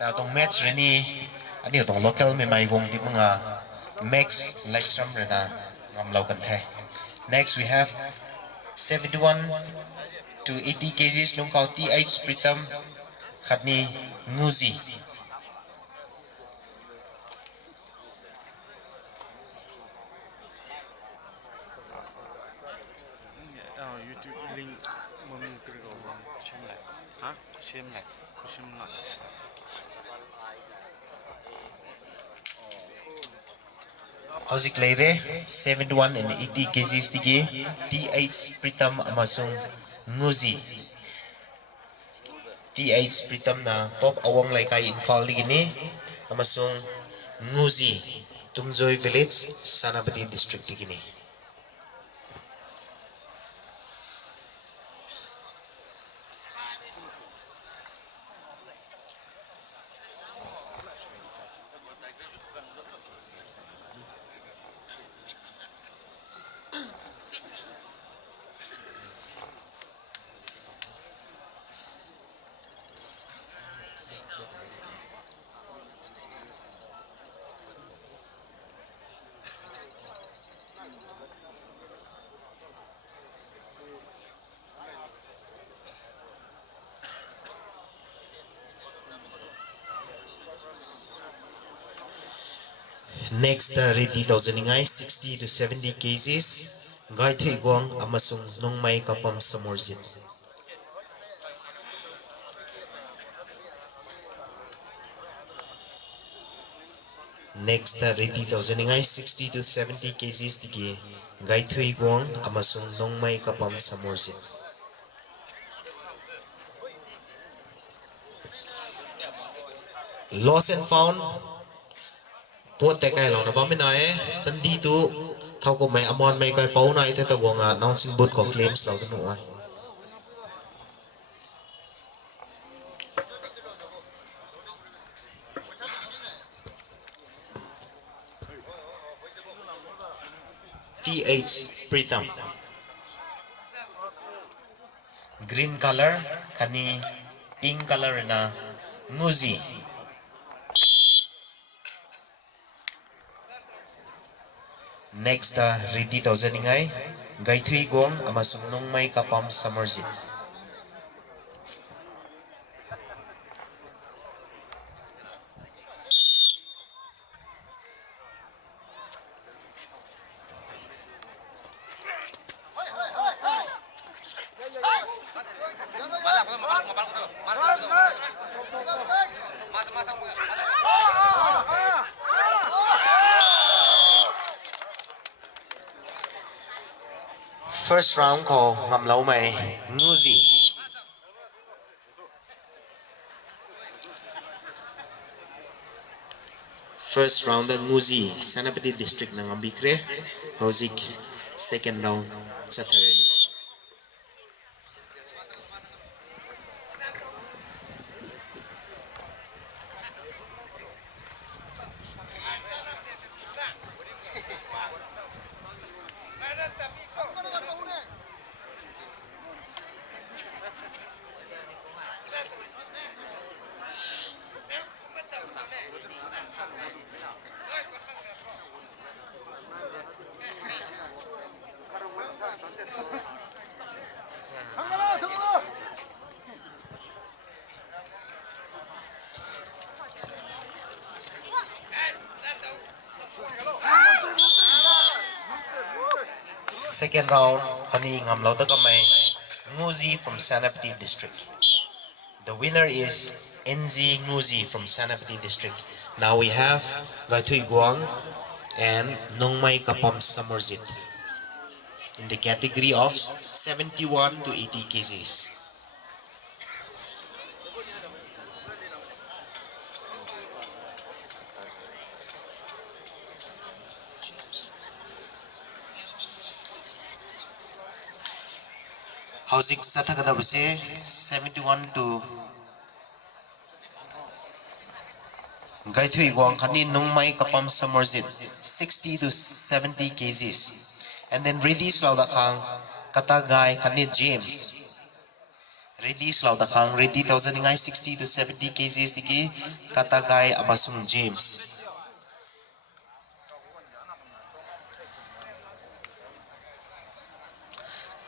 ta tong match reni ani tong local me mai gong di mga max livestream rena ngam lau kan the. Next we have 71 to 80 kgs nung kau 𝘓𝗔𝘃𝗲 khatni nguzi. YouTube link mami kirigo 𝘓𝗦𝘪𝘢 ha 𝘓𝗦𝘪𝘢 Howzik leire 71 and 80 kgs dige 𝘓𝗔𝘃𝗲 amasung nguzi. 𝘓𝗔𝘃𝗲 na top awang laikai Imphal digini amasung nguzi Tumjoi village Sanapati district digini. Next ready tauzaningai 60 to 70 kgs gai theigwang amasung nongmai kapam samorzit. Next ready tauzaningai 60 to 70 kgs dige gai theigwang amasung nongmai kapam samorzit. Lost and found pot te kai lo na ba mina e chandi tu thau ko mai amon mai kai pau nai the ta gonga announcing board ko claims lo nu ai 𝘓𝗔𝘃𝗲 green color khani pink color na nguzi. Next ready tauzaningai gai theigwang amasung nongmai kapam samorzit. First round ko ngam lau mai nguzi. First round the nguzi Sanapati district na ngambikre. Howzik second round chathare. Second round, Hani Ngamlau Takamai, Nguzi from Sanapati district. The winner is NZ Nguzi from Sanapati district. Now we have Gatui Guang and Nongmai Kapam Samorzit in the category of 71 to 80 kgs. Howzik Sathakada Base 71 to Gaithui Guang Khani Nongmai Kapam Samorzit 60 to 70 kgs. And then ready Slaudakang Katagai Khani James ready slow da khang ready 60 to 70 kgs digi Katagai amasung James.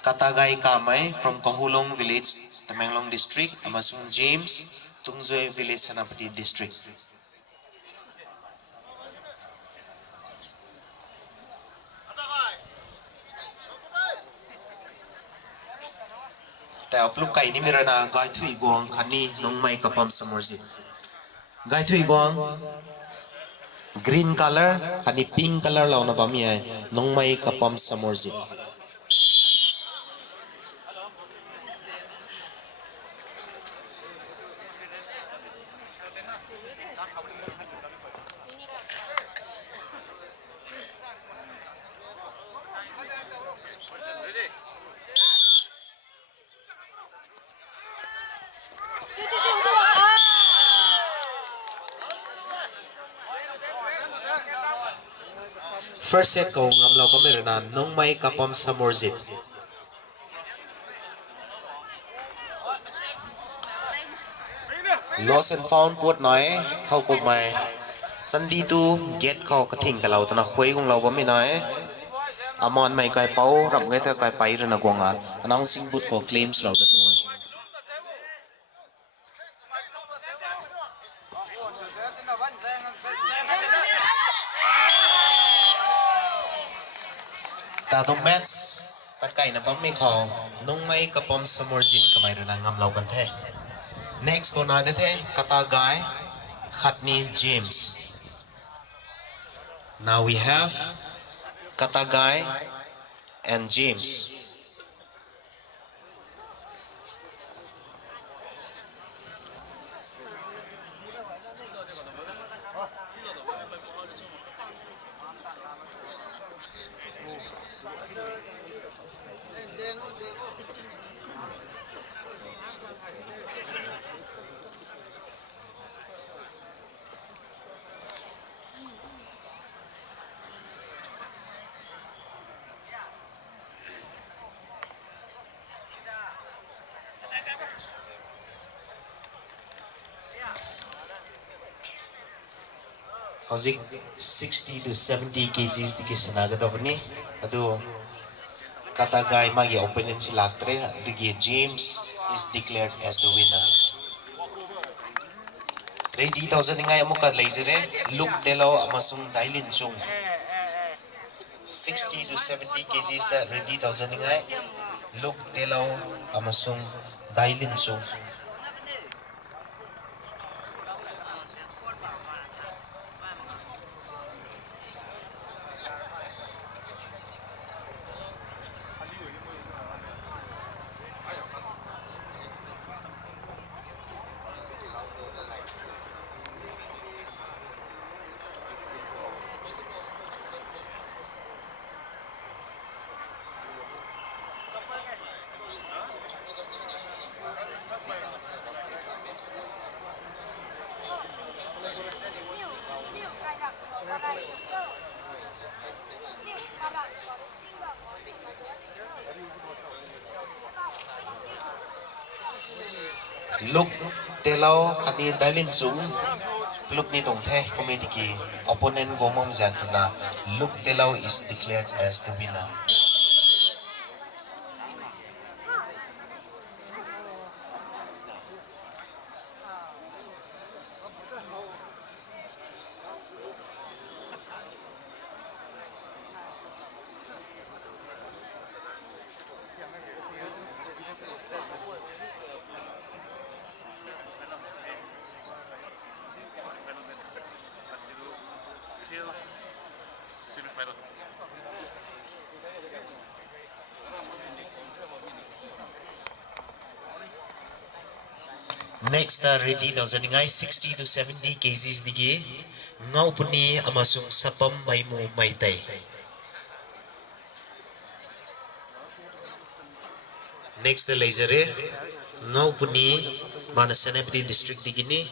Katagai Kamai from Kahulong village, Tamenglong district, amasung James, Tungzoi village, Senapati district. Tayo pluk kai ni mirana gai thui guang khani nongmai kapam samorjit. Gai thui guang green color khani pink color law na bami ai nongmai kapam samorjit. First set ko ngamlaw ko mirana nongmai kapam samorjit. Lost and found put nai khau ko mai chandi tu get khau ka thing ka law tana khoi gong law ba mi nai amon mai kai pau ram ngai ta kai pai rana gonga anong sing put ko claims law da nuai ta to match tat kai na bam mi khau nongmai kapam samorjit kamai rana ngamlaw kan the. Next ko na the Katagai Khatni James. Now we have Katagai and James. Howzik 60 to 70 kgs digi sanagadabani adu Katagai magi opponent si laktre digi James is declared as the winner. Ready 1000 ngai amuka laser look telo amasung dailin chung 60 to 70 kgs da ready 1000 ngai look telo amasung dailin chung. Look telaw kani dalin sung look ni tong the committee ki opponent gomom jan na look telaw is declared as the winner. Semifinal. Next ready daw sa ngay 60 to 70 kgs digi ngau puni amasung sapam may mo maytay. Next laser ngau puni mana Senapati district digi ni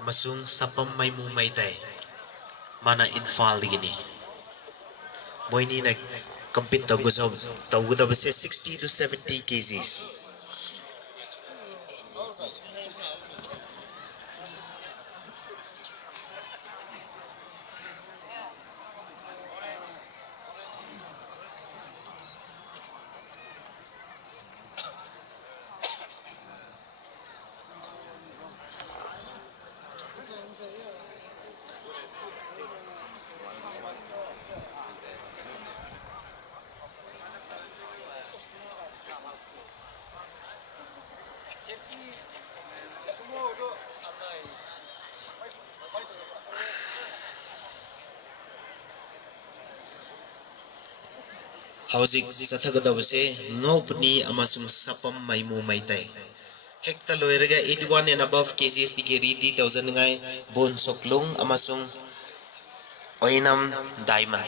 amasung sapam may mo maytay mana infal digi ni. Moini nag compete tawgudab se 60 to 70 kgs. Hauzik Sathagadavase, Ngopni Amasung Sapam Maimu Maitai. Hekta Loiraga 81 and above cases di Geriti 1000 ngai Bon Soklung Amasung Oinam Diamond.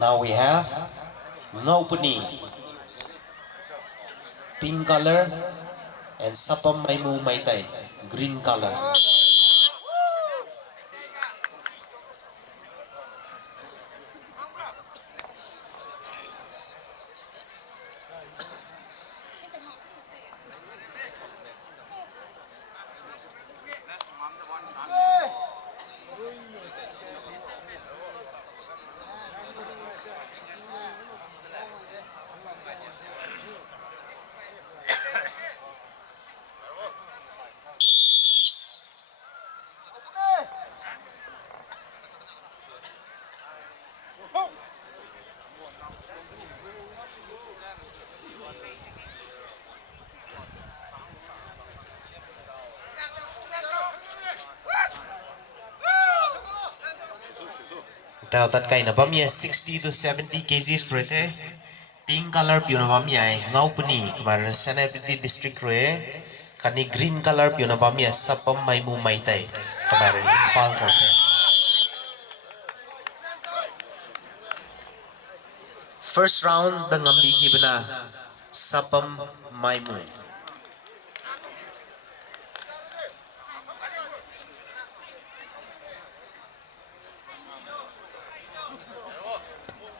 Now we have Ngopni, pink color, and Sapam Maimu Maitai, green color. That kind of 60 to 70 kgs krete. Pink color pionabamia Ngopni kamar Sanabiti district roe. Kani green color pionabamia Sapam Maimu Maitai kamar Imphal krete. First round the ngambi gibna Sapam Maimu.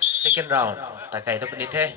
Second round, takai itu penite.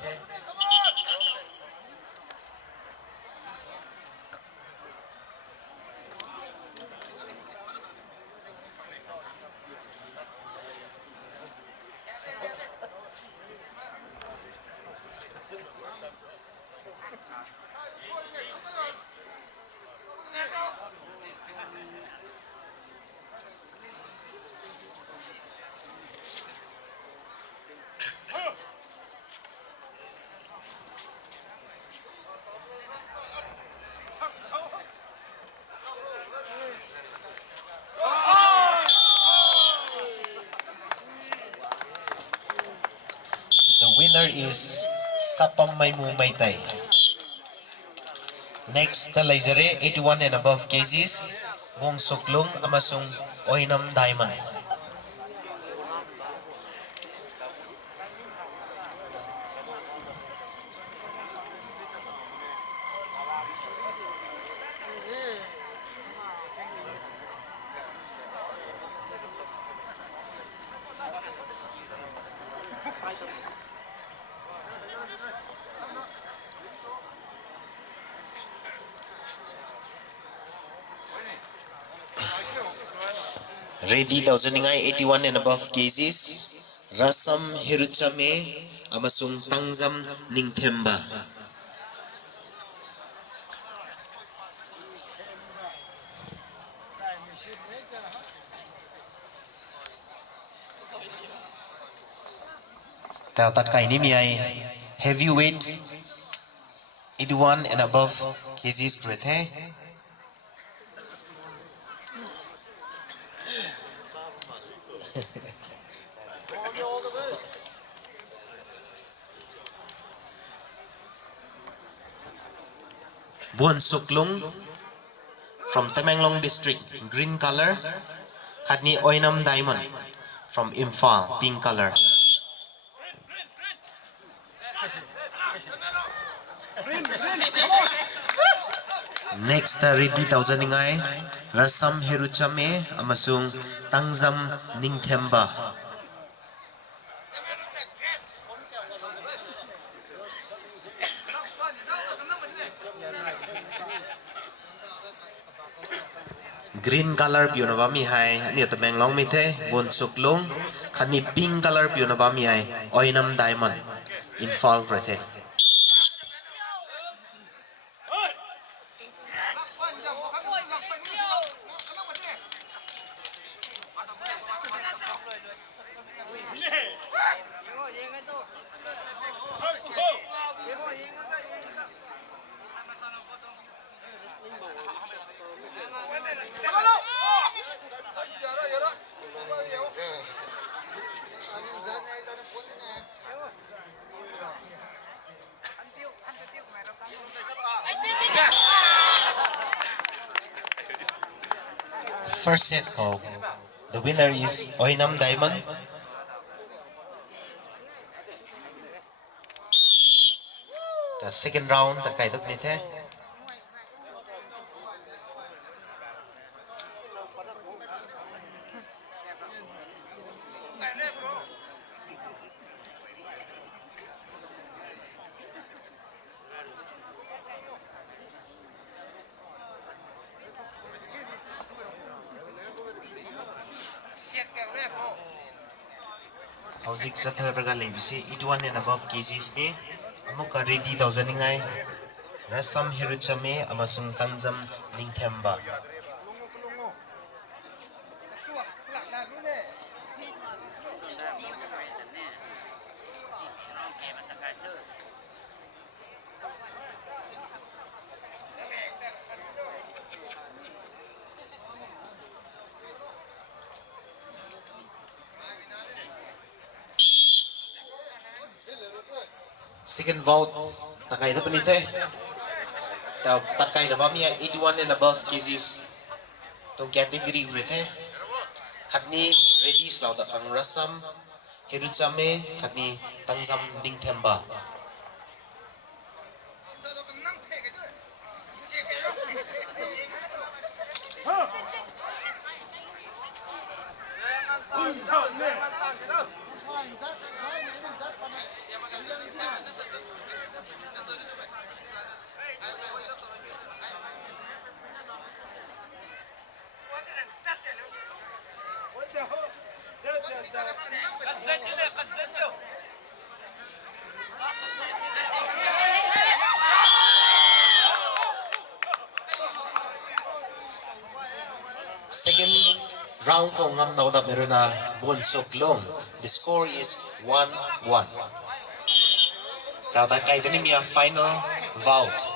Winner is Sapam Maimu Maitai. Next, the Laizere 81 and above cases, Wong Soklung Amasung Oinam Diamond. Ready 81 and above cases, Rasam Hiruchame Amasung Tangzam Ningthemba. Tautat kaini miai heavyweight 81 and above cases krete. Buon Soklung from Tamenglong district, green color. Kani Oinam Diamond from Imphal, pink color. Next, Ridi Tauzaningai, Rasam Hiruchame Amasung Tangzam Ningthemba. green color piu na ba mi hai ani Tamenglong mi the bun suklung khani pink color piu na ba mi hai oinam diamond in fall rethe First set call. The winner is Oinam Diamond. The second round, the kai duk ni the. Houzik Sathar Braga Lebisi, 81 and above kgs ni. Amuka ready tauzaningai. Rasam Hiruchame amasung Tanzam Ningthemba. Second vote, takai na panite. Takai na ba miya 81 and above cases. Tong category ulit Khatni ready slaw ta ang Rasam Hiruchame khatni Tanzam Ningthemba. Second round ko ngam na udap meron na Bunsuklong. The score is 1-1. Tawag kay din niya final vote.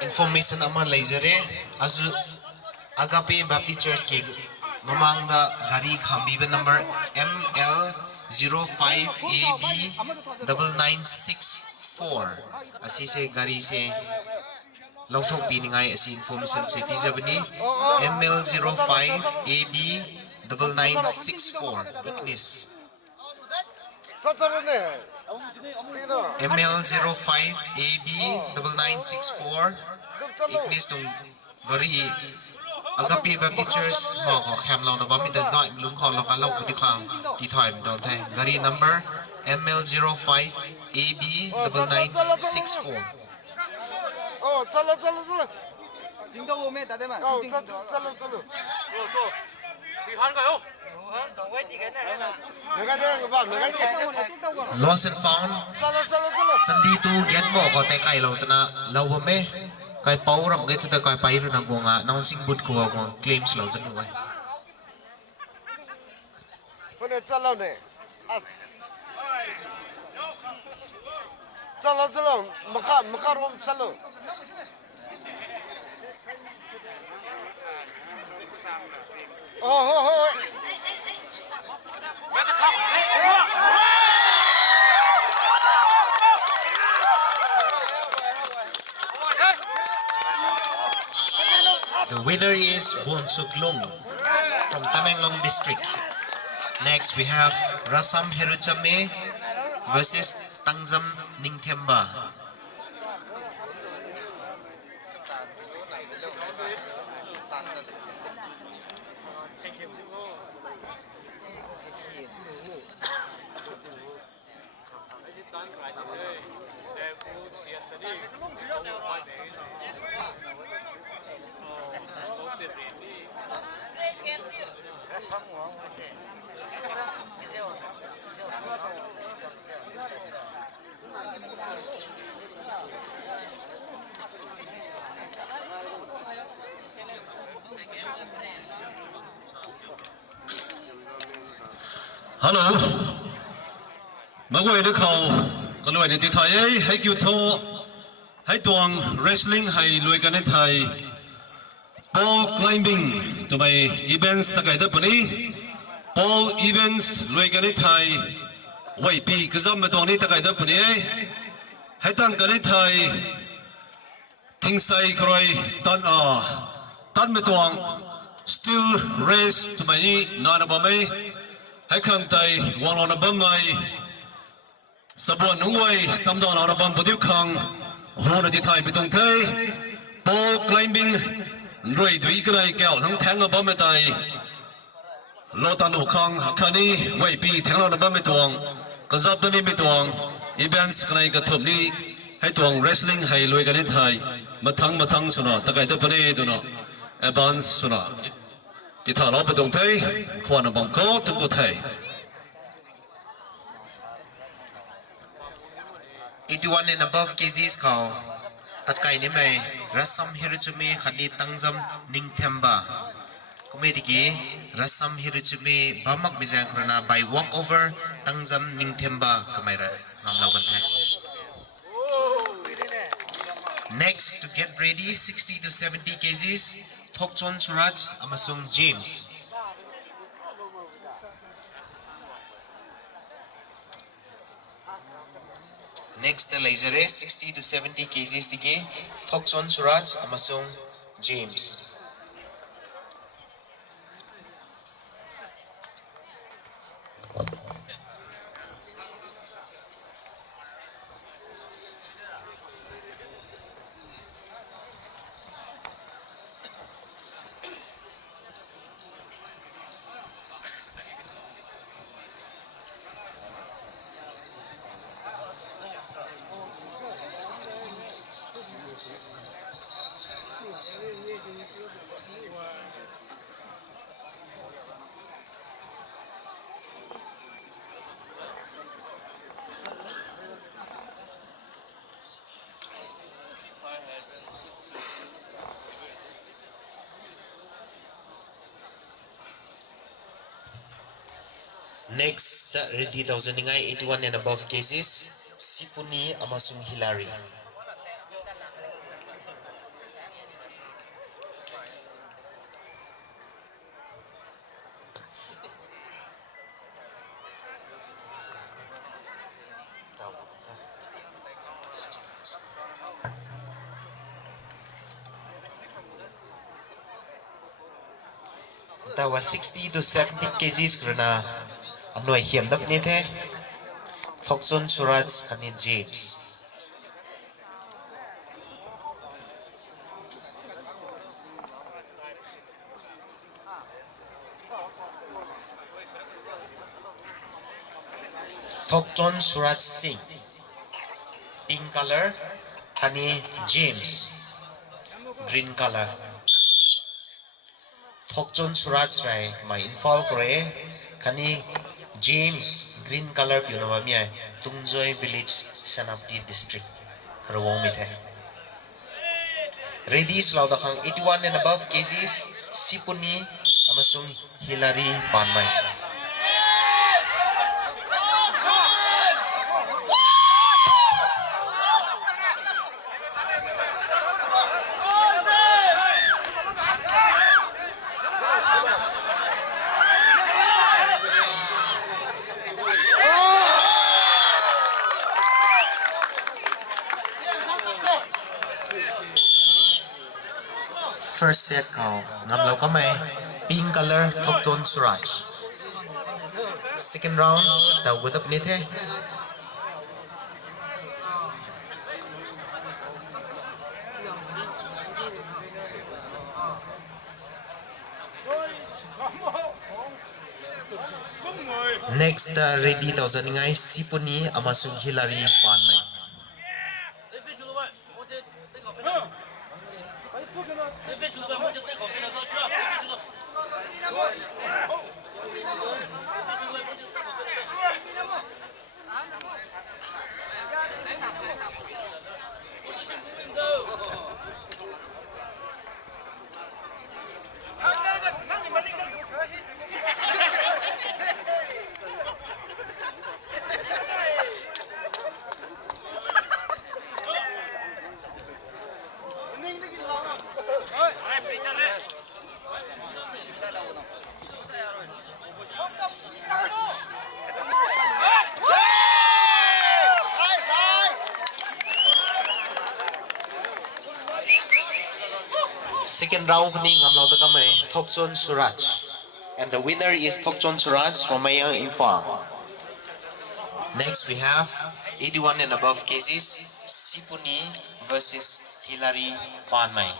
Information naman laser azu agape Baptist Church ke mamang da gari khambiba number ML05AB9964 asi se gari se lauthok piningai asi information se pizabani ML05AB9964 Ignis ML05AB9964 Ignis tong gari agapi Baptist Church mo ko khamlaw na bami da zai lung kho lo ka lo ti khang ti thai m don thai gari number ML05AB9964 Oh chalo chalo chalo 진도 오면 다 되면 어 chalo chalo chalo 비한가요? 내가 내가 봐 내가 Lost and found chalo chalo chalo Sandi tu get mo ko te kai lo tana lo ba me kai pau ram ge tu kai pai ru na go nga nang sing but ko ko claims lo tanu ai 근데 chalo ne as chalo chalo makha rom chalo oh The winner is Bunsuklong from Tamenglong district. Next we have Rasam Hiruchame versus Tangzam Ningthemba. Hello， 各位你好，各位你哋睇喺叫做喺當 wrestling 係類近啲睇 ball climbing 同埋 events 大概得半呢 ball events 類近啲睇𝘓𝘯𝘵𝘃𝘲𝘁咁咪當呢大概得半呢喺當近啲睇聽細佢單咪當 still race 同埋呢嗱那麼咪喺康大王老那邊咪十萬農位三到老那邊不掉康我哋啲太被動睇 ball climbing 瑞對個嚟叫ทั้งแทง個邊咪大老大路康看นี่𝘓𝘯𝘵แทงเรา那邊咪ตวงก็จับตัวนี้ไม่ตวง events กันในกระทบนี้ให้ตวง wrestling ให้รวยกันในไทยมาทั้งสุนัขตะไคร้ตัวนี้ตัวน่ะ advance สุนัขที่ถ้าเราไปตรงไทยควรจะบังคับทุกคนไทย 81 and above kgs เขาตัดไก่นี่ไหมรัศมฮิรุจุเมขันนี้ตั้งจำนิ่งเทมบาก็ไม่ดีกี่รัศมฮิรุจุเมบามักมิจังครนา by walkover ตั้งจำนิ่งเทมบาก็ไม่ระนำเรากันแท้ next to get ready 60 to 70 kgs ทกจนชุรัชอามาซุง James next the laser 60 to 70 kgs dige Thokson Suraj amasung James next ready 81 and above cases Sipuni amasung Hillary that was 60 to 70 kgs karena Anoi hiam dap ni the Thokson Suraj kani James Thokson Suraj Singh pink color kani James green color Thokson Suraj rai mai infall kore kani James green color piunamamia Tungjoy village Sanapti district Karawong mithe ready slauda khang 81 and above cases Sipuni amasung Hillary Panmai first set kau ngam lau kamai pink color Thokson Suraj second round ta with up ni the Next ready tauzaningai Sipuni amasung Hillary Panmai. Second round ni ngamlaw da kamay Thokchon Suraj, and the winner is Thokchon Suraj from Mayang Imphal. Next we have 81 and above cases Sipuni versus Hillary Panmai.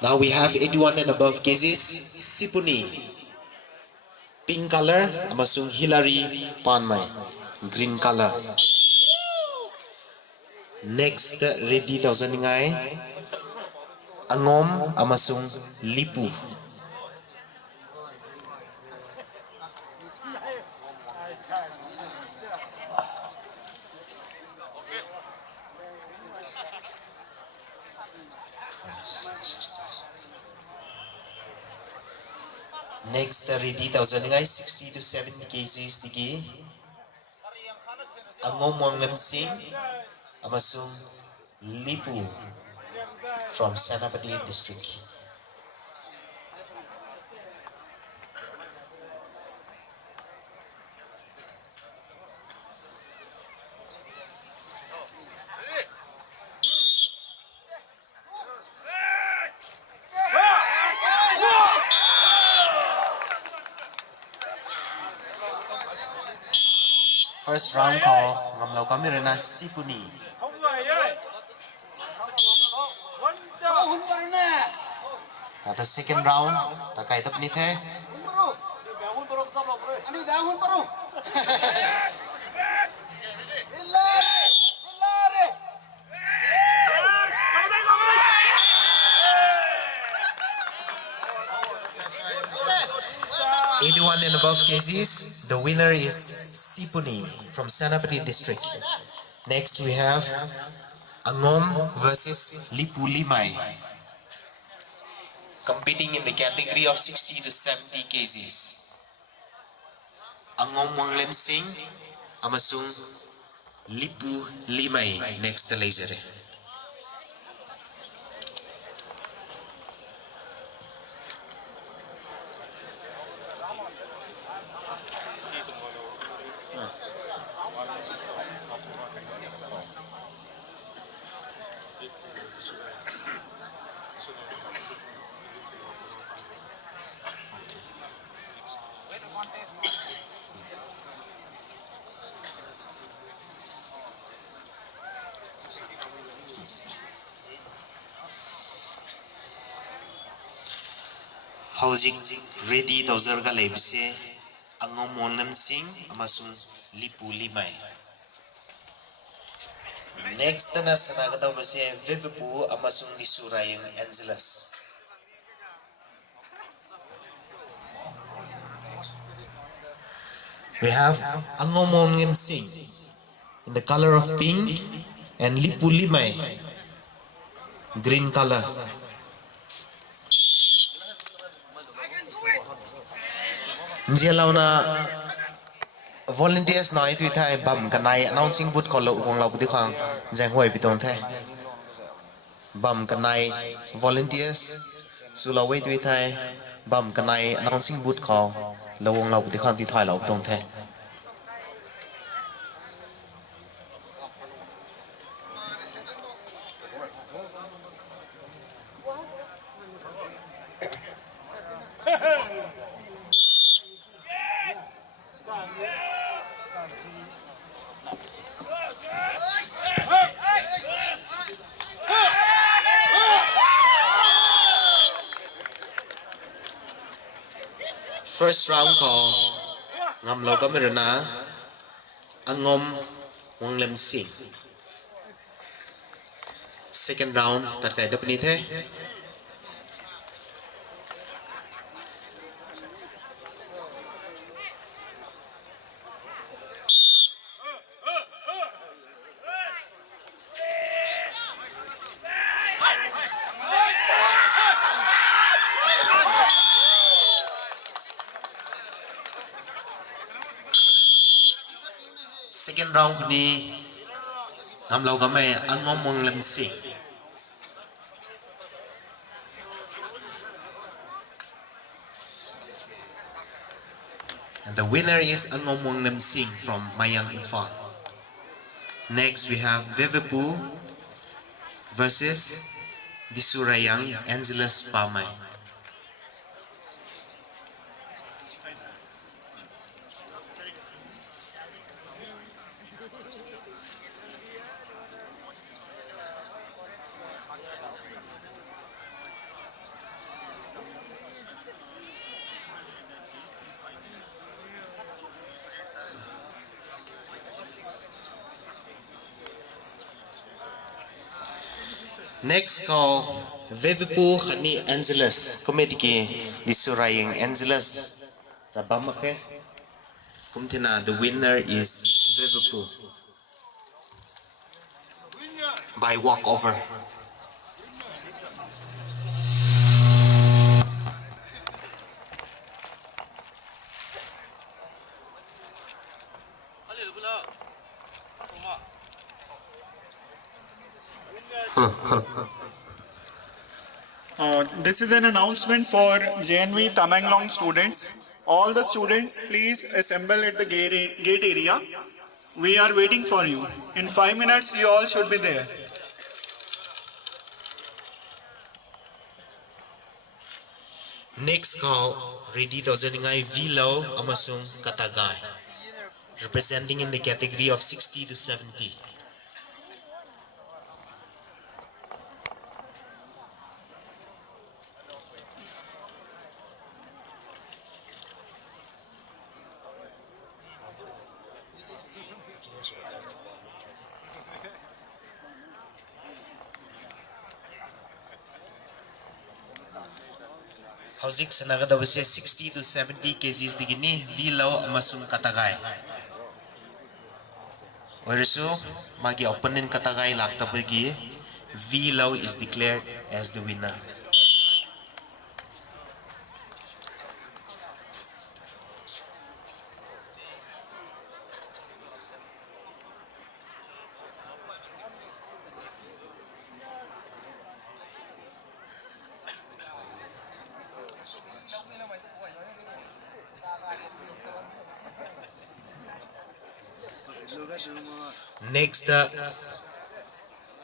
Now we have 81 and above cases Sipuni pink color amasung Hillary Panmai green color. Next ready tauzaningai Angom amasung Lipu. Next ready tauzaningai 60 to 70 cases digi Angom Wangnam Singh amasung Lipu from Senapati district. First round call ngamlaw kami rena Sipuni. Tata second round takai tap ni the. 𝐸81 and above cases, the winner is Sipuni from Senapati district. Next we have Angom versus Lipu Limai, competing in the category of 60 to 70 cases. Angom Wanglem Singh amasung Lipu Limai next laser. Hojik ready tawzarga leibse angom wongnam sing amasung lipu limai. Next na sanagadaw si Vivipu amasung Nisurayang Angeles. We have angom wongnam sing in the color of pink and lipu limai green color. Njelauna volunteers nói tùy thay bầm cái này announcing booth có lậu lau bút khoang giang huệ bị tông thay bầm cái này volunteers su lau tùy thay bầm cái này announcing booth có lau bút khoang tùy thoại lau tông thay. First round ko ngam lo kamerana angom wanglem sing. Second round tat kai dapni the. Second round ni ngam lo kami angom wanglem sing. And the winner is Angom Wanglem Singh from Mayang Imphal. Next we have Vivipu versus Nisurayang Angeles Pamay. Next call Vivipu Khani Angeles committee ki Nisurayang Angeles Rabamake kumtina. The winner is Vivipu by walkover. This is an announcement for JNV Tamenglong students. All the students, please assemble at the gate area. We are waiting for you. In 5 minutes, you all should be there. Next call ready dozeningai Vilo amasung Katagay, representing in the category of 60 to 70. Hojik sanagadawase 60 to 70 kgs digini Vilo amasung Katagay. Whereso magi opponent Katagay laktabagi Vilo is declared as the winner. Next,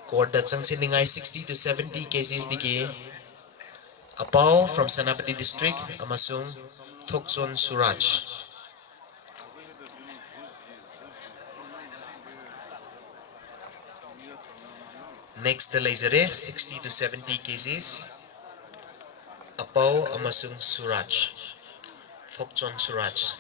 court that sangsiningai 60 to 70 cases diki Apaw from Senapati district amasung Thokson Suraj. Next the Lazare 60 to 70 cases Apau amasung Suraj. Thokchon Suraj.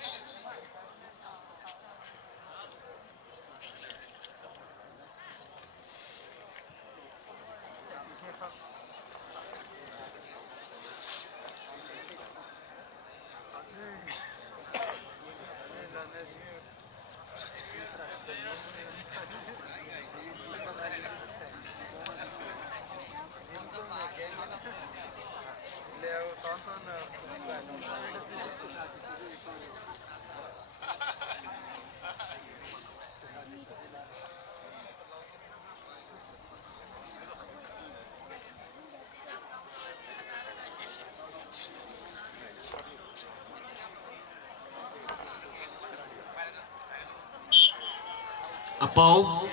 Apau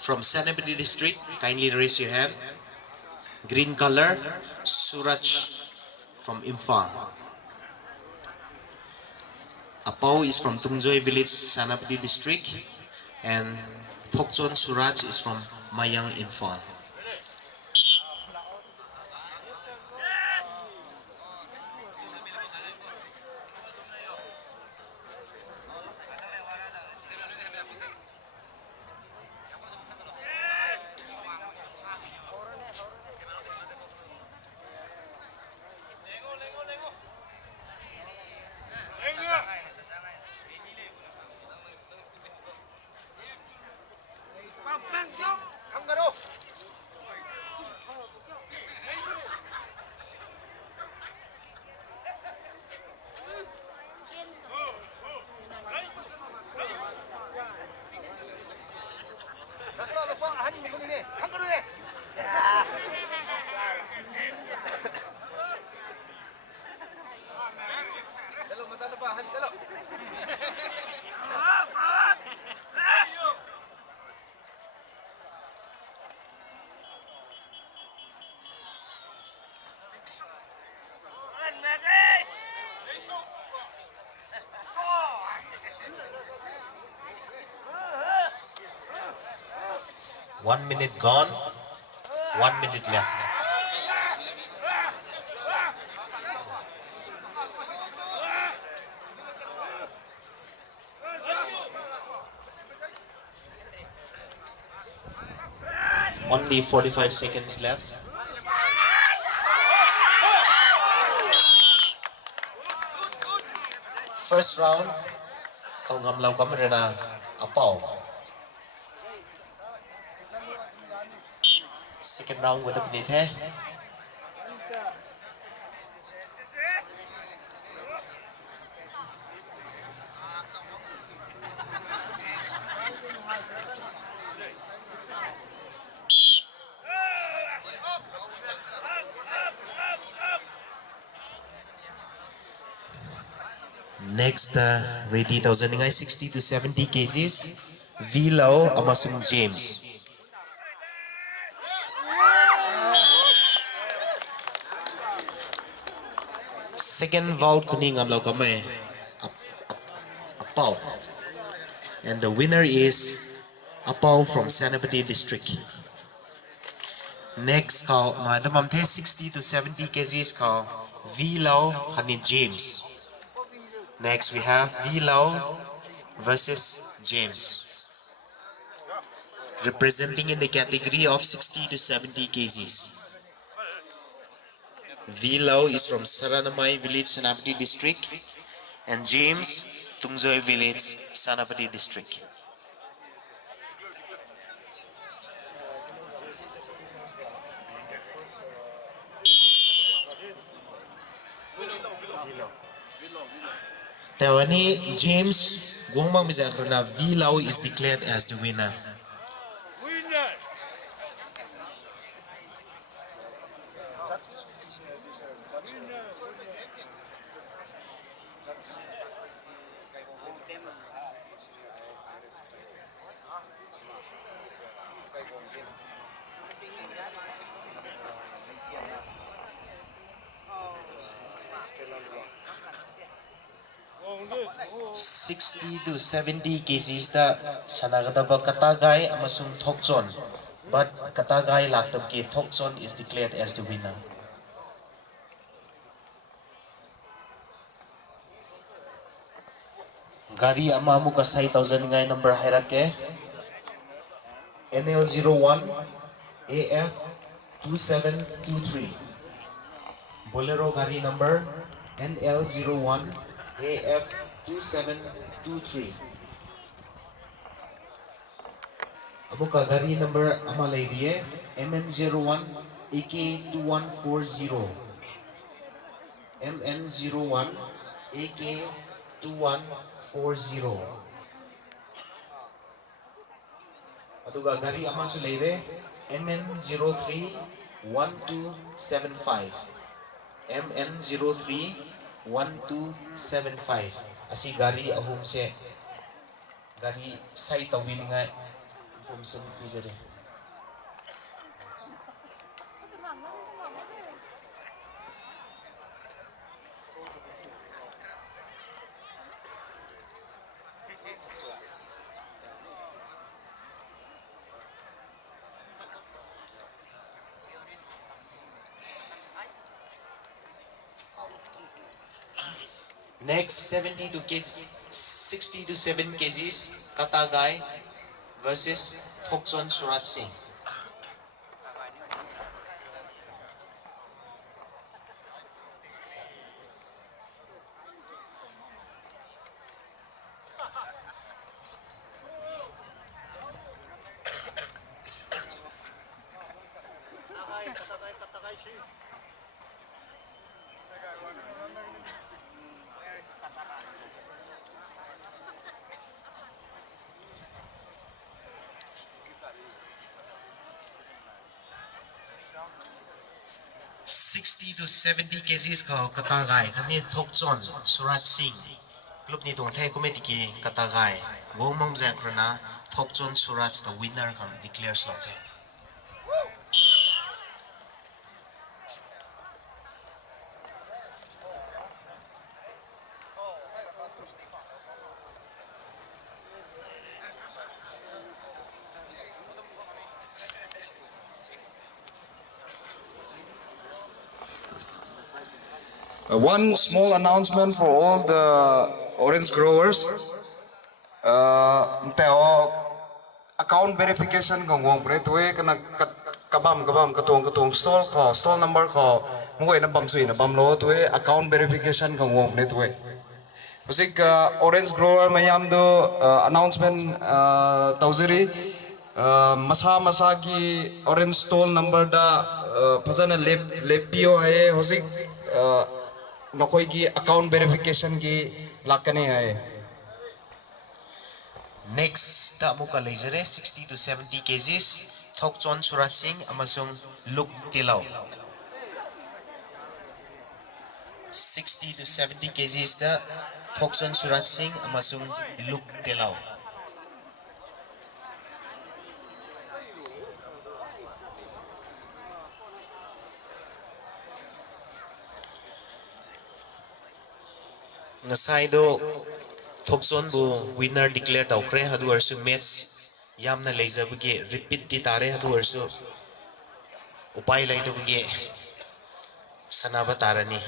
from Senapati district, kindly raise your hand. Green color, Suraj from Imphal. Apau is from Tungjoy village, Senapati district, and Thokchon Suraj is from Mayang, Imphal. One minute gone, 1 minute left. Only 45 seconds left. First round, 𝘔𝘦𝘥𝘪𝘢 Apau. Second round with the Benithe. Next, ready 60 to 70 kgs. 𝘓𝘠𝘪 amasung James. Second bout 𝘓𝘠𝘥𝘪𝘢𝘭 Apau, and the winner is Apau from Senapati district. Next call, 60 to 70 kgs call 𝘓𝘠𝘪 James. Next we have 𝘓𝘠𝘪 versus James, representing in the category of 60 to 70 kgs. 𝘓𝘠𝘪 is from Saranamai village, Senapati district, and James, Tungjoy village, Senapati district. Tawani James Gongmang Mizakrona 𝘓𝘠𝘪 is declared as the winner. _60 to 70 kgs da sanagadaba Katagai amasung Thokchon, but Katagai laktabki Thokchon is declared as the winner. Gari ama amuka sai thousand ngai number hairake. NL01 AF 2723. Bolero gari number NL01 AF 2723. Amuka gari number ama laiye MN01 AK 2140. MN01 AK 2140. Aduga gari ama su leire MN03 1275. MN03 1275. Asi gari ahum se gari sai tawin nga information pizere. Next 60 to 7 kgs Katagai versus Thokson Surat Singh. $60 to $70 kgs ka Katagai kami Thokson Surat Singh club ni tong thai committee ki Katagai go mang jang krana Thokson Surat the winner kan declare slot. One small announcement for all the orange growers. Teo account verification kong wong pre tuwe kana kabam katong stall number ko mungkin na bam sui na bam lo tuwe account verification kong wong pre tuwe. Musik orange grower mayam do announcement tauziri masa ki orange stall number da pasana lepio hai hosik नकोई की account verification की लाकने है. Next ta muka laser 60 to 70 kgs Thokson Surat Singh amasung Luk Tilaw. 60 to 70 kgs da Thokson Surat Singh amasung Luk Tilaw. Ngasai do Thokson bu winner declare tawkre hadu arsu match yamna laser buge repeat di tare hadu arsu upai lai to buge sanaba tarani.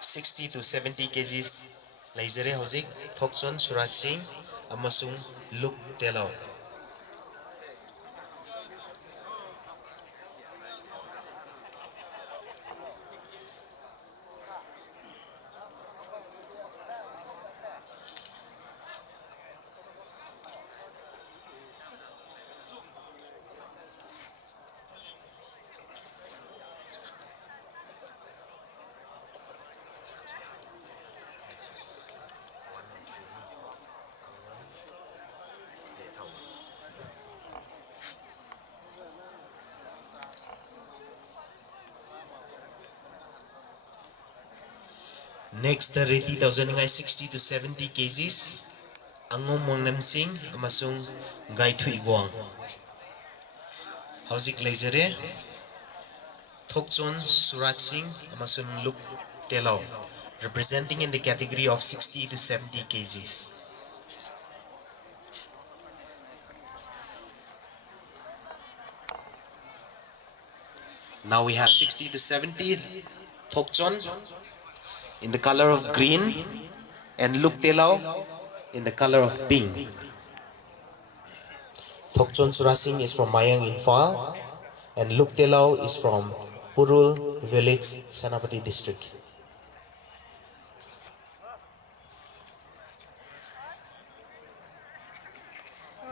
$60 to $70 kgs laser hozik Thokson Surat Singh amasung Luk Tilaw. Next the ready 60 to 70 kgs Angom Mongnam Singh amasung 𝘓𝘦𝘥𝘪𝘢. Hauzik Lazare Thokson Surat Singh amasung Luk Tilaw representing in the category of 60 to 70 kgs. Now we have 60 to 70 Thokchon in the color of green and 𝘓𝘦𝘪𝘢 in the color of pink. Thokchon Surasing is from Mayang Imphal and 𝘓𝘦𝘪𝘢 is from Purul village, Senapati district.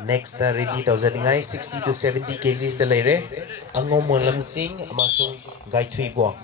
Next ready tawzaningai 60 to 70 kgs the leire Angom Lamsing amasung 𝘔𝘦𝘥𝘪𝘢.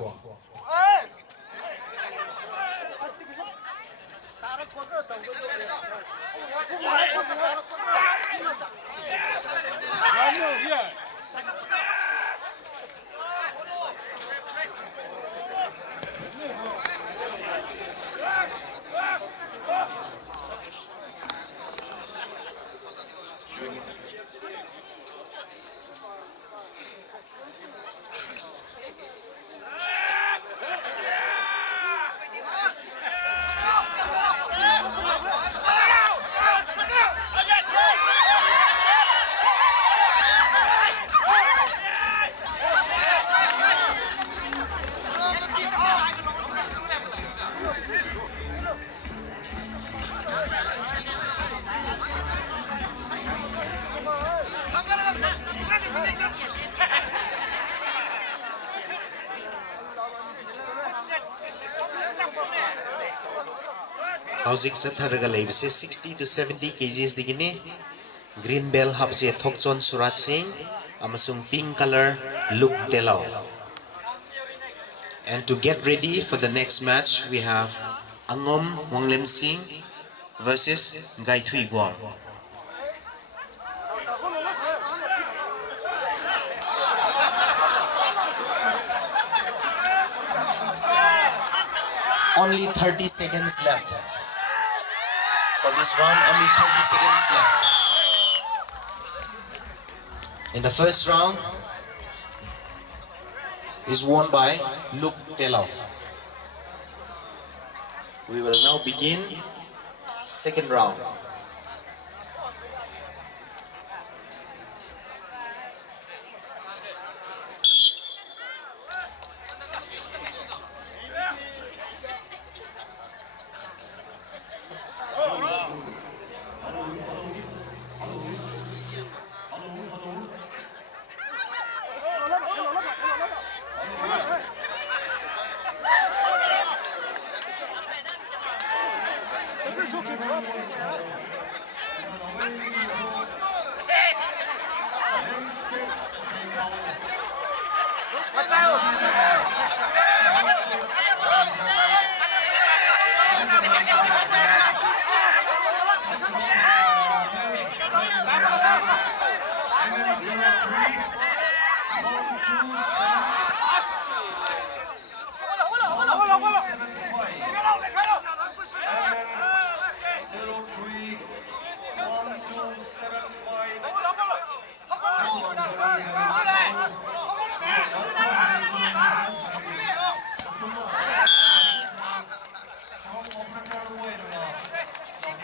Housing Sataraga Labse 60 to 70 kgs digini green bell habse Thokchon Surat Singh amasung pink color 𝘓𝘦𝘪𝘢. And to get ready for the next match we have Angom Wanglem Singh versus 𝘔𝘦𝘥𝘪𝘢. Only 30 seconds left. For this round, only 30 seconds left. In the first round is won by 𝘓𝘦𝘪𝘢. We will now begin second round.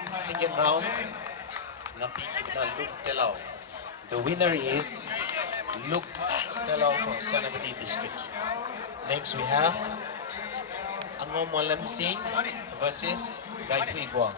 Second round, 𝘓𝘦𝘪𝘢. The winner is 𝘓𝘦𝘪𝘢 from Senapati district. Next we have Angom Wanglem Singh versus 𝘔𝘦𝘥𝘪𝘢.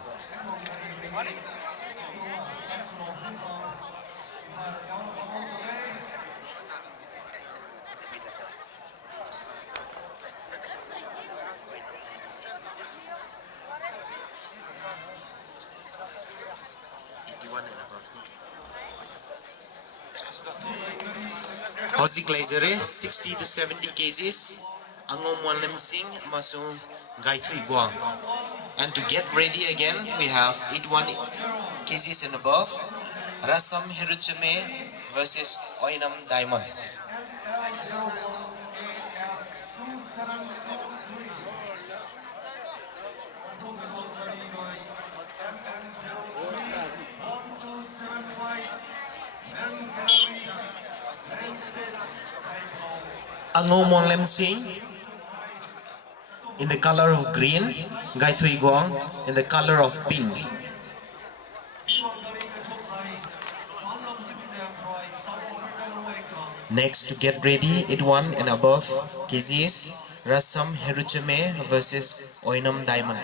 Housing Laser 60 to 70 kgs Angom Wanglem Singh amasung 𝘔𝘦𝘥𝘪𝘢. And to get ready again we have 81 kgs and above Rasam Hiruchame versus Oinam Diamond. Angom Wanglem Singh in the color of green, 𝘔𝘦𝘥𝘪𝘢 in the color of pink. Next, to get ready, 81 and above kgs, 𝘓𝘦𝘪𝘊𝘂𝘁𝗍 versus 𝘓𝘦𝘪𝘊𝘀𝘲.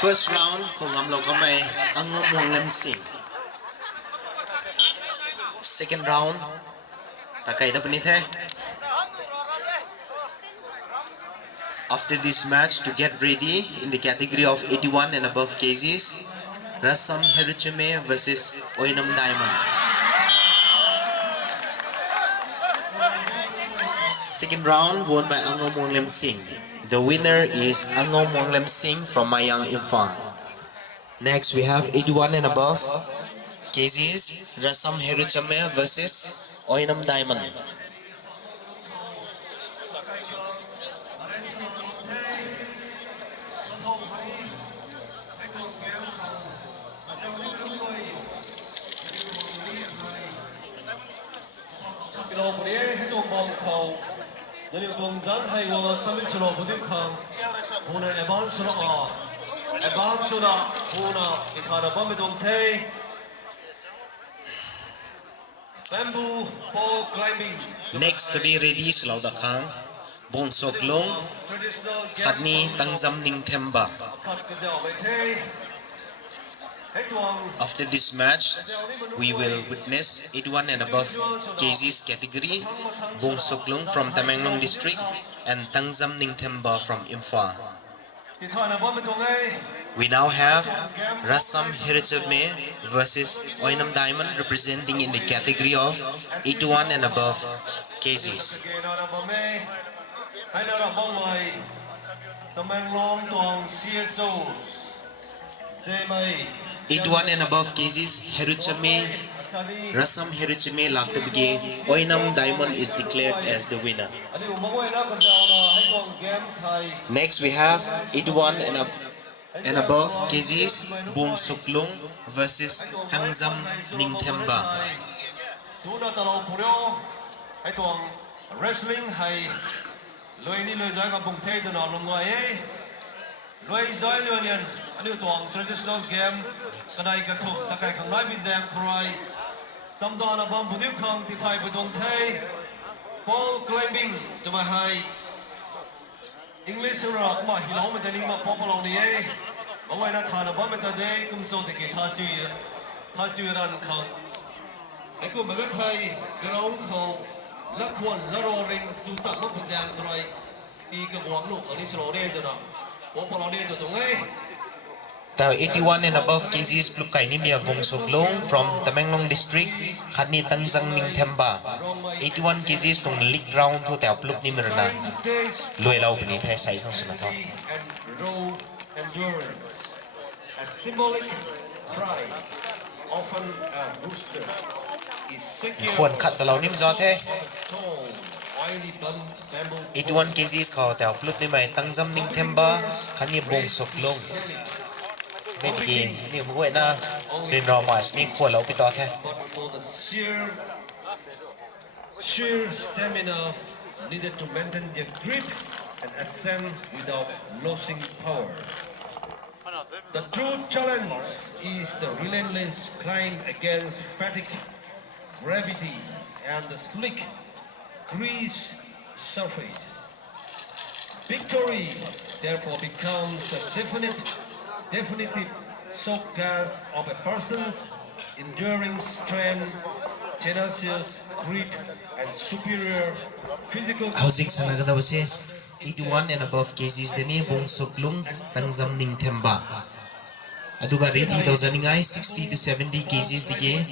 First round, 𝘔𝘦𝘥𝘪𝘢. Second round, after this match, to get ready in the category of 81 and above kgs, 𝘓𝘦𝘪𝘊𝘂𝘁𝗍 versus 𝘓𝘦𝘪𝘊𝘀𝘲. Second round won by 𝘔𝘦𝘥𝘪𝘢. The winner is 𝘔𝘦𝘥𝘪𝘢 from Mayang Imphal. Next, we have 81 and above kgs, 𝘓𝘦𝘪𝘊𝘂𝘁𝗍 versus 𝘓𝘦𝘪𝘊𝘀𝘲. Bamboo pole climbing. Next, to be ready, 𝘔𝘦𝘪𝘢, 𝘔𝘦𝘥𝘪𝘢, 𝘓𝘦𝘪𝘢. After this match, we will witness 81 and above kgs category, 𝘔𝘦𝘥𝘪𝘢 from Tamenglong district and 𝘓𝘦𝘪𝘢 from Imphal. We now have 𝘓𝘦𝘪𝘊𝘂𝘁𝗍 versus 𝘓𝘦𝘪𝘢 representing in the category of 81 and above kgs. 81 and above kgs, 𝘓𝘦𝘪𝘊𝘂𝘁𝗍 laktabge, 𝘓𝘦𝘪𝘢 is declared as the winner. Next, we have 81 and above kgs, 𝘔𝘦𝘥𝘪𝘢 versus 𝘓𝘦𝘪𝘢. Wrestling hay traditional game kanai ka thuk takai khangai bi jang khrai samdana bam budiu khang ti thai budong thai pole climbing to my high English ra ma hilong ma dani ma popolong ni e awai na thana bam ta de kum so te ke thasi ran khang aku ba thai ground khang la khon la ro ring su chak lo bi jang khrai ti ka wang lu ani slo ne jana popolong ne to dong e. The 81 and above kgs 𝘓𝘦𝘪𝘢 𝘔𝘦𝘥𝘪𝘢 from Tamenglong district, 𝘓𝘦𝘪𝘢 81 kgs tong league round to tao 𝘓𝘦𝘪𝘢 loi lau bni thai sai thong suna tho. A symbolic pride, often a booster, is secure. Khuan khat ta lau nim zo the 81 kgs kho tao 𝘓𝘦𝘪𝘢 𝘓𝘦𝘪𝘢 khani 𝘔𝘦𝘥𝘪𝘢 Medigi ni mwe na rin romas ni khuan lau pi to the. But for the sheer stamina needed to maintain their grit and ascend without losing power. The true challenge is the relentless climb against fatigue, gravity, and the slick, grease surface. Victory, therefore, becomes the definitive showcase of a person's enduring strength, tenacious grit, and superior physical. Hauzik sanagadawase 81 and above kgs deni 𝘔𝘦𝘥𝘪𝘢 𝘓𝘦𝘪𝘢. Aduga ready daw zaningai 60 to 70 kgs dige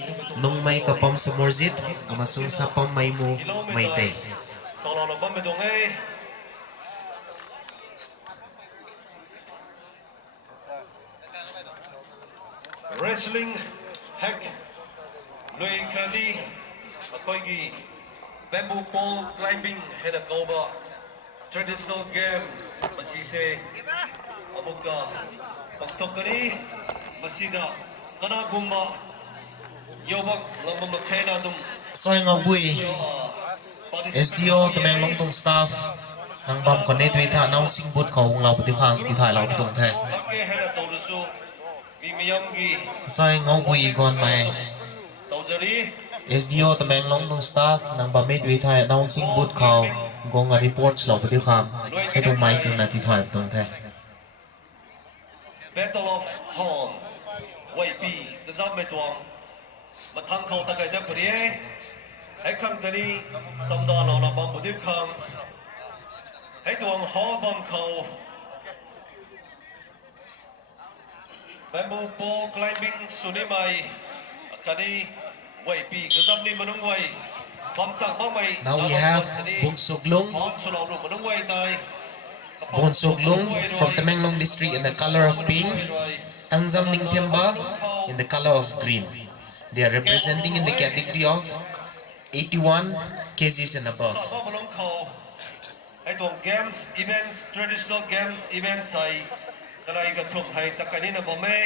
nongmai kapam sa morzit amasung sapam may mo may tay. wrestling hack lui kradi koi gi bamboo pole climbing head of goba traditional games masi se amuka paktokari masida kana gumba yobak ngam khaina dum soi ngau bui SDO Tamenglong tung staff nang bam kon nei tui tha nau sing bot ko ngau pati khang ti thai lau tung the ke head to su gi miyam gi soi ngau bui gon mai tawjari SDO Tamenglong tung staff nang bam nei tui thai nau sing bot ko gong a report lau pati khang he tung mai tung na ti thai tung the Battle of Horn Wei Pi the zam me tuang ma thang khau ta kai da phri hai khang tani samda no na bam bu dir khang hai tuang hall bam khau bamboo pole climbing suni mai kani Wei Pi the zam ni manung wei bam tak bam mai now we have Bungsuklung hom su lo ru manung wei tai Bungsuklung from Tamenglong district in the color of pink, Tangzam Ningthemba in the color of green. They are representing in the category of 81 kgs and above. I don't games, events, traditional games, events I that I got from Hai Takanina Bome.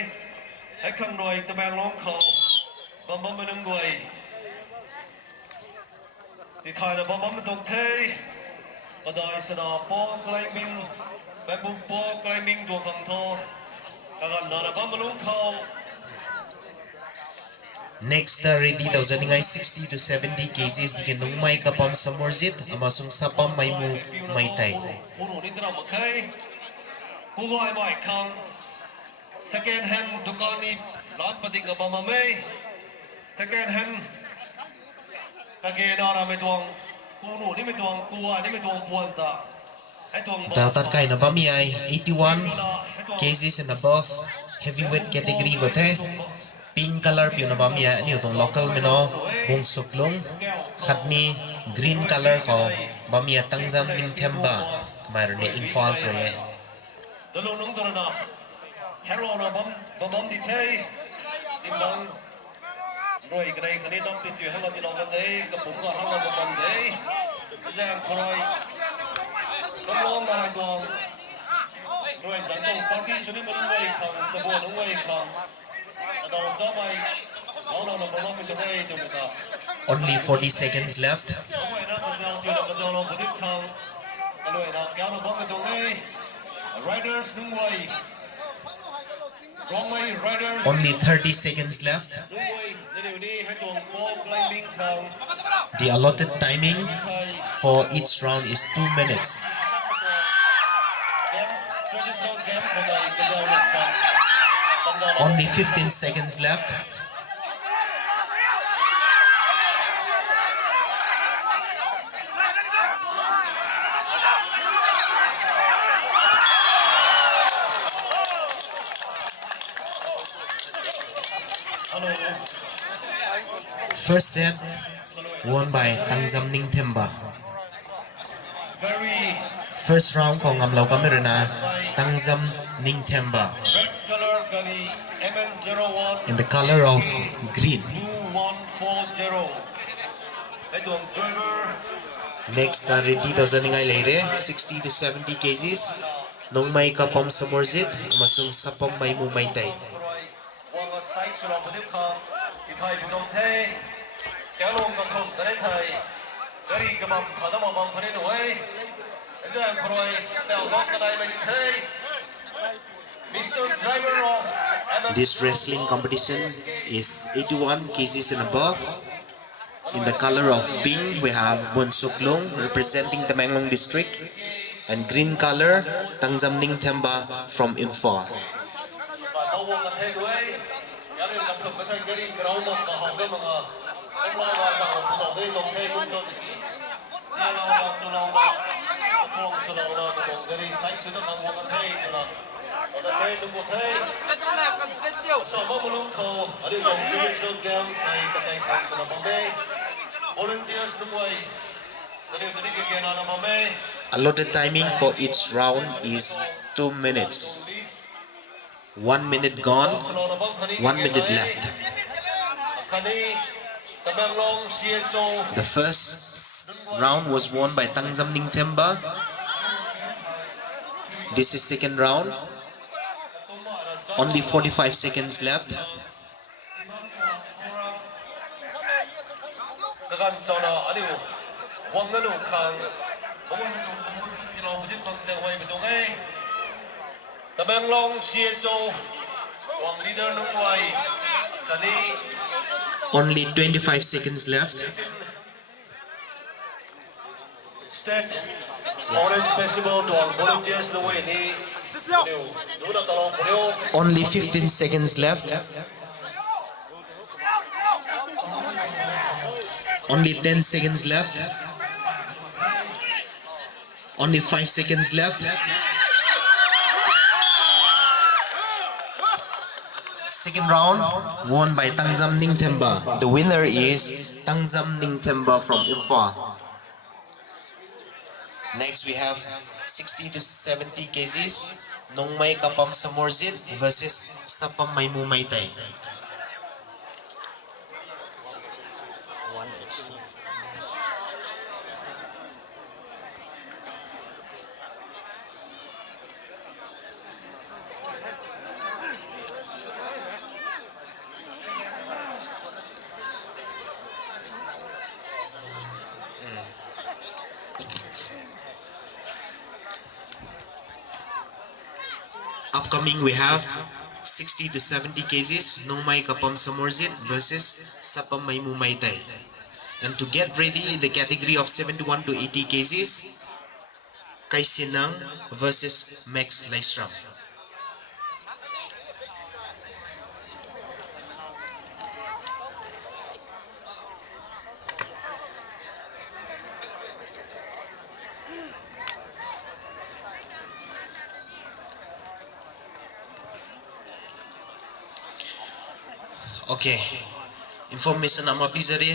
I come no the Manglong call Bamamanungway. The kind of Bamamadonte. But I said, pole climbing, bamboo pole climbing to Kanto, Kagan Bamalung call. Next, ready daw sa ningay 60 to 70 kgs di kanong may kapam sa morzit, amasong sapam may mu may tay. Second hand dukani lampating abamame. Second hand kagena rame tuang puno ni tuang kuwa ni tuang puanta. Tawtat kay na bamiyay 81 kgs and above, heavyweight category ko te. Pink color piyo na bamiyay ni utong local mino Bungsuklung. Khatni green color ko bamiyay Tangzam Ningthemba. Mayroon ni Imphal Pre. Dalunong tara na. Hero na bam di tay. Imang Roy gray kanina pisyo hanga tinawan day kapunga hanga bam day. Jang Roy. Kamong na dong. Roy zantong party suni manway kang sabuan manway kang. Adaw zamay. Wala na bam ito bay tumita. Only 40 seconds left. Kamay na tadal sila kadalo budit kang. Aloy na kano bam ito ngay. Riders nungway. Only 30 seconds left. The allotted timing for each round is 2 minutes. Only 15 seconds left. First set won by Tangzam Ningthemba. First round ko ngamlaw kami rin na Tangzam Ningthemba in the color of green. Next ready daw sa ningay leire 60 to 70 kgs nung may kapam sa morzit masung sapam may mumaytay. Thai bidong thay, kéo luôn con không tới thầy, cái gì cái bầm thở nó bầm phải đi đuổi, cái gì rồi đào gót cái này mình thấy, Mr. Driver of This wrestling competition is 81 kgs and above. In the color of pink, we have Bungsuklung representing the Tamenglong district, and green color Tangzam Ningthemba from Imphal. Allotted timing for each round is 2 minutes. 1 minute gone, 1 minute left. The first round was won by 𝘔𝘦𝘥𝘪𝘢𝘭. This is second round. Only 45 seconds left. Tamenglong CSO Wang leader Nungwai Kani Only 25 seconds left. State Orange Festival Tuang volunteers the way ni Only 15 seconds left. Only 10 seconds left. Only 5 seconds left. Second round won by 𝘔𝘦𝘥𝘪𝘢. The winner is 𝘔𝘦𝘥𝘪𝘢 from 𝘓𝘂. Next we have 60 to 70 kgs 𝘔𝘦𝘂𝘃𝘁𝗧𝗏 versus 𝘓𝘂𝘃𝘠𝘬𝘪𝘢. Upcoming we have 60 to 70 kgs 𝘔𝘦𝘂𝘃𝘁𝗧𝗏 versus 𝘓𝘂𝘃𝘠𝘬𝘪𝘢. And to get ready in the category of 71 to 80 kgs, 𝘓𝘦𝘪𝘢 versus 𝘔𝘦𝘪𝘢. Okay, information nama pizari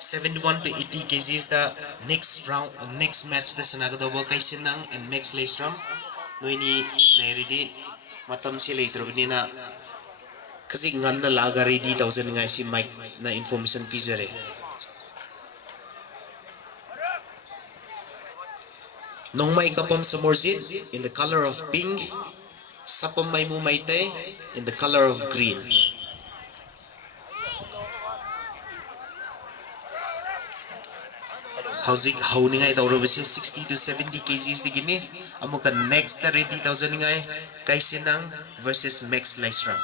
71 to 80 kgs the next round, next match the sanagadawa 𝘓𝘦𝘪𝘢 and 𝘔𝘦𝘪𝘢. Noini ready matam si later na kasi ngan na laga ready thousand nga si Mike na information pizari. 𝘔𝘦𝘂𝘃𝘁𝗧𝗏 in the color of pink, 𝘓𝘂𝘃𝘠𝗧𝗏 in the color of green. Howzik hauningai taurabasi 60 to 70 kgs digini amuka next ready thousand ngai 𝘓𝘦𝘪𝘢 versus 𝘔𝘦𝘪𝘢.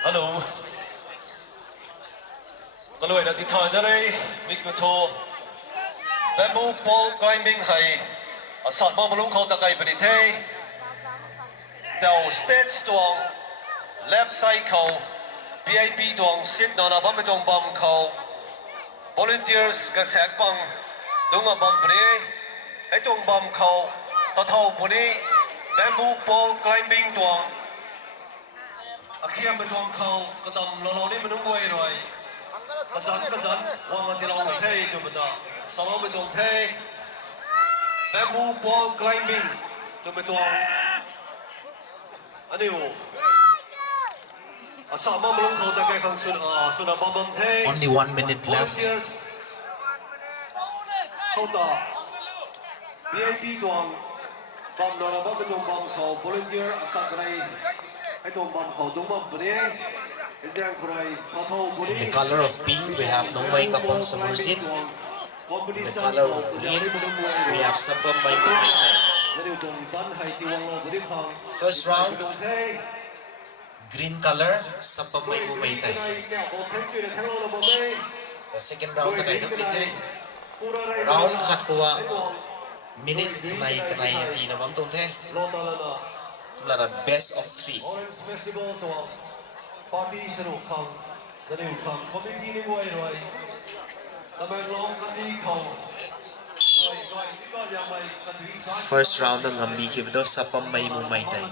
Hello. Kaloi na tithai darai mikuto bamboo pole climbing hai asat ma malung khau takai pani the tao stage tuang left side khau VIP tuang sit na na bam tong bam khau volunteers ka sak pang dunga bam pre hai tong bam khau ta thau puni bamboo pole climbing tuang Akhiam betuang kau ketam lalau ni menunggu roi. Kazan wang mati lalau teh tu betul. Salam betuang teh. Bamboo pole climbing tu betuang. Aduh. Asal mau belum kau tak kau sudah bambam teh. Only 1 minute left. Kau tak. VIP tuang. Bam lalau bam betuang bam kau volunteer akak rai. In the color of pink, we have 𝘔𝘦𝘂𝘃𝘁𝗧𝗏. In the color of green, we have 𝘓𝘂𝘃𝘠𝗪𝘢. First round, green color, 𝘓𝘂𝘃𝘠𝗪𝘢. The second round, round kat kuwa minute kenai di namam tong the. Lara best of 3. First round ng ngambi kibdo sapam may mumaytay.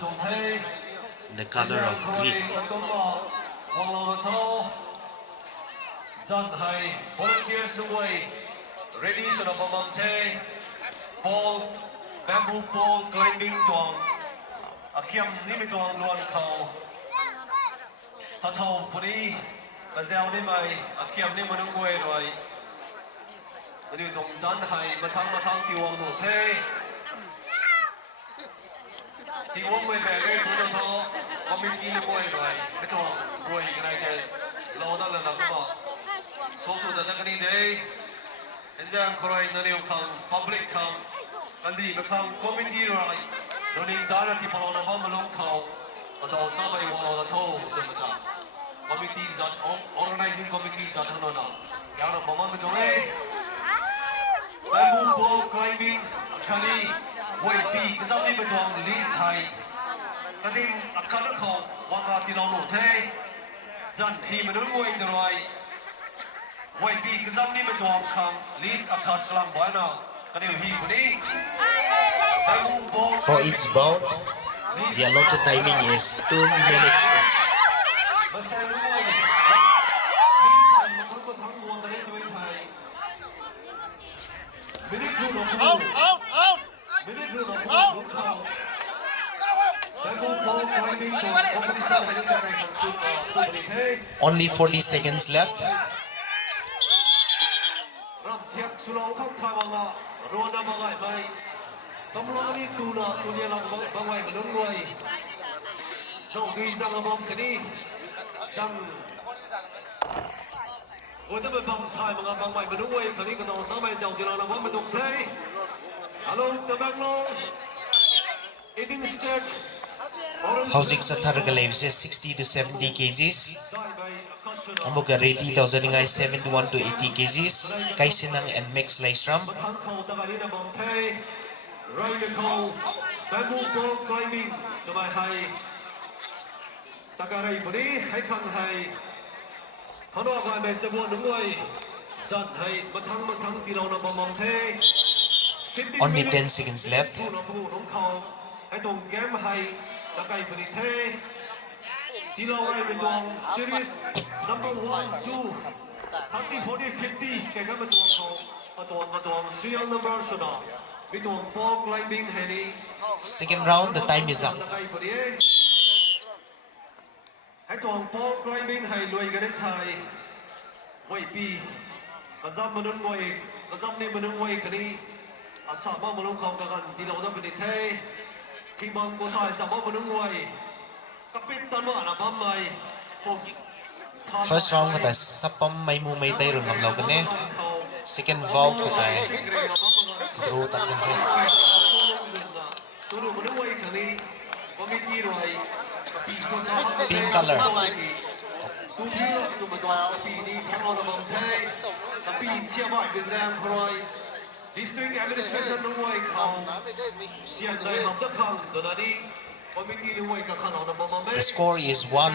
The color of green. Dân hay volunteers to way ready so the bomante ball bamboo pole climbing tuang akiam ni mi tuang luan khau tha thau puri ka zau ni mai akiam ni manung way roi ni tong zan hai mathang tiwang no the tiwang way ba ge tu tho committee ni way roi ke to way cái này ke lo da la na ba so to da ka ni dei Enjang korai nani ukang public kang andi bekang committee rai nani dana ti palo na bam malong kau atau samai wala na tho demata committee zat organizing committee zat hano na kaya na mama betul bamboo pole climbing kali wei pi kesam ni betul lis hai kading akan kau wanga ti lo no the zan hi menung wei rai Wei pi kesam ni betuang kang lis akat kelang buana kani hi kuni. For each bout, the allotted timing is 2 minutes each. Only 40 seconds left. Sulau kau tawanga, rona mangai mai. Tumlang ni tuna, tunya lang bangai menungguai. Jom rizang abang sini, jang. Kita berbang thai bangai menungguai. Kali kita orang sampai jauh jalan abang betul saya. Hello, Tamenglong. Eating stage. Housing sa Targalave says 60 to 70 kgs. Amuga ready 71 to 80 kgs. Kaisinang and mixed laceram. Only 10 seconds left. Series number 1, 2, 30, 40, 50. Kaya betuang serial number sana. Betuang ball climbing heli. Second round, the time is up. Betuang ball climbing hai luai ganit hai. Wei pi. Kazam menung wei. Kazam ni menung wei kani. Asama menung kau kagan di lawan benit hai. Timbang kotai sama menung wei. First round kata sapam may mumaytay ron ngam lawan Second vow kata draw tan kan. Pink color. District administration nuway kau sian dai ham dak kang donani. The score is 1-1.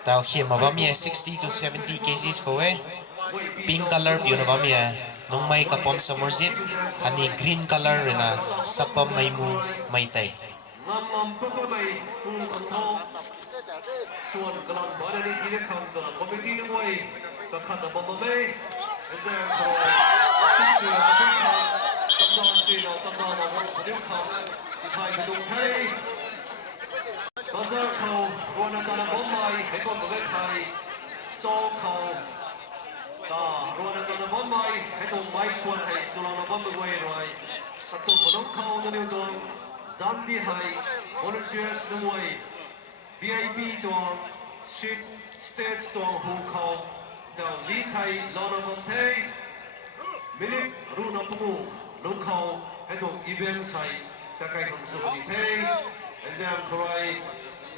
Tao here mabamia 60 to 70 kgs ko pink color pion mabamia nung may kapom sa morzit kani green color na sapam may mu may tay. Suan kelam mana ni kita kau dalam komiti ni way kakak nama mame, saya kalau kita sampai kau tentang dia tentang nama dia kau kita hidup hai. Masa kau wana dalam bomai, ekor bagai hai, so kau dah wana dalam bomai, ekor baik pun hai, sulang nama bomai roy. Satu penong kau ni untuk Zandi hai, volunteers ni way. VIP tuang, street stage tuang hukau, dan lisai lorong montai, milik runa pungu, lukau, itu event sai, takai konsumsi teh, dan kerai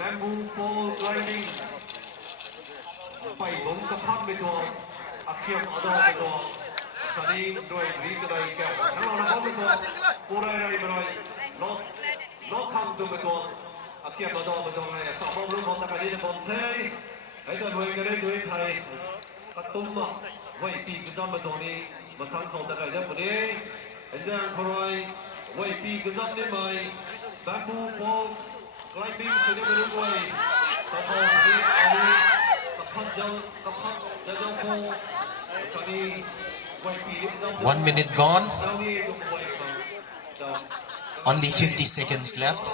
bamboo pole climbing, pai bom kepak betul, akhir ada betul, 1 minute gone. Only 50 seconds left.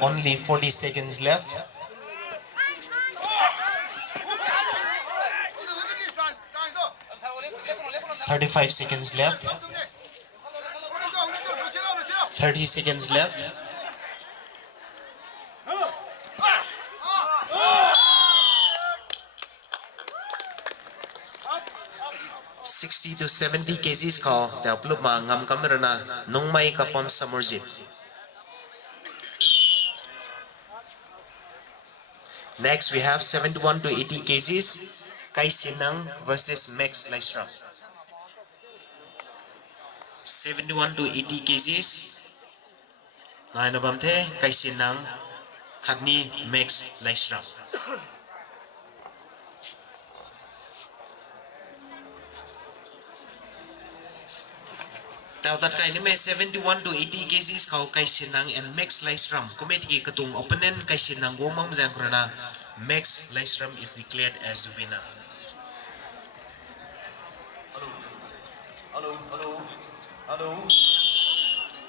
Only 40 seconds left. $35 seconds left. 30 seconds left. 60 to 70 kgs call. The pluma ngam kamerana nongmai kapam samorjit. Next we have 71 to 80 kgs. Kai Sinang versus Max Lysram. 71 to 80 kgs. Nainabamte Kai Sinang Khadni Max Lysram. Tao tat kai ni me 71 to 80 kgs kau Kai Sinang and Max Lysram. Komit ki katung opponent Kai Sinang gomam jangkrana. Max Lysram is declared as the winner.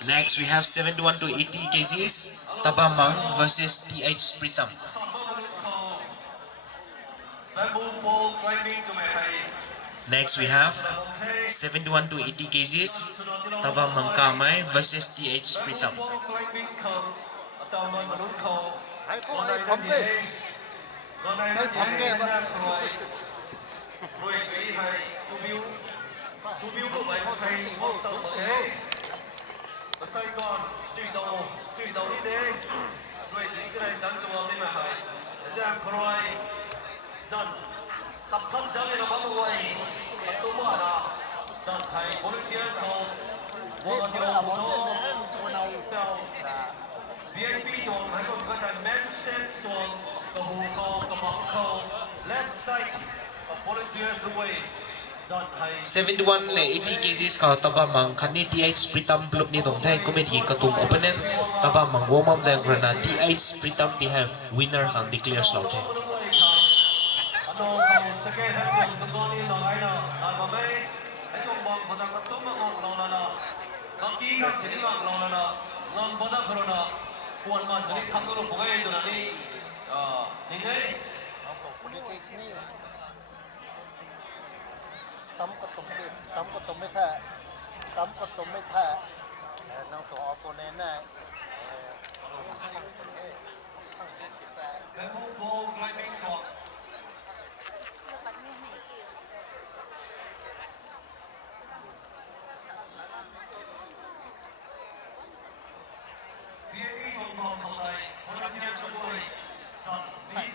Next we have 71 to 80 kgs. Tabamang versus 𝘓𝘓𝘃𝗧𝘓. Next we have 71 to 80 kgs. Tabamang Kamai versus 𝘓𝘓𝘃𝗧𝘓. 𝘓𝘓𝘓𝘓 le 80 kgs ka Tabamang khani 𝘓𝘓𝘃𝗧𝘓 blub ni dong thai committee katung opponent Tabamang womam jangkrana 𝘓𝘓𝘓𝘃𝗧𝘓 ti ha winner han declare slot hai.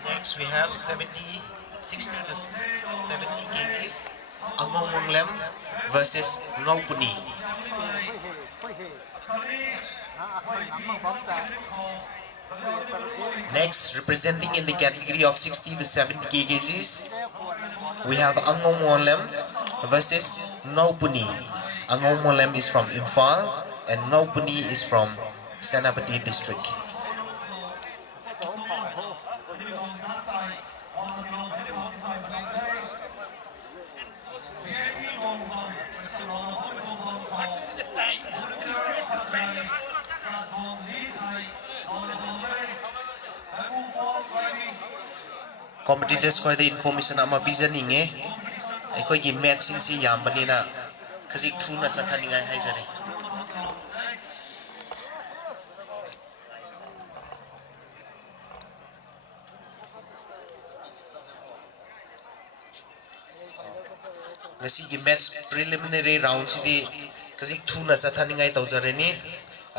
Next we have 60 to 70 kgs. 𝘓𝘓𝘥𝘪𝘢 versus 𝘔𝘦𝘥𝘪𝘢. Next, representing in the category of 60 to 70 kgs, we have 𝘓𝘓𝘥𝘪𝘢 versus 𝘔𝘦𝘥𝘪𝘢. 𝘓𝘓𝘥𝘪𝘢 is from Imphal and 𝘔𝘦𝘥𝘪𝘢 is from Senapati district. Competitors ko the information ama bizaninge aikoi gi match sin si yambani na khajik thuna chathaningai haijare. Ngasi gi match preliminary round si di khajik thuna chathaningai tawjareni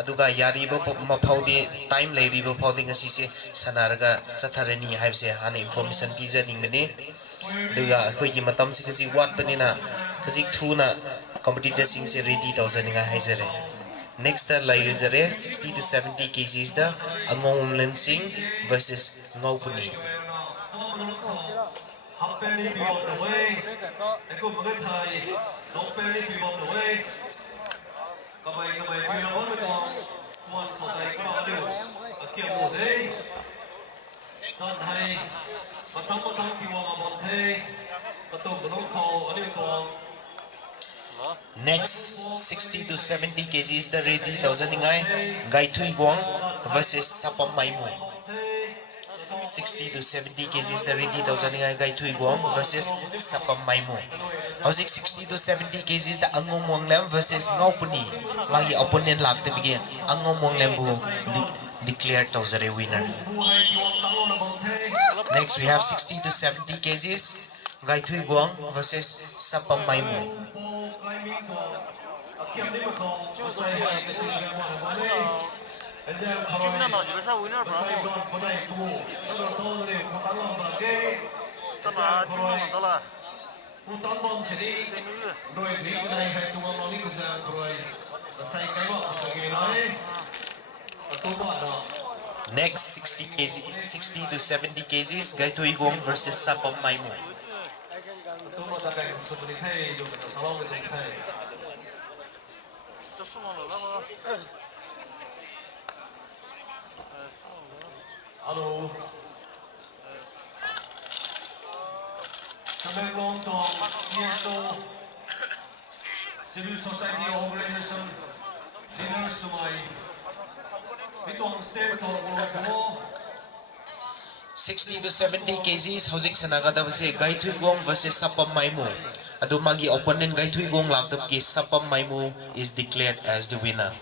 aduga yariba maphawdi time leiriba phawdi ngasi se sanaraga chatharani haibse hana information pijaningmani aduga akhoi gi matam se kasi wat panina kasi thuna competitor sing se ready tawzaninga haizare next laizare 60 to 70 kgs da angong lensing versus ngaupuni Next 60 to 70 kgs the ready tawzaningai 𝘓𝘓𝘓𝘓 versus sapam maimu 60 to 70 kgs the ready tawzaningai 𝘓𝘓𝘓𝘓 versus sapam maimu howsik 60 to 70 kgs the angom wanglem versus ngaupuni magi opponent lakte bigi angom wanglem bu declared tawzare winner next we have 60 to 70 kgs 𝘓𝘓𝘓𝘓 versus sapam maimu Next 60 to 70 kgs 𝘓𝘓𝘓𝘓 versus sapam maimu Hello. Tamenglong civil society organization leaders to my 60 to 70 kgs hojik sanagadabase 𝘓𝘓𝘓𝘓 versus sapam maimu adu magi opponent 𝘓𝘓𝘓𝘓 lakdabki sapam maimu is declared as the winner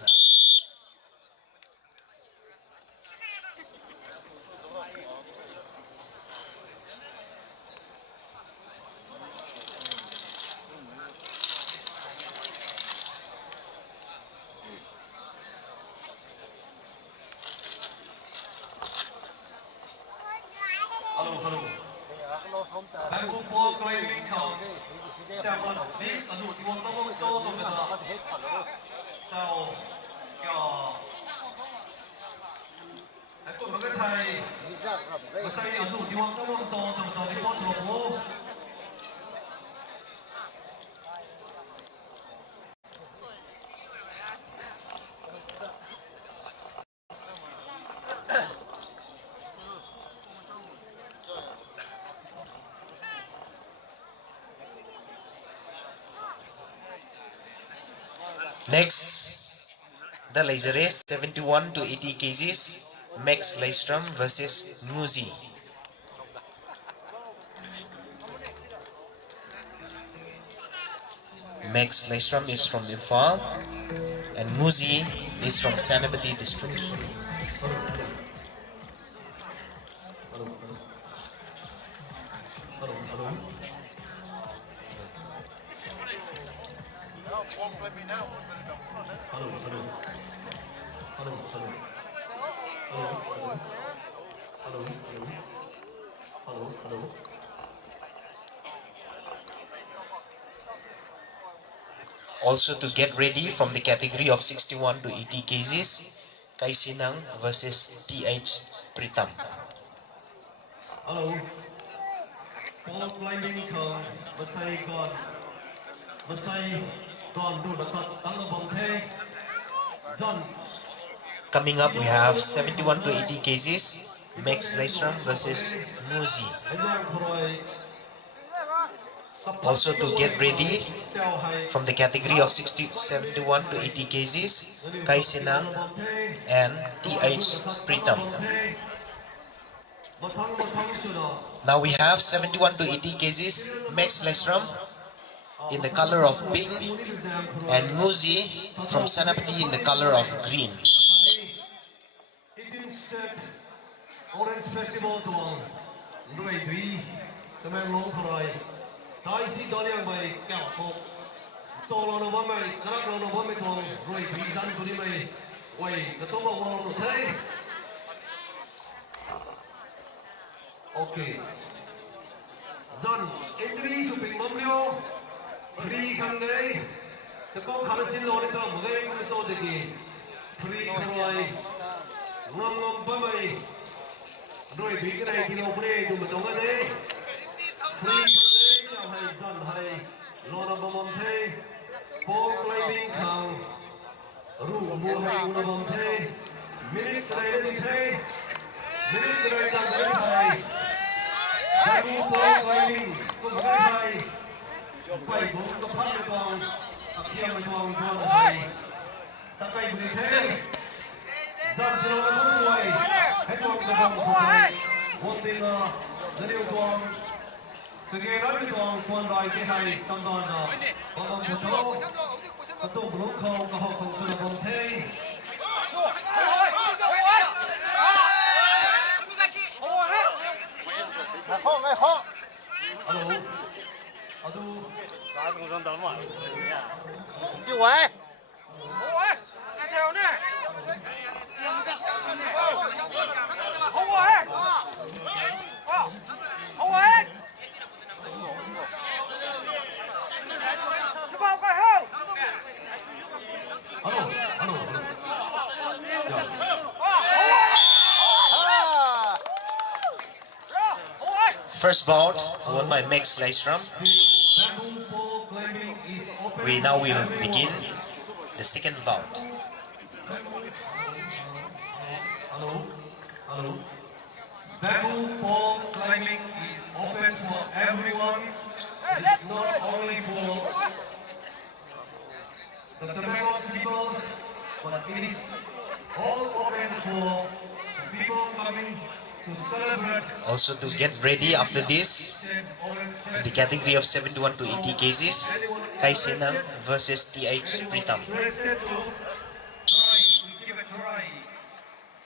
Next, the laser race 71 to 80 kgs Max Leistrom versus 𝘓𝘓𝘓𝘓𝘓. Max Leistrom is from Imphal and 𝘓𝘓𝘓𝘓 is from 𝘓𝘓𝘓𝘓 district. Also to get ready from the category of 61 to 80 kgs, Kaisinang versus 𝘓𝘓𝘓𝘓𝘓𝘓𝘓𝘓. Hello. Ball climbing come. Masai gone do the cut. Coming up, we have 71 to 80 kgs, Max Leistrom versus 𝘓𝘓𝘓𝘓𝘓𝘓𝘓. Also to get ready from the category of 71 to 80 kgs, Kaisinang and 𝘓𝘓𝘓𝘓𝘓𝘓𝘓𝘓. Now we have 71 to 80 kgs, Max Leistrom in the color of pink and 𝘓𝘓𝘓𝘓𝘓 from Senapati in the color of green. Orange Festival to 𝘓𝘓𝘓𝘓𝘓𝘓 Tamenglong 𝘓𝘓𝘓𝘓𝘓 Dai si doliang mai 𝘓𝘓𝘓𝘓𝘓 to lo no mai karak lo no mai to 𝘓𝘓𝘓𝘓𝘓𝘓 zan tu ni mai Ôi, cái tố bầu bầu một thế. Ok. Dân, entry shopping mâm liêu. Free khăn đấy. Cho có khăn xin lỗi để tao một cái cái số để kì. Free khăn này. Ngâm ngâm bấm mày. Rồi bị cái này thì nó cũng đây dùng một đồng cái đấy. Free khăn đấy chào hay dân hay. Lo nó bấm mâm thế. Ball climbing khăn. Ru mua hay mua bom thế, minute này đi thế, minute này đang đến thầy, hai mua bom climbing cũng đến thầy, phải bốn cái phát được con, kia mình con thầy, ta phải đi thế, dàn cho nó không đuổi, hết con cái bom của thầy, một tin là điều con, cái nghe nói con đòi cái này, xong đòn rồi, con bom của số. Cái tổ bóng không có học không sửa bóng thế. Alo. Alo. Sao không xong tấm à? Chưa quay. Ôi, cái theo nè. Không ơi. Không ơi. Chứ bao cái không? Alo. Alo. First bout won by Max Lystrom. We now will begin the second bout. Hello. Hello. Bamboo pole climbing is open for everyone. It's not only for the Tamenglong people, but it is all open for people coming to celebrate. Also to get ready after this, in the category of 71 to 80 kgs, 𝘓𝘕𝘂𝘁𝗧 versus 𝘓𝘧𝗓𝘃𝗲. Interested to try, to give a try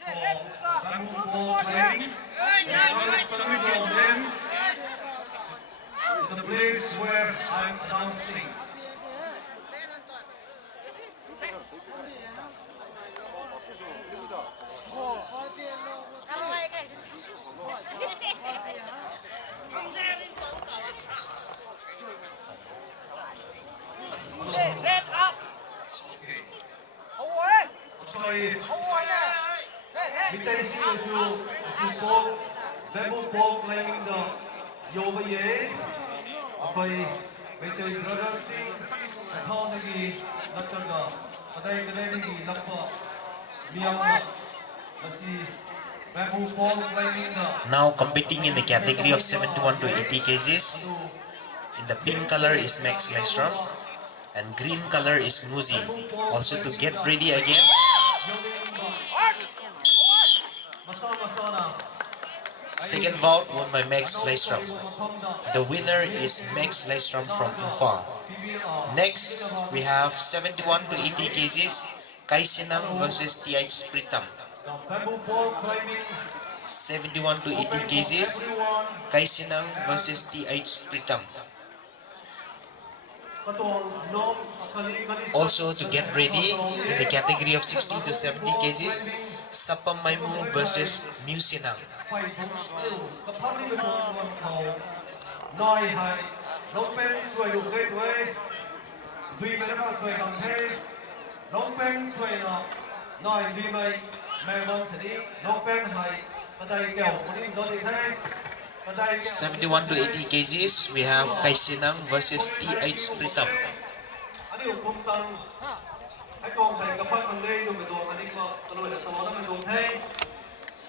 for bamboo pole climbing. Some of them, the place where I'm announcing. Tôi invitation to bamboo pole climbing the 𝘌𝘯𝘵𝘢𝘢. Tôi tôi brother sing thao này lập chân đó, ở đây cái này thì lập vợ miếng đó, bamboo pole climbing the. Now competing in the category of 71 to 80 kgs. In the pink color is Max Lystrom and green color is 𝘓𝘂𝘃𝘂𝘁. Also to get ready again, second bout won by Max Lystrom. The winner is Max Lystrom from 𝘓𝘂. Next, we have 71 to 80 kgs, 𝘓𝘕𝘂𝘂𝘁 versus 𝘓𝘧𝘓𝘃𝗃. 71 to 80 kgs, 𝘓𝘕𝘂𝘂𝘁 versus 𝘓𝘧𝘓𝘃𝗃. Also to get ready in the category of 60 to 70 kgs, 𝘓𝘂𝘃𝘂𝘁 versus 𝘓𝘂𝘂𝘂𝑚. Hãy 71 to 80 kgs, we have 𝘓𝘕𝘂𝘂𝘁 versus 𝘓𝘧𝘓𝘃𝗃.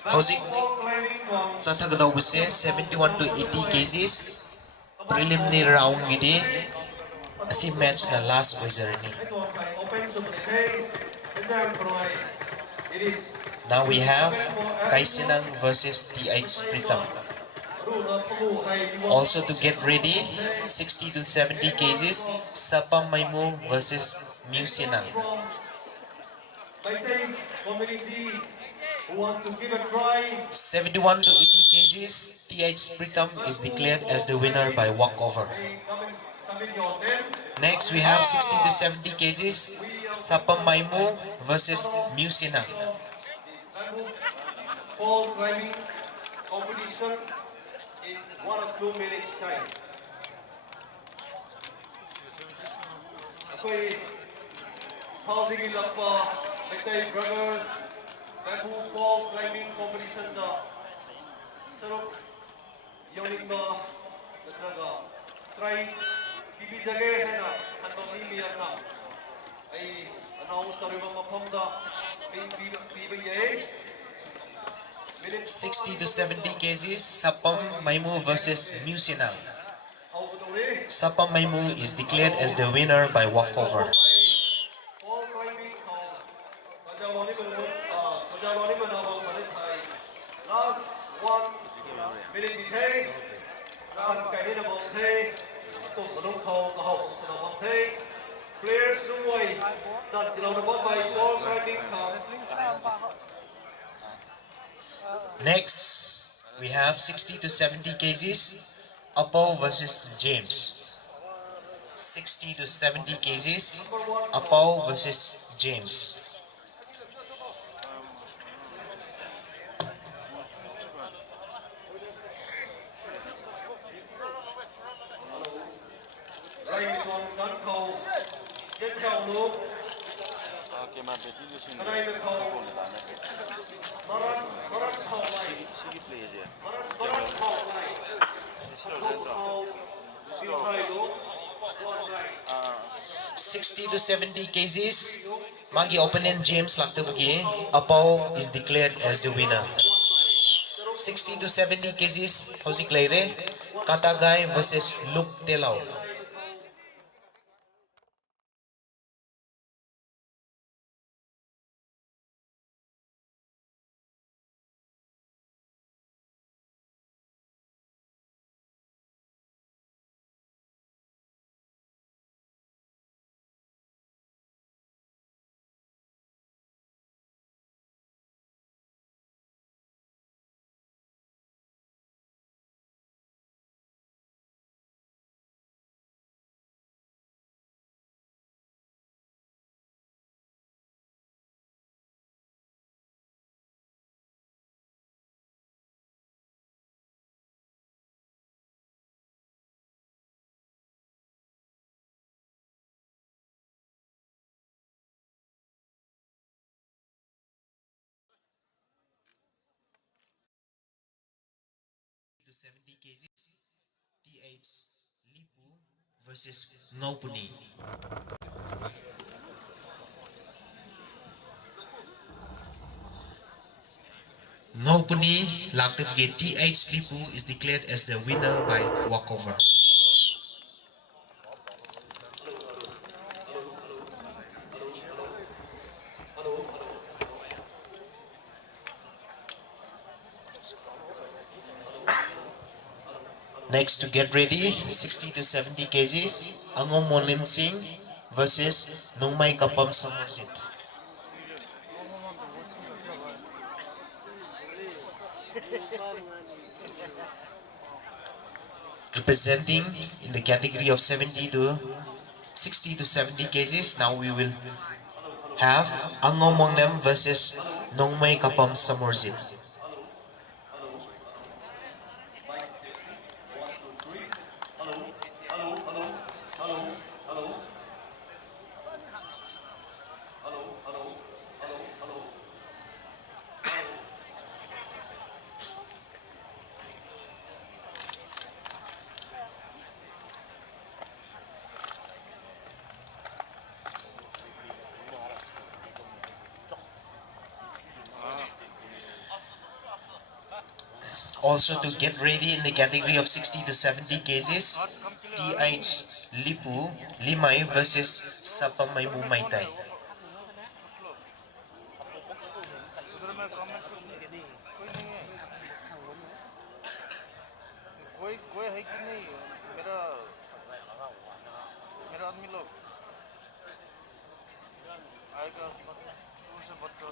How's Sathagadawase 71 to 80 kgs preliminary round gidi asi match na last wizarding. Now we have 𝘓𝘕𝘂𝘂𝘁 versus 𝘓𝘧𝘓𝘃𝗃. Also to get ready 60 to 70 kgs, 𝘓𝘂𝘃𝘂𝘁 versus 𝘓𝘂𝘂𝘂𝘁. who wants to give a try. 71 to 80 kgs, 𝘓𝘧𝘓𝘃𝗃 is declared as the winner by walkover. Next, we have 60 to 70 cases. 𝗓𝘂𝘂𝘂𝘃𝘂𝘁 versus 𝘓𝘬𝘂𝑛𝑎. Ball climbing competition in 1 or 2 minutes time. Akwai Thaldigi Lakpa, Metai Brothers, Bamboo Ball climbing competition da Saruk Yoningba Natraga Try Kibizage Hena Hanbami Miyana. I announce the River Mapamda in BBA. 60 to 70 cases. 𝗓𝘂𝘂𝘂𝘂𝘂 versus 𝘓𝘬𝘂𝑛𝑎. 𝗓𝘂𝘂𝘂𝘂𝘂𝘂 is declared as the winner by walkover. Last 1 minute delay. Players Nuway, Sat Dilonabot by ball climbing. Next, we have 60 to 70 cases. 𝗓𝘶 versus James. 60 to 70 cases. 𝗓𝘶 versus James. Sixty to 70 cases. Magi opponent James Laktabagi. 𝗓𝘶 is declared as the winner. 60 to 70 cases. Howsik Leire. Katagay versus 𝘔𝘦𝘪𝘢. To 70 cases. 𝘓𝘬𝘪𝘠 versus 𝘔𝘦𝘥𝘪𝘢. 𝘔𝘦𝘥𝘪𝘢 Laktabagi 𝘓𝘬𝘪𝘠 is declared as the winner by walkover. Next, to get ready, 60 to 70 cases. 𝘔𝘠𝘥𝘪𝘢 versus 𝘔𝘦𝘥𝘪𝘢. Representing in the category of 60 to 70 cases. Now we will have 𝘔𝘠𝘥𝘪𝘢 versus 𝘔𝘦𝘥𝘪𝘢. Also, to get ready in the category of 60 to 70 cases, 𝘓𝘬𝘪𝘠 versus 𝗓𝘂𝘂𝘂𝘂𝘂𝘂𝘂𝘂. कोई है कि नहीं मेरा मेरा आदमी लोग आएगा उनसे बात करो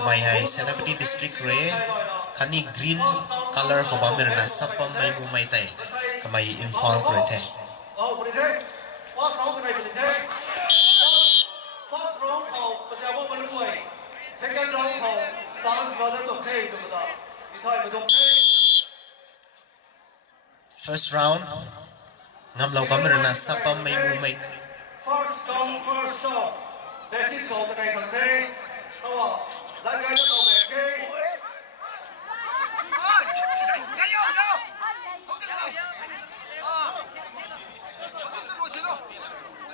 kamay hai Senapati district re khani green color ko ba merna sapam mai mu mai tai kamay Imphal ko re the Oh, bồi thế. First round cái này bồi thế. First round họ bây giờ vẫn bồi. Second round họ sáng giờ đang tập thể rồi đó. Đi thôi mà tập thể. first round ngam lau ba merna sapam mai mu mai First come, first serve. Basic sổ cái này tập thể. Đâu à? Lại cái đó đầu mẹ cái.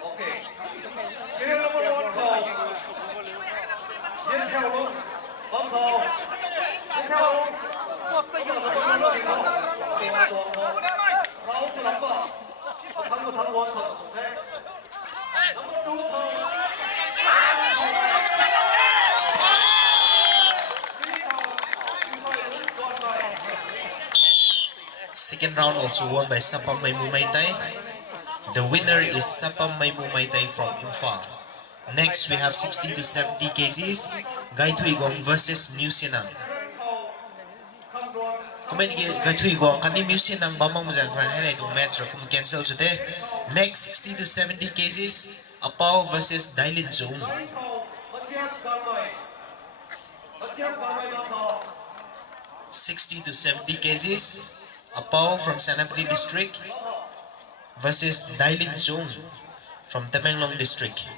Okay. Serial number 1 call. Diễn theo đúng. Bóng call. Diễn theo đúng. Ráo cho lắm vào. Thắng one call. Okay. Number 2 call. second round also won by Sapam mai mu mai tai. The winner is Sapam mai mu mai tai from Imphal. Next we have 60 to 70 kgs 𝘓𝘬𝘂𝘁𝗧 versus 𝘓𝘓𝘃𝘓. Comment 𝘓𝘬𝘂𝘁𝗧 kani 𝘓𝘓𝘃𝘓 bamang muzang kran hai to match ro kum cancel today. Next 60 to 70 kgs 𝘓𝘂 versus 𝘓𝘬𝘂𝘓. 60 to 70 kgs 𝘓𝘂 from Senapati district versus 𝘓𝘬𝘂𝘓 from Tamenglong district.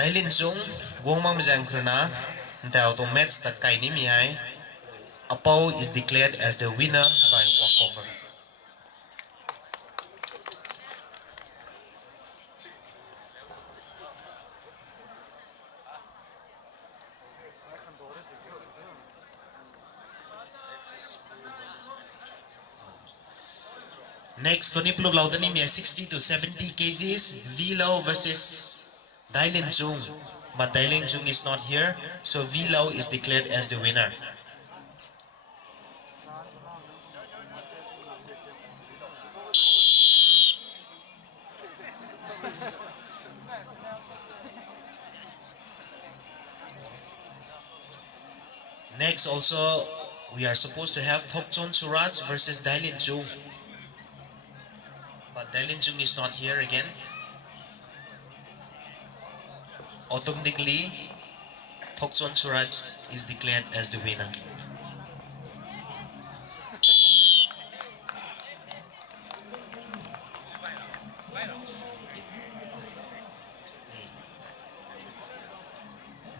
𝘓𝘬𝘂𝘓 wong mam jang krana dao to match ta kai ni mi hai 𝘓𝘂 is declared as the winner by walkover. Next koniplo laudani mi 60 to 70 kgs 𝘓𝘬𝘂𝘓 versus 𝘓𝘬𝘂𝘓, but 𝘓𝘬𝘂𝘓 is not here, so 𝘓𝘬𝘂𝘓 is declared as the winner. Next also we are supposed to have 𝘔𝘦𝘪𝘢𝘀𝘀 versus 𝘓𝘬𝘂𝘓, but 𝘓𝘬𝘂𝘓 is not here again. Automatically 𝘔𝘦𝘪𝘢𝘀𝘀 is declared as the winner.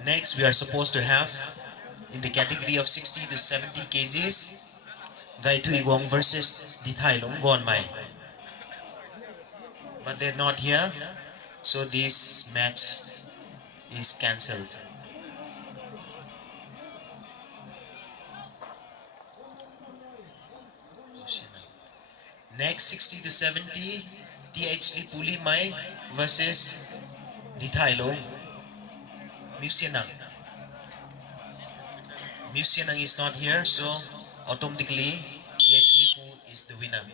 Next we are supposed to have in the category of 60 to 70 kgs 𝘓𝘬𝘂𝘓 versus 𝘓𝘓𝘪𝘢𝘀𝘪𝘢, but they're not here, so this match is cancelled. Next 60 to 70 𝘓𝘓𝘪𝘓𝘃𝘓 versus 𝘓𝘓𝘪𝘢 𝘓𝘓𝘃𝘓. 𝘓𝘓𝘃𝘓 is not here, so automatically 𝘓𝘓𝘪𝘓𝘃 is the winner.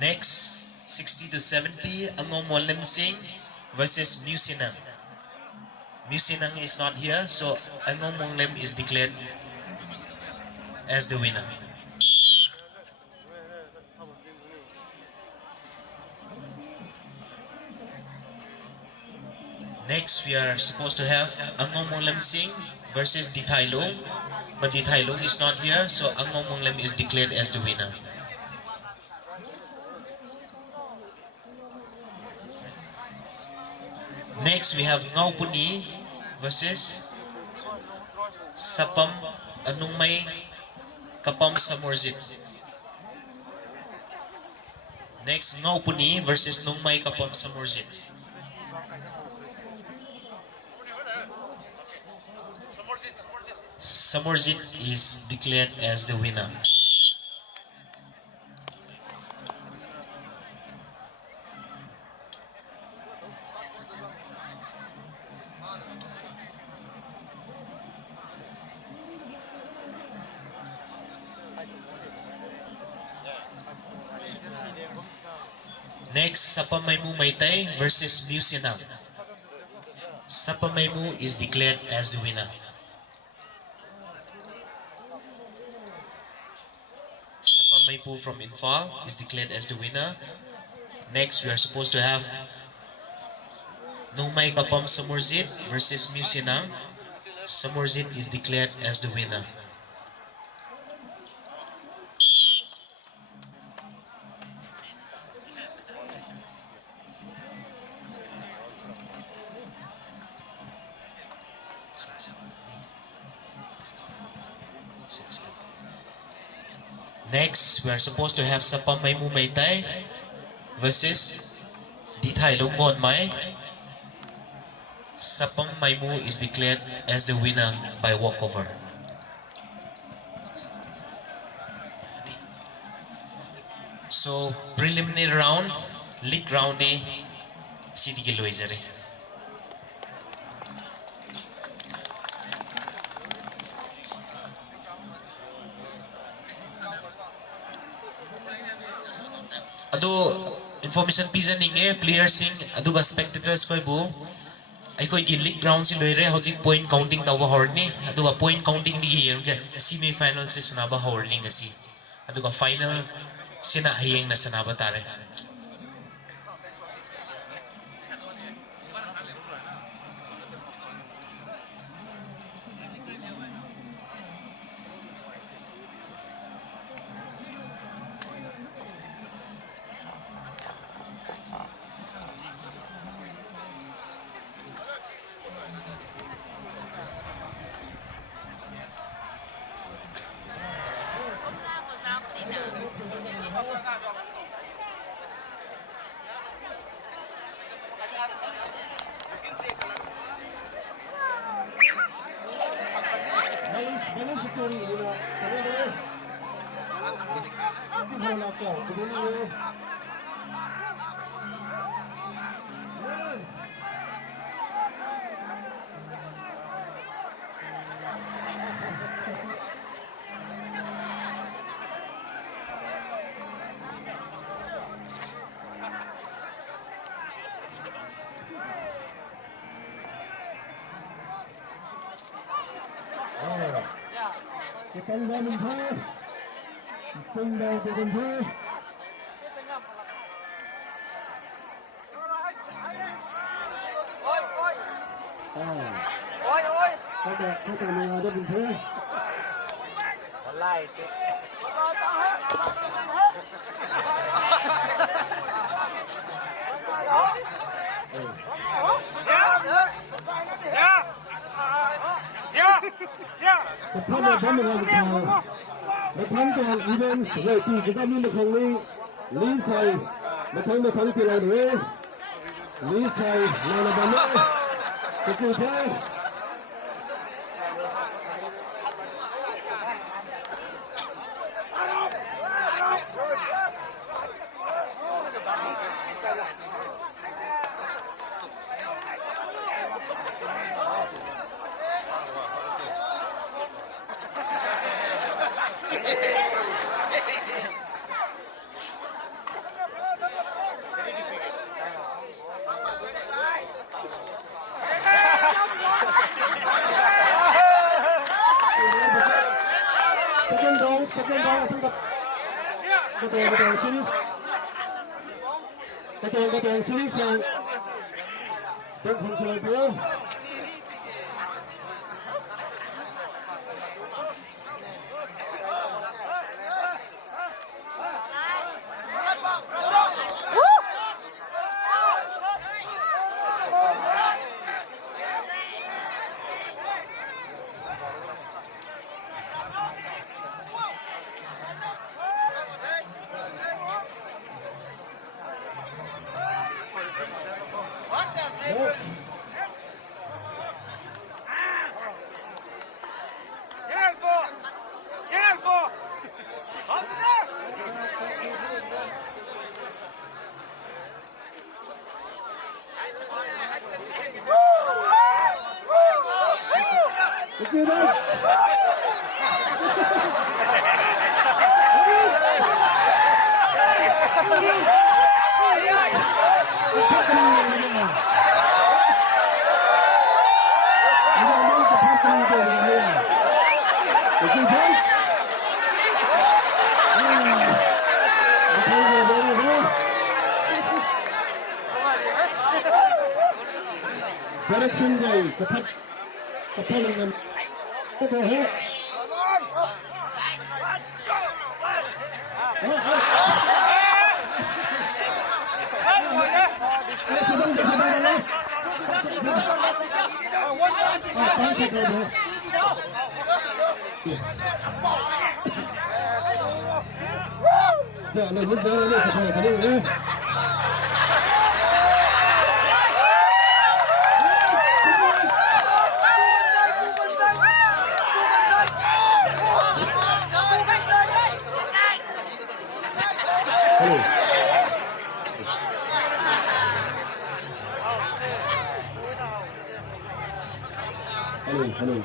Next 60 to 70 𝘓𝘓𝘪𝘓𝘃 versus 𝘓𝘓𝘪𝘓. 𝘓𝘓𝘪 is not here, so 𝘓𝘓𝘪𝘓 is declared as the winner. Next we are supposed to have 𝘓𝘓𝘪𝘓𝘃 versus 𝘓𝘓𝘪𝘓, but 𝘓𝘓𝘪𝘓 is not here, so 𝘓𝘓𝘪𝘓 is declared as the winner. Next we have 𝘓𝑝uni versus Sapam Anungmay Kapam Samorzit. Next 𝘓𝑝uni versus Nungmay Kapam Samorzit. Samorzit is declared as the winner. Next, 𝗓𝗵𝘂𝘁𝗧𝗧 versus 𝘔𝘵𝘃𝘓𝘂𝘂. 𝗓𝗵𝘂𝘂 is declared as the winner. 𝗓𝗵𝘂𝘂 from Imphal is declared as the winner. Next, we are supposed to have Nongmai Kapam Samorzit versus 𝘔𝘃𝘓𝘂. Samorzit is declared as the winner. Next, we are supposed to have 𝗓𝗵𝘂𝘁𝗧𝗧 versus 𝘓𝘦𝘪𝘢𝘁𝘓𝘠. 𝗓𝗵𝘂𝘂 is declared as the winner by walkover. So, preliminary round, league round day, sidigi loizare. Ado information pizaninge players sing aduga spectators koi bu aikoi gi league ground si loire housing point counting tawba horni aduga point counting digi yerge semi-final se sanaba horni ngasi aduga final sina hayeng na sanaba tare. Direction day, the Tamenglong overhead. Hello.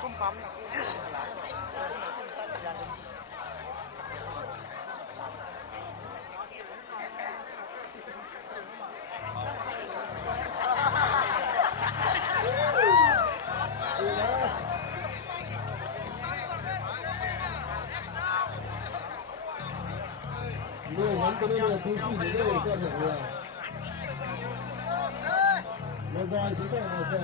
Cung phẩm 玩这个游戏里面有个什么？那个是这样的。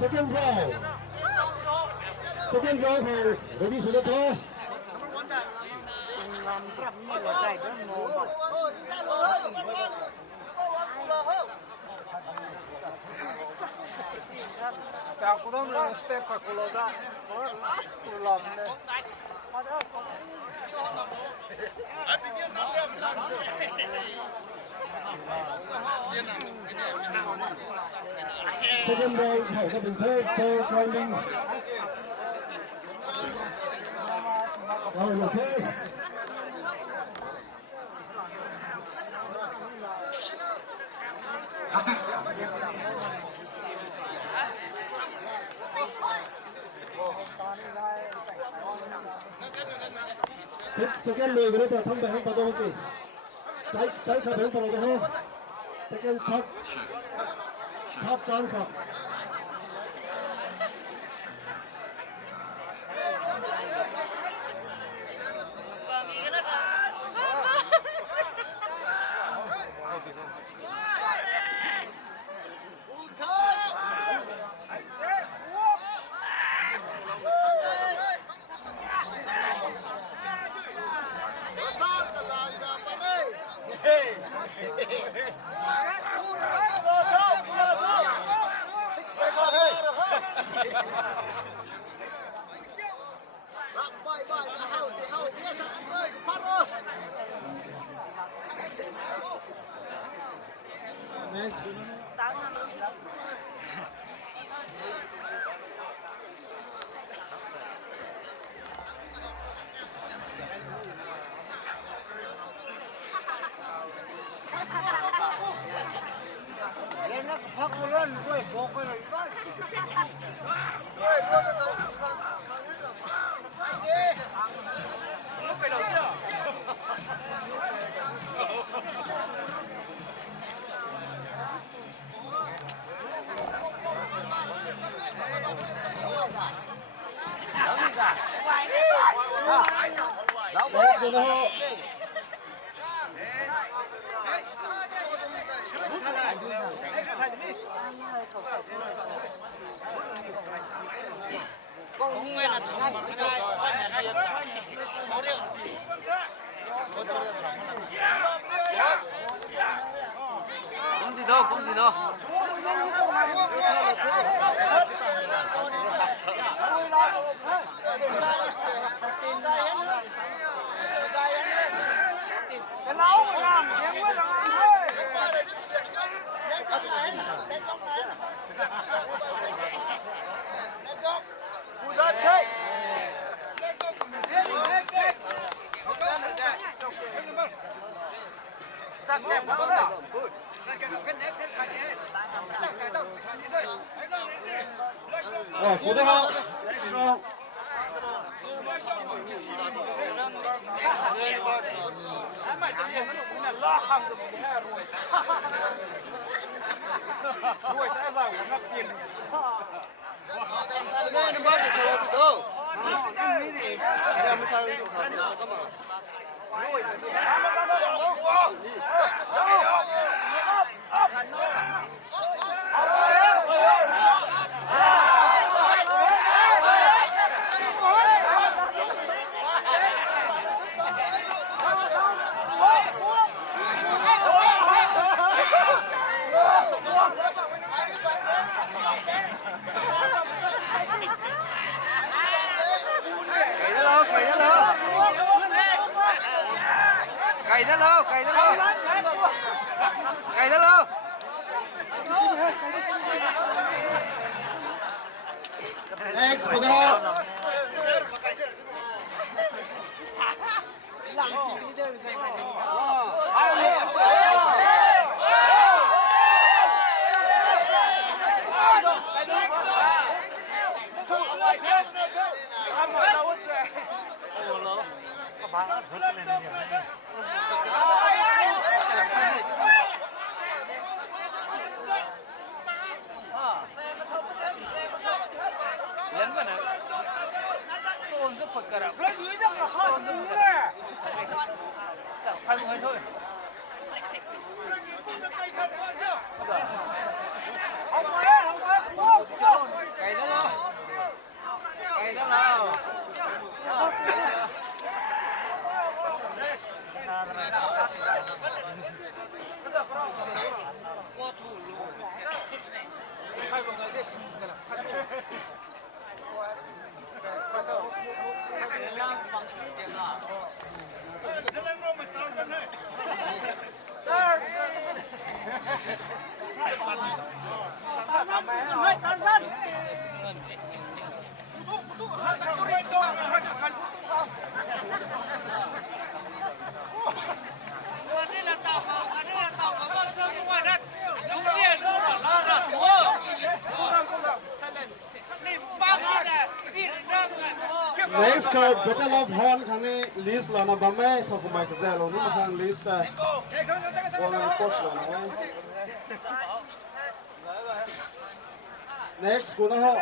Second round. Second round for ready sudah tu. aku dah mula step aku loda, last pulang deh. Second round เขาก็เป็นเพื่อนโตกลางเอาโอเค Justin. Second เลยก็ได้แต่ทั้งแบบทั้งประตูสิใช้ขาเป็นประตูนะ Second top จานครับกูได้ครับNext, Next card, Battle of Horn, kami list lana bame, kau kumai kezelo ni makan list dah. Orang coach lana. Next, kuna ho.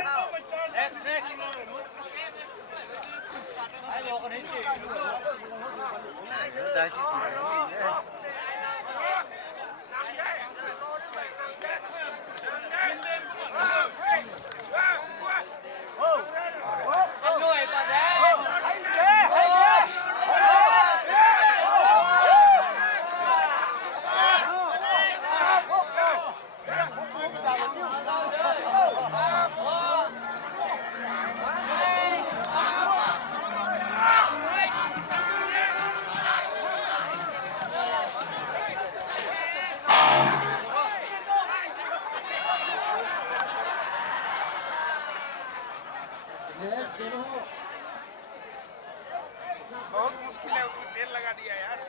बहुत मुश्किल है उसमें तेल लगा दिया यार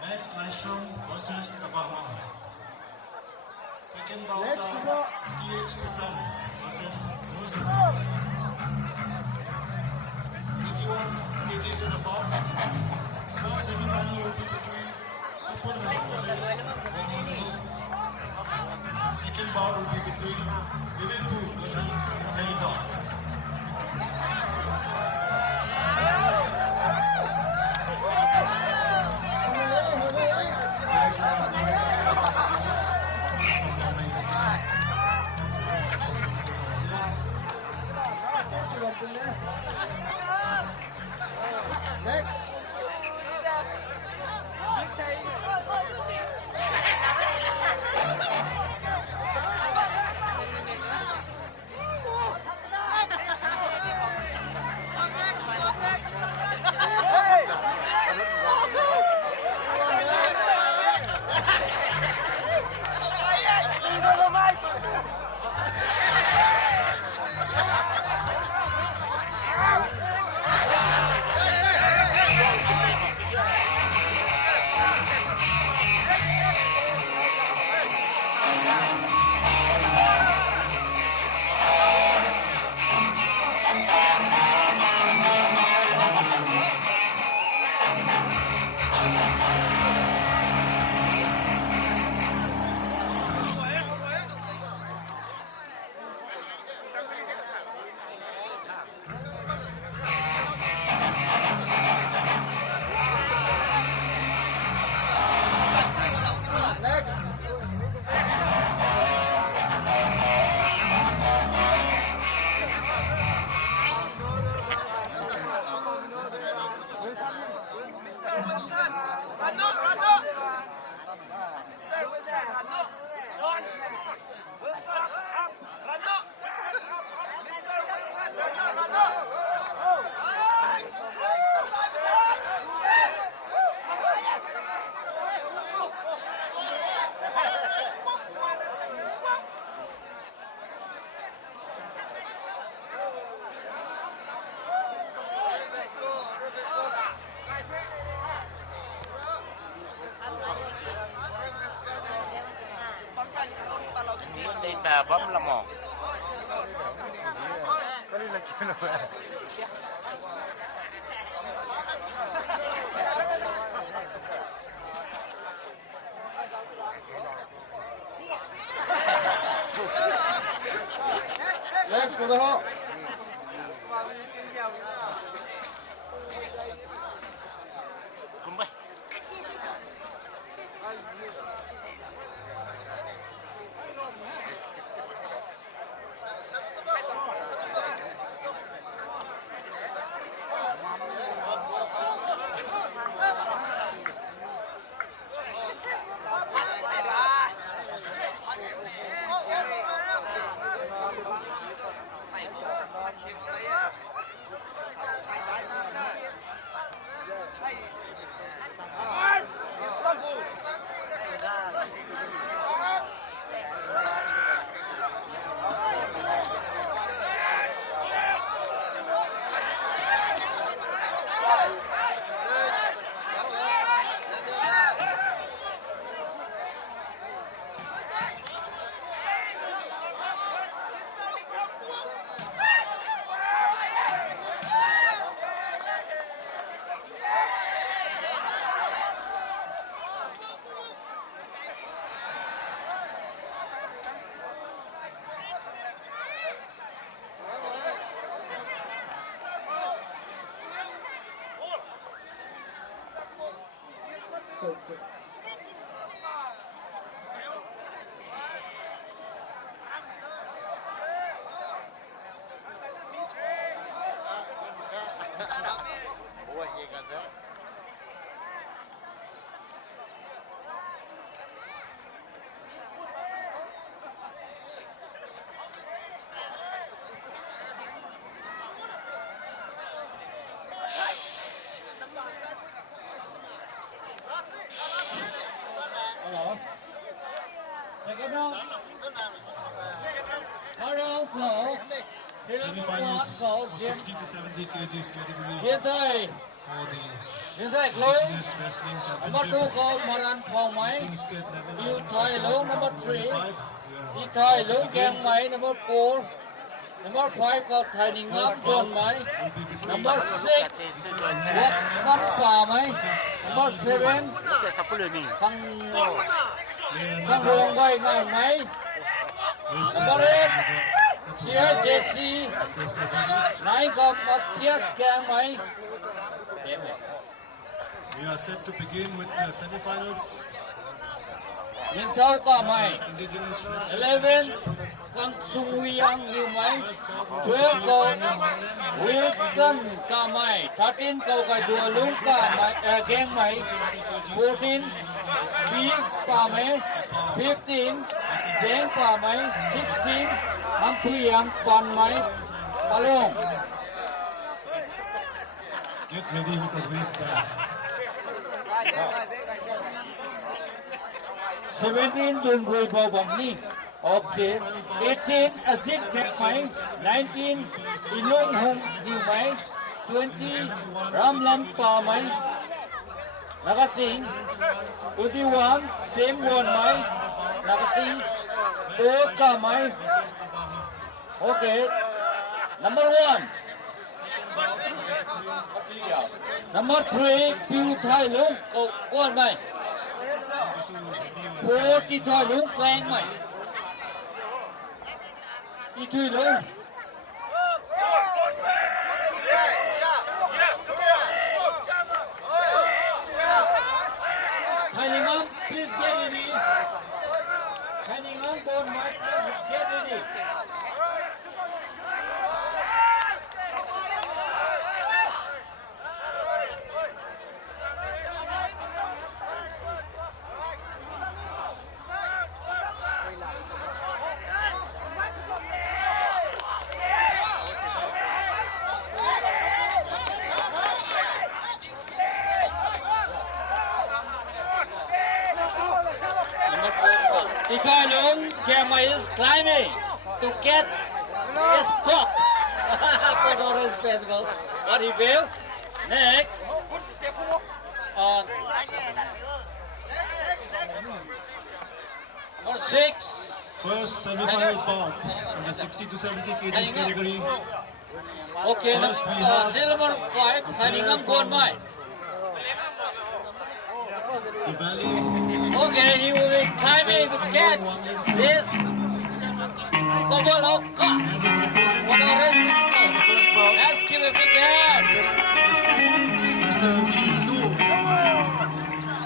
Match Lashon versus 𝗶𝘃𝘂𝘁𝗲. Second bout 𝘓𝘦𝘪𝘢𝘪𝘢 versus 𝘔𝘦𝘥𝘪𝘢. 81 kg to the box. First semi-final will be between 𝘓𝘂𝘂𝘁𝗏 versus 𝘔𝘦𝘥𝘪𝘢. Second bout will be between 𝘓𝘠𝑚𝑏𝑢 versus 𝘓𝘠𝑦𝑡𝘪𝘅. 𝘓𝘠𝘂𝘁𝗏. Next, 𝘓𝘠𝘂. Second round. Third round call. Semifinals for 60 to 70 kgs category Hiện tại for the Chloe. Indigenous Wrestling Number Championship. 2 call Maran Phong Mai. Team skate level You Thai Long number 3. 25. He Thai Long Gang Mai number 4. Number 5 called Thai Ning Ngam Don Mai. Number 6 Wat Sam Pa Mai. Number 7 Thang Rong Bai Ngai Mai. Number 8 Chia Jesse. 9 called Matthias Gang Mai. We are set to begin with the semifinals. Ninh Thơ Cả Mai. Indigenous Wrestling 11 Kang Sung Yang Liu Mai. 12 called Wilson Cả Mai. 13 called Kai Dua Lung Cả Mai. Gang Mai. 14 Beast Pa Mai. 15 Zeng Pa Mai. 16 Ham Pui Yang Pan Mai. Palong. Get ready with the waist band. 17 Dun Gui Bao Bang Ni. Okay. 18 Aziz Mek Mai. 19 Ilong Hong Liu Mai. 20 Ram Lam Pa Mai. Nakasing. 21 Sem Won Mai. Nakasing. To Ka Mai. Okay. Number 1. Number 3 Piu Thai Long Kon Mai. 4 Ti Thai Long Klang Mai. Ti Thui Long. Thai Ning Ngam, please get ready. Thai Ning Ngam Kon Mai, please get ready. The guy alone, Gamma is climbing to get his cup for Orange Festival. But he will. Next. Number 6. First semifinal bout in the 60 to 70 kgs category. Okay, First we have number 5, Thai Ning Ngam Kon Mai. the Valley. Okay, he will be climbing to catch this couple of cups for Orange Festival. First bout, Let's give a big hand. Mr. V.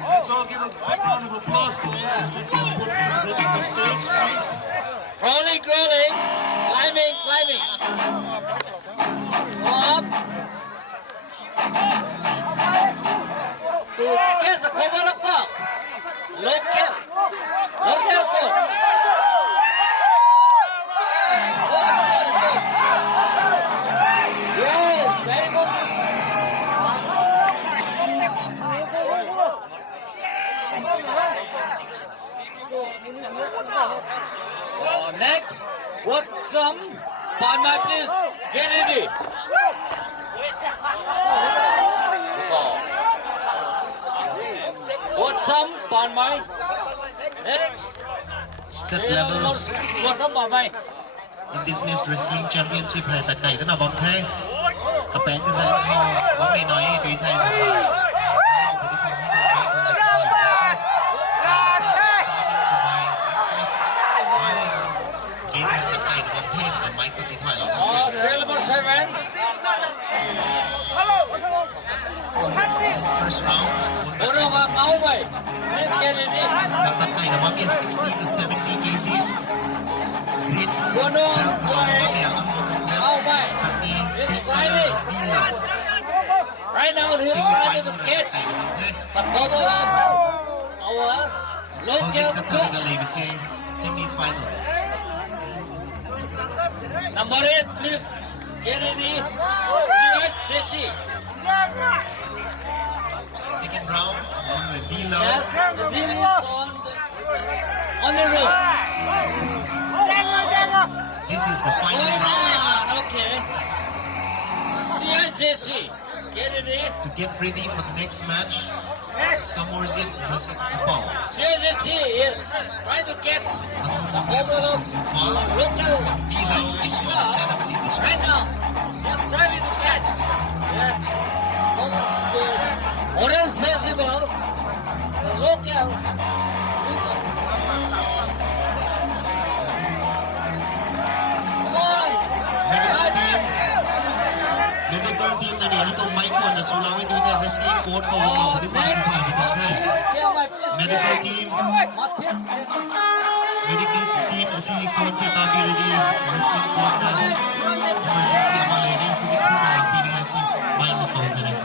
Let's all give a big round of applause for all the kids that put coverage on the stage, please. Crawling, crawling, climbing, climbing. Up. To get the couple of cups. Local coach. Yes, very good. Next, what's some? Partner, please get ready. What's some? Partner. Next. Step level What's some? Partner. Indigenous Wrestling Championship hay tại này đó là bóng thế. Các bạn cứ dám ho, có mày nói tùy thay một vài. First round, Ủa đâu mà máu vậy? Lên kia đi đi. Các bạn này là bóng 60 to 70 kgs. Green Ủa đâu belt vậy? Máu vậy. Let's climb it. Right now, he's climbing catch the cover of our Hosing local sa coach. Tamenglong semi-final. Number 8, please get ready. Sheshi. Second round on the Vilo. Yes, the deal is on the road. This is the final round Okay. Sheshi, get ready. to get ready for the next match. Samorzit versus 𝗶𝘃𝘂𝘁𝗲. Sheshi is trying to get the cover of local. Vilo is from the Semifinal district. Right now, he's trying to catch. Yeah. Orange Festival, the local. Come on. Medical team na niya itong mic ko na sulawin dito yung wrestling court ko wakaw di ba di ba di ba medical team asi coach sa tabi ready wrestling court na emergency amalay ni kasi ko na lang pili asi mahal mo pause na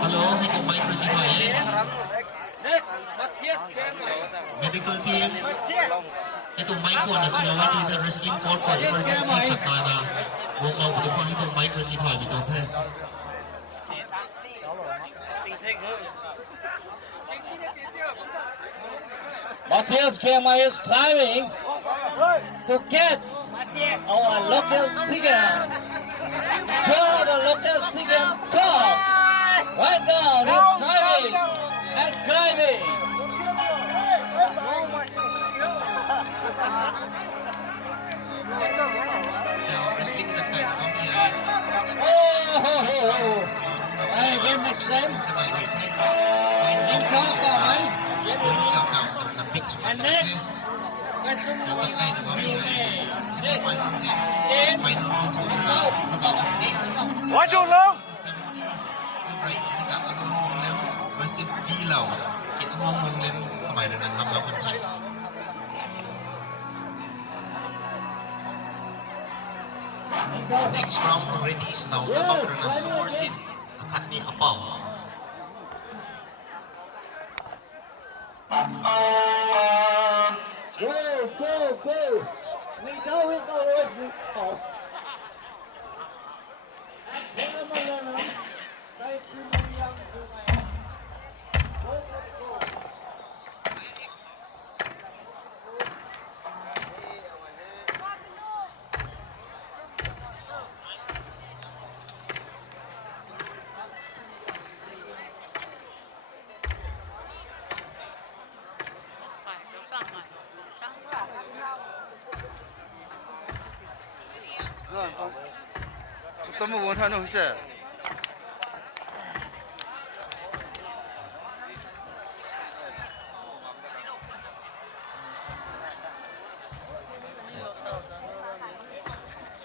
hello itong mic ready ba medical team itong mic ko na sulawin dito yung wrestling court ko emergency katana wakaw di ba itong mic ready ba dito okay Matthias Kema is climbing to catch our local chicken. The local chicken top. Right now, he's climbing and climbing. now wrestling na tayo na kami ay I again next time. Point count na pitch And next, question dapat tayo na kami ay semi-final niya final ito What you know? 70 right kita ang Manipur versus Vilo kita mong Manipur kamay na ng hamlaw ko next round already so now tabang na ng Samorzit ang ni 𝗶𝘃𝘂𝘁𝗲 Go! We know it's always the off. Tama mo tanong siya.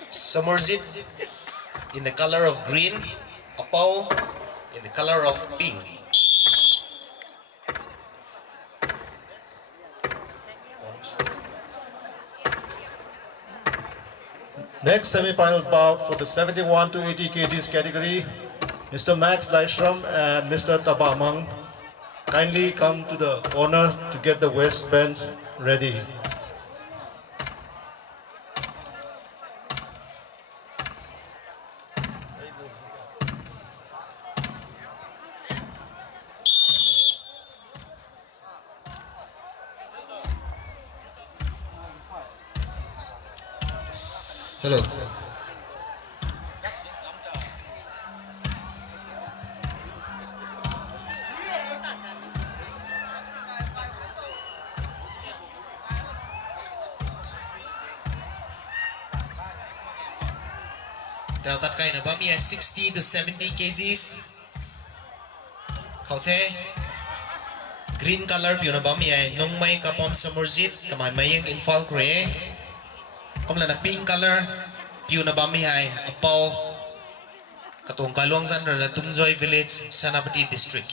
Samorzit in the color of green, 𝗶𝘃𝘂𝘁𝗲 in the color of pink. Next semi-final bout for the 71 to 80 kgs category, Mr. Max Leishram and Mr. 𝗶𝘃𝘃𝘁𝗏 kindly come to the corner to get the waistbands ready. Hello. Dapat kayo na ba? May 60 to 70 kgs. Kaute. Green color piyo na ba? May nung may kapon Samorzit. Kamay may yung infal kre. Kung na pink color piyo na ba? May 𝗶𝘃𝘃𝘁𝗏 katong Kalwangsan na Tungjoy Village, Sanapati District.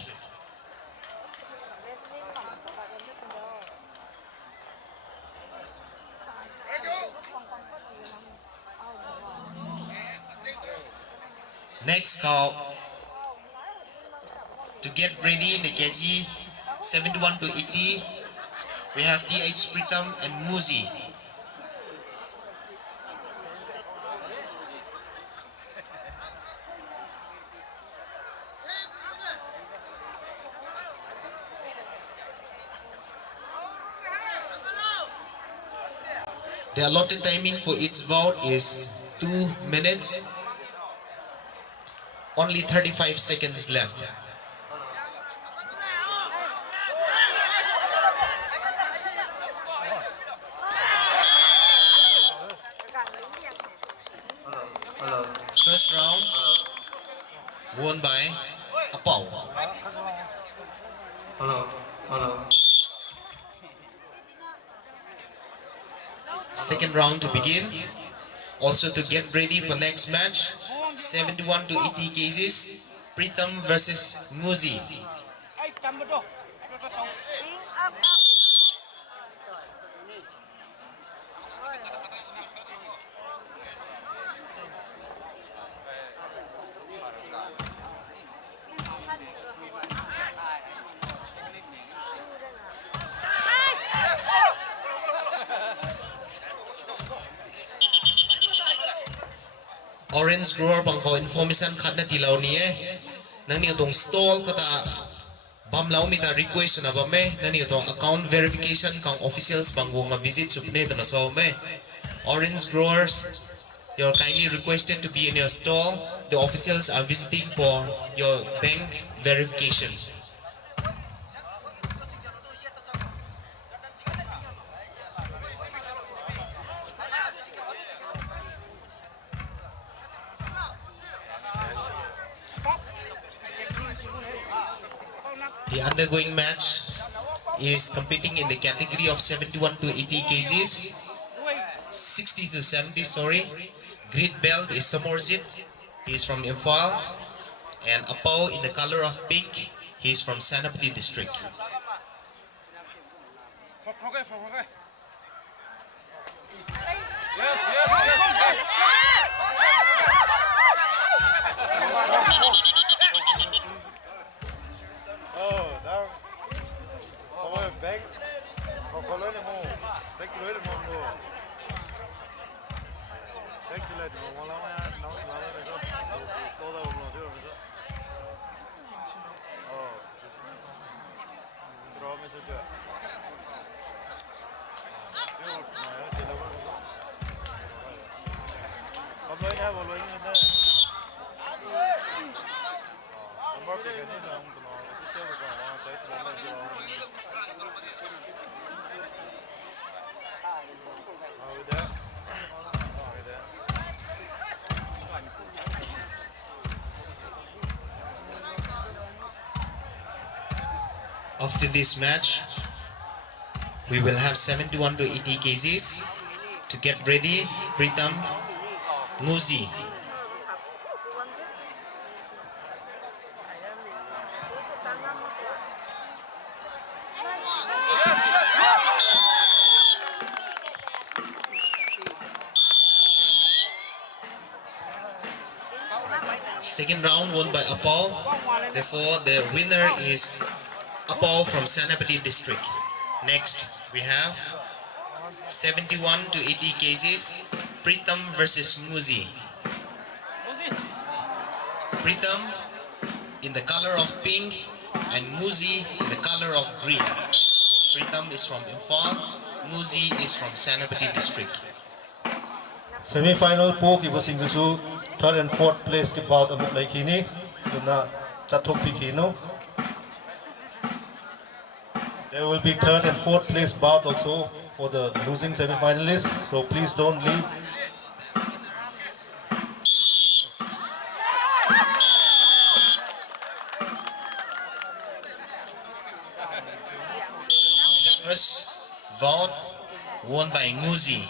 Next call. To get ready in the KG 71 to 80, we have TH Pritam and Muzi. The allotted timing for each bout is 2 minutes. Only 35 seconds left. First round won by 𝗶𝘃𝘃𝘁𝗲. Second round to begin. Also to get ready for next match, 71 to 80 kgs, Pritam versus Muzi. Orange grower bangko information khat na tilaw niye nang niyo tong stall kata bamlaw mi ta request na ba me nang niyo tong account verification kang officials bangwo nga visit supne to na so me. Orange growers, you're kindly requested to be in your stall. The officials are visiting for your bank verification. The undergoing match is competing in the category of 71 to 80 kgs, 60 to 70, sorry. Green belt is Samorzit, he is from Imphal, and 𝗶𝘃𝘃𝘁𝗏 in the color of pink, he is from 𝘓𝘓𝘂𝘃𝘃 district. After this match, we will have 71 to 80 kgs. To get ready, Pritam, Muzi. Second round won by 𝗶𝘃𝘃𝘁𝗏. Therefore, the winner is 𝗶𝘃𝘃 from 𝘓𝘓𝘂𝘃 district. Next, we have 71 to 80 kgs, Pritam versus Muzi. Pritam in the color of pink and Muzi in the color of green. Pritam is from Imphal, Muzi is from 𝘓𝘓𝘂𝘃 district. Semifinal po kibosing gusu third and fourth place ke bout amuk lai khini tuna chathok pi khino. There will be third and fourth place bout also for the losing semi-finalists, so please don't leave. The first bout won by Muzi.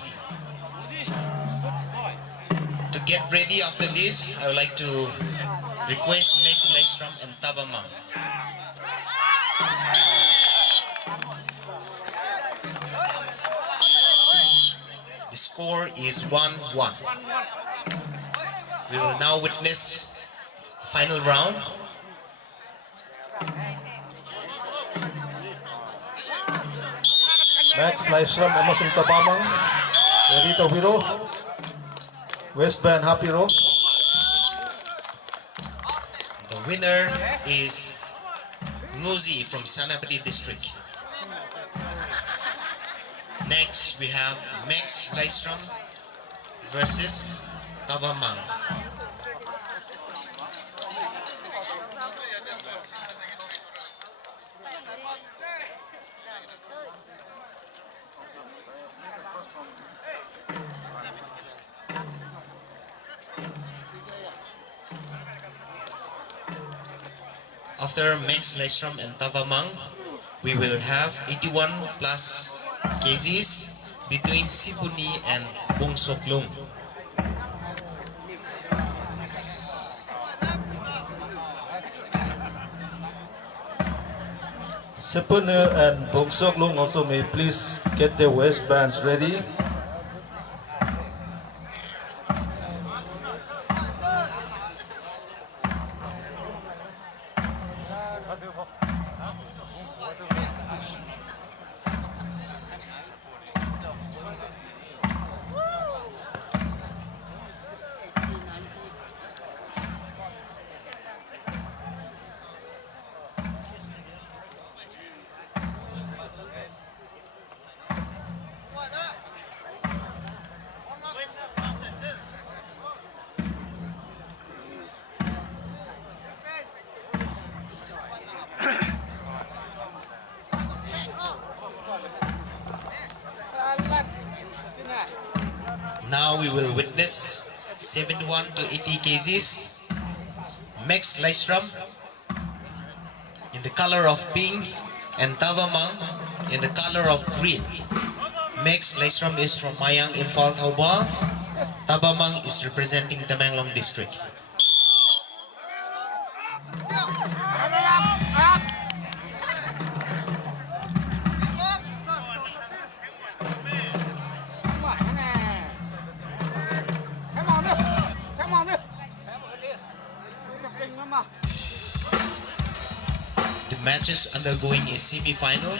To get ready after this, I would like to request Max Leistrom and 𝗏𝗏𝘃𝘃𝘁𝗏. The score is 1-1. We will now witness Final round. Max Laishram amasung Tabamang. Ready to hero. West Band Happy Row. The winner is 𝘓𝘦𝘥𝘪𝘢 from 𝘓𝘓𝘂𝘃 district. Next we have Max Laishram versus 𝗓𝗏𝘃𝘂𝘃. After Max Laishram and 𝗓𝗏𝘃𝘂𝘃, we will have 81 plus kgs between Sipuni and Tamenglong. Sipunu and 𝘔𝘦𝘥𝘪𝘢 also may please get their waistbands ready. Now we will witness 71 to 80 kgs. Max Laishram in the color of pink and 𝗓𝗏𝘃𝘂𝘃 in the color of green. Max Laishram is from Mayang, Imphal, Thaubal. 𝗓𝗏𝘃𝘂𝘃 is representing Tamenglong district. The match is undergoing a semi-final.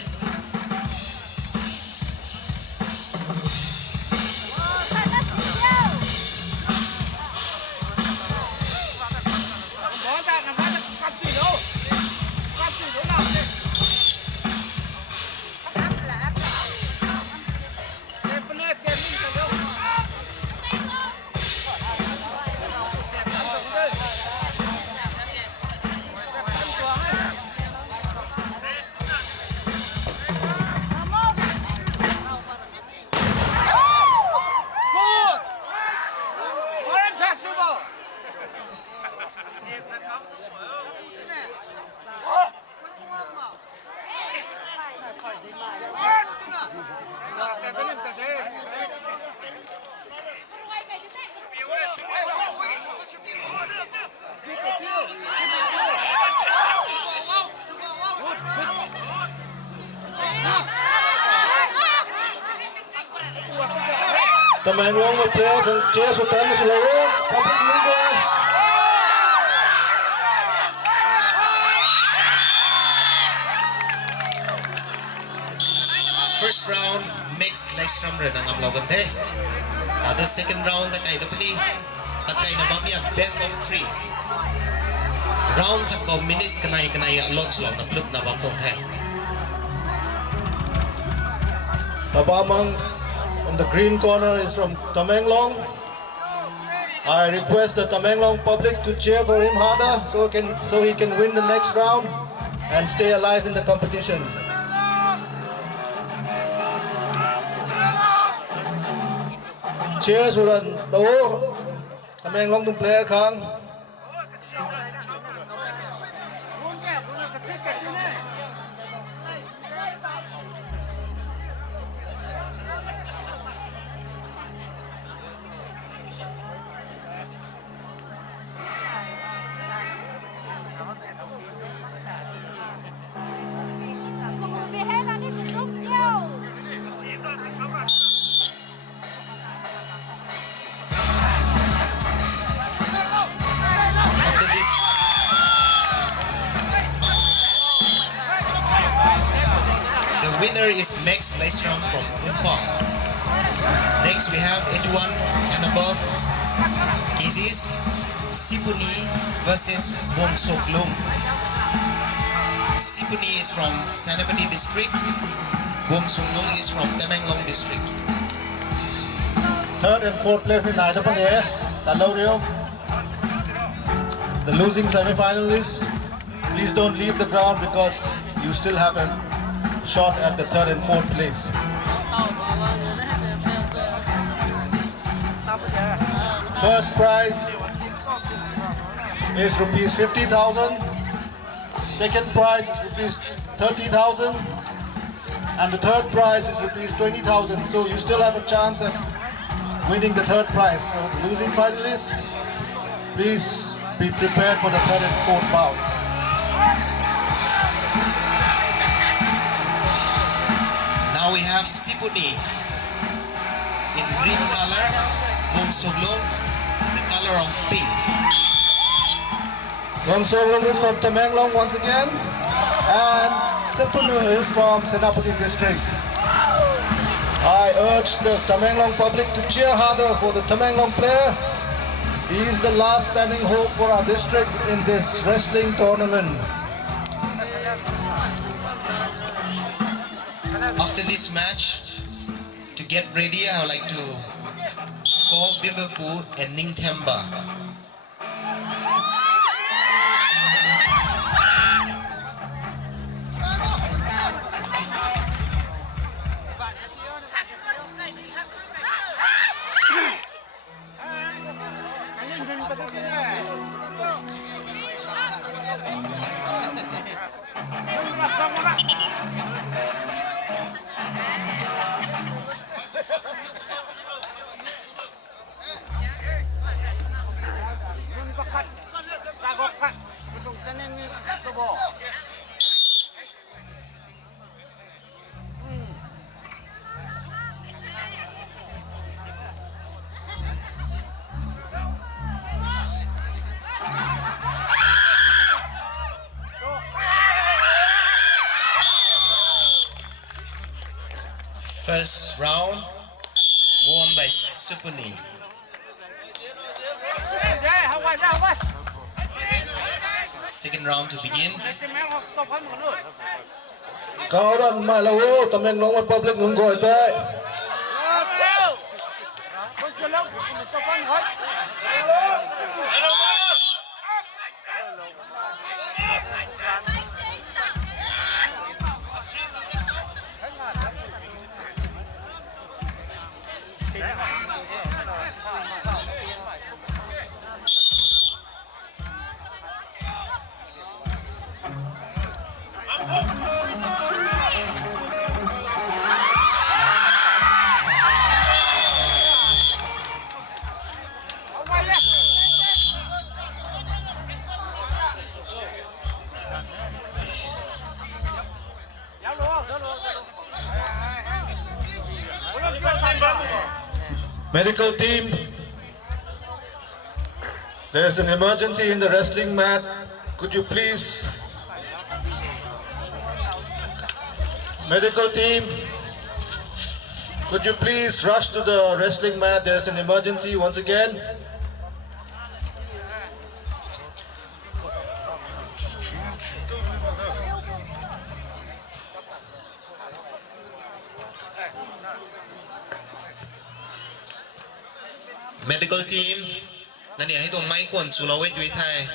Tamenglong will play kung Chia Sultan is low. First round, Max Laishram rin ang amlawan te. The second round, takay na pali. Takay na mamaya, best of 3. Round kat ko, minute kanay alot lang na plut na bamtong te. Tabamang on the green corner is from Tamenglong. I request the Tamenglong public to cheer for him harder so he can win the next round and stay alive in the competition. Cheers for the Tamenglong to player Kang. winner is Max Leisram from Imphal. Next we have 81 and above cases. Sipuni versus Tamenglong. Sipuni is from Senapati district. Tamenglong is from Tamenglong district. Third and fourth place in Naitapan Talorio. The losing semi-finalists, please don't leave the ground because you still have a shot at the third and fourth place. First prize is rupees 50,000. Second prize is rupees 30,000. And the third prize is rupees 20,000. So you still have a chance at winning the third prize. So the losing finalists, please be prepared for the third and fourth bouts. Now we have Sipuni in green color, Tamenglong the color of pink. 𝘓𝘠𝘪𝘢 is from Tamenglong once again, and Sipuni is from Senapati district. I urge the Tamenglong public to cheer harder for the Tamenglong player. He is the last standing hope for our district in this wrestling tournament. After this match, to get ready, I would like to call 𝘓𝘶𝘃𝘁𝗏 and 𝘔𝘦𝘥𝘪𝘢. First round won by Sipuni. Second round to begin. Kauran malawo Tamenglong public nung go ite. Medical team, there is an emergency in the wrestling mat. Could you please, medical team, could you please rush to the wrestling mat? There is an emergency once again. Medical team, nani ay itong may kon sulaway tuwi tay.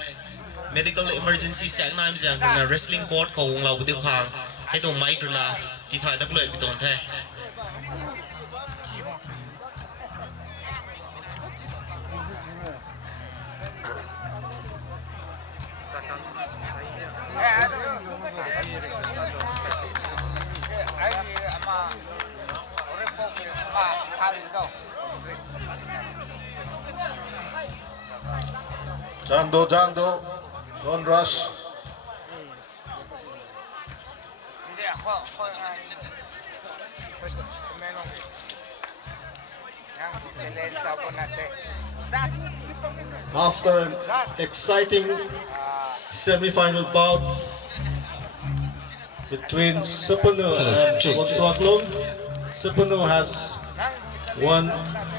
Medical emergency sang naim jang na wrestling court ko ung law budiw khang. Ay itong may na ti thai tak loy biton tay. Jangdo, don't rush. After an exciting semi-final bout, between 𝗓𝗶𝘃𝗃 and Tamenglong. 𝗓𝗶𝘃 has won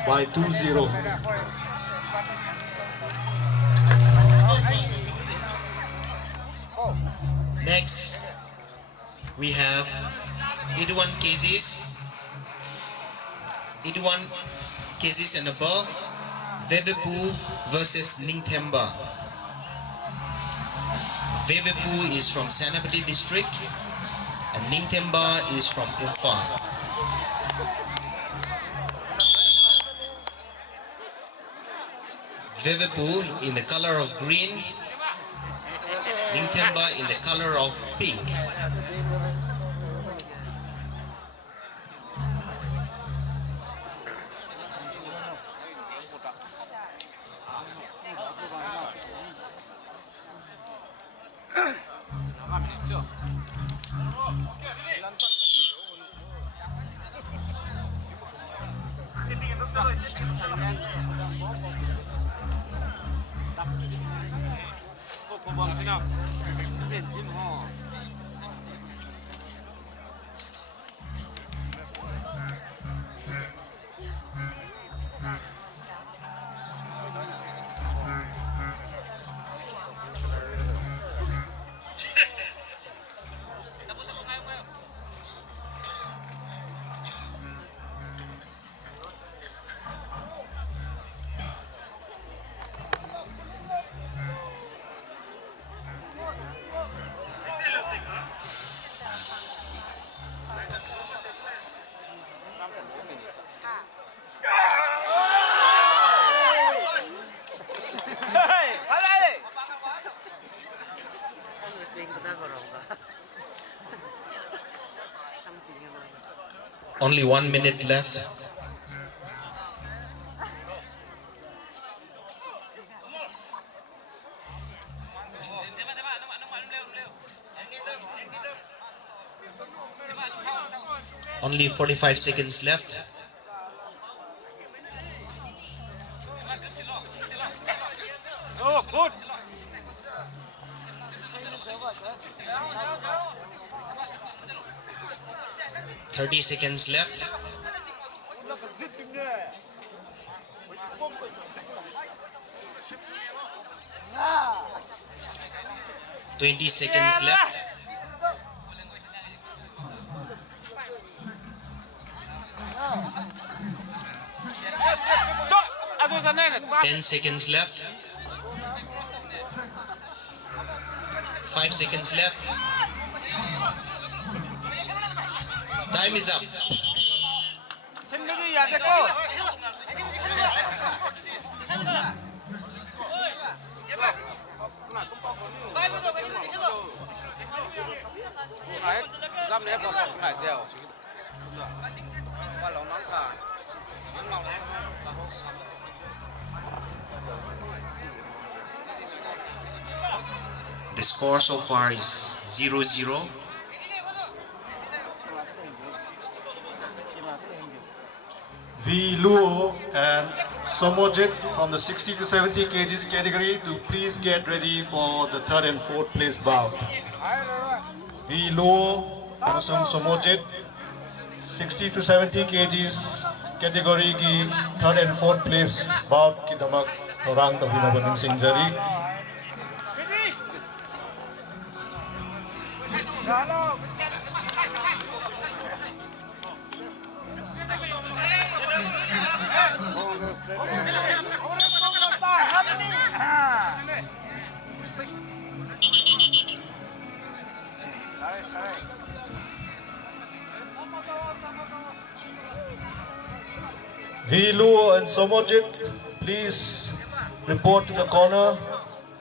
by 2-0. Next, we have 𝘓𝘓𝘃𝘃 and above, 𝘓𝘓𝘃𝘂 versus 𝘔𝘕𝘵𝘂𝘃. 𝘓𝘓𝘃𝘂 is from Sanaipati district and 𝘔𝘕𝘵𝘂 is from Imphal. 𝘓𝘓𝘃𝘂 in the color of green, 𝘔𝘕𝘵𝘂 in the color of pink. Only 1 minute left. Only 45 seconds left. Oh, good. 30 seconds left. 20 seconds left. 10 seconds left. 5 seconds left. Time is up. The score so far is 0-0. 𝘓𝘓𝘃𝘃 and 𝘓𝘓𝘃𝘃 from the 60 to 70 kgs category to please get ready for the third and fourth place bout. 𝘓𝘓𝘃 and 𝘓𝘓𝘃 60 to 70 kgs category ki third and fourth place bout ki damak thorang tabhinaba ningsingjari. 𝘓𝘓𝘃 and 𝘓𝘓𝘃, please report to the corner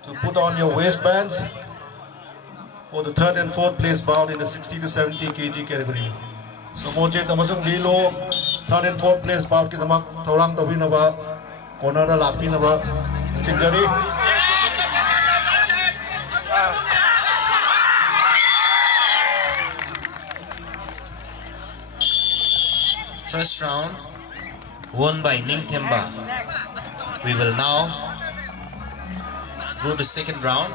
to put on your waistbands for the third and fourth place bout in the 60 to 70 kg category. 𝘓𝘓𝘃 amasung 𝘓𝘓𝘃 third and fourth place bout kidamak thorang tawinaba corner da lakpinaba sinjari. First round won by 𝘔𝘕𝘵𝘂. We will now go to second round.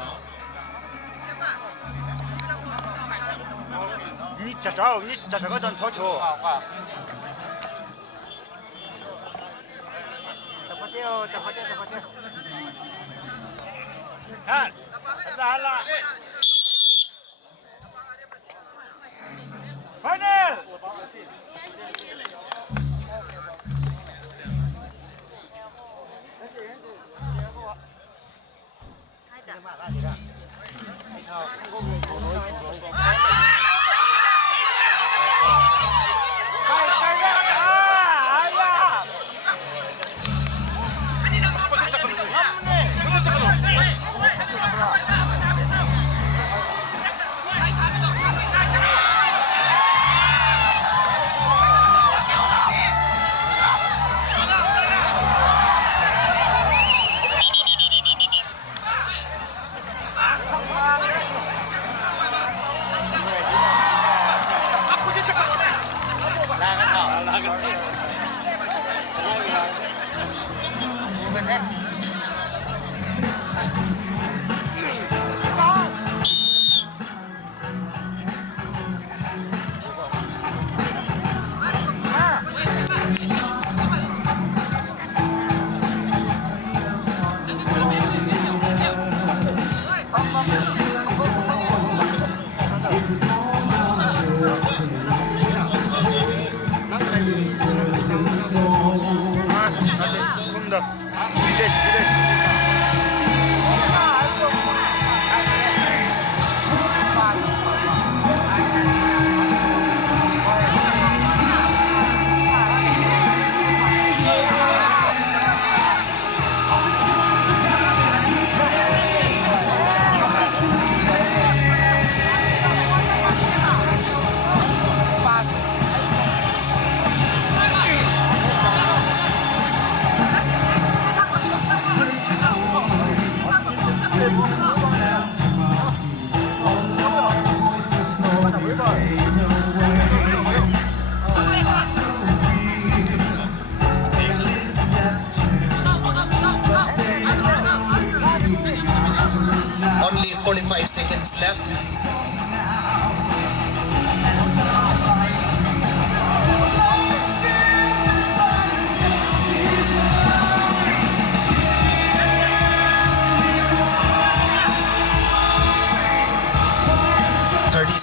Only 45 seconds left.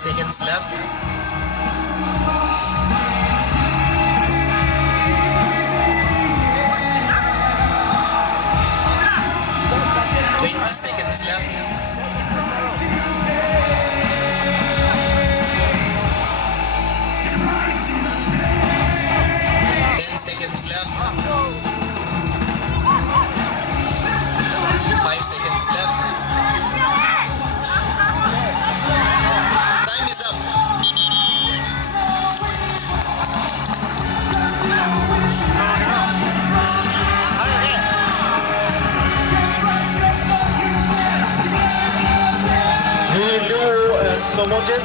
Seconds left. 20 seconds left. 10 seconds left. 5 seconds left. Time is up. Liu and Somojit,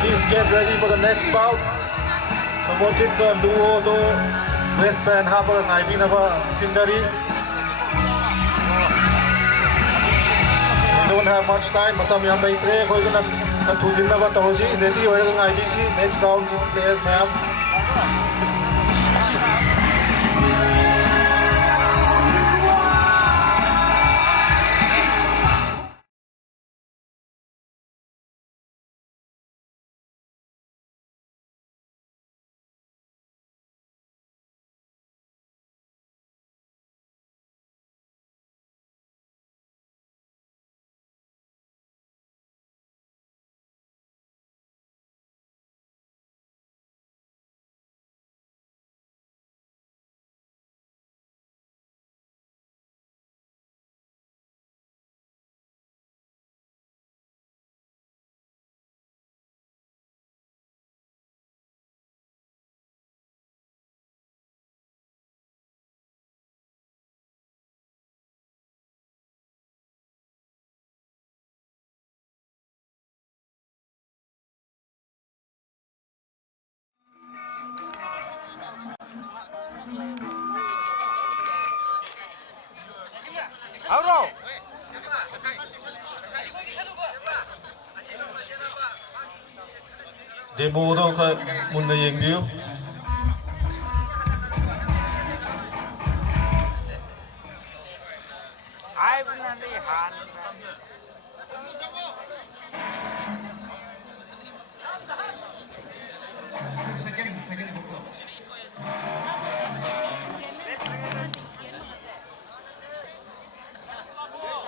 please get ready for the next bout. Somojit ko Luo do waistband haba ngaibi naba Tindari. We don't have much time. Matam yam baitre koi gana kathujin naba tawji ready hoye ngaibi si next round players ma'am. demo do ka mun na yeng biu ai bên này đi hàn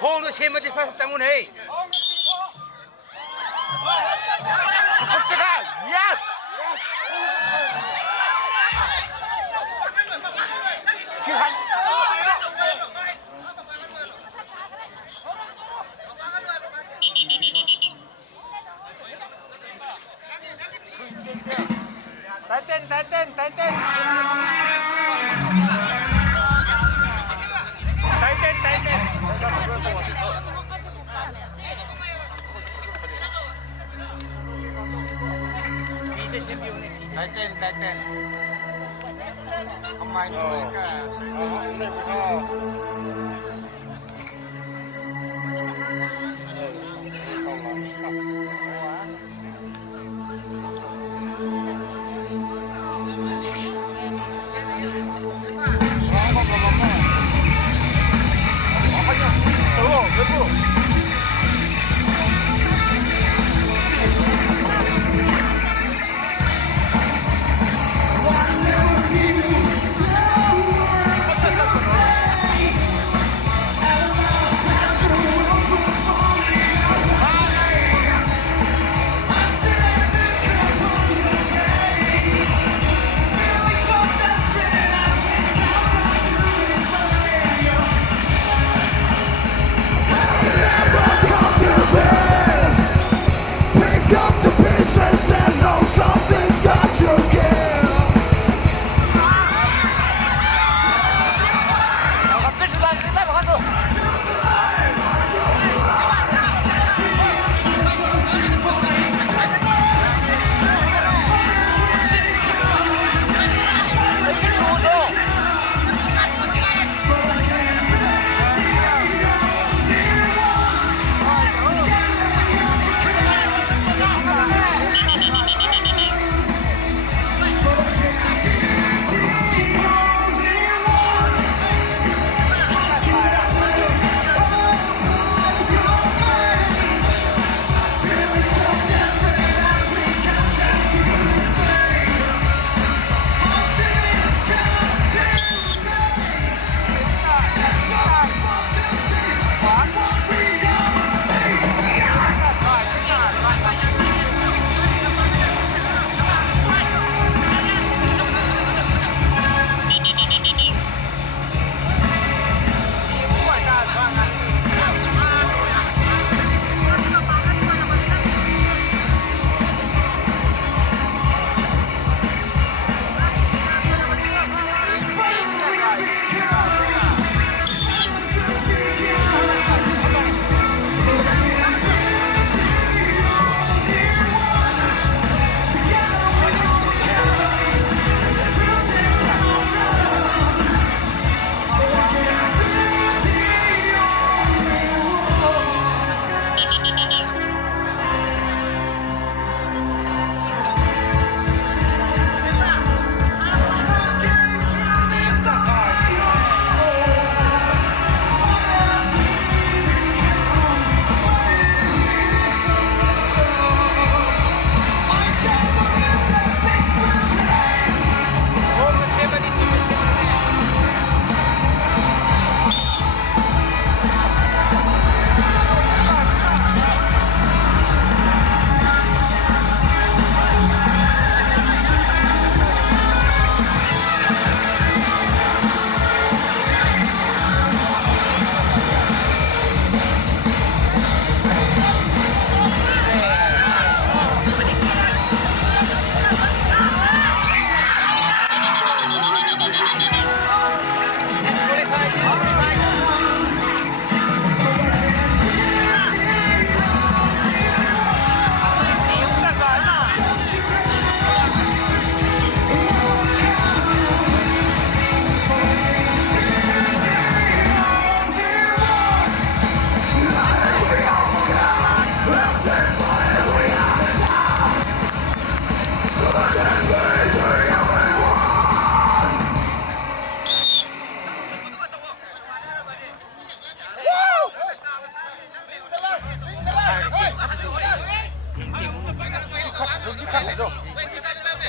Hôn nó xem mà đi phát trong này. Yes. Tay tên. Tay tên. Kamay mo ka.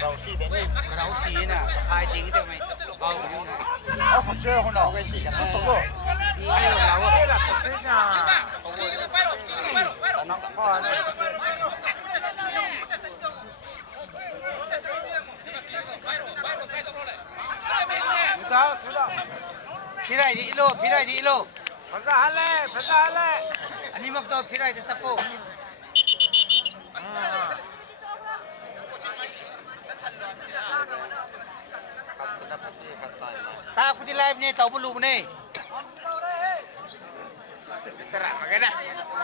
เราสีน่ะชายจริงแต่ไม่เอาอย่างนี้นะเอาไปสีกันให้เราพี่ไรดีโลพี่ไรดีโลภาษาอะไรอันนี้มันตัวพี่ไรจะสับโปตาพุทธิไลฟ์นี่เต่าบุลูนี่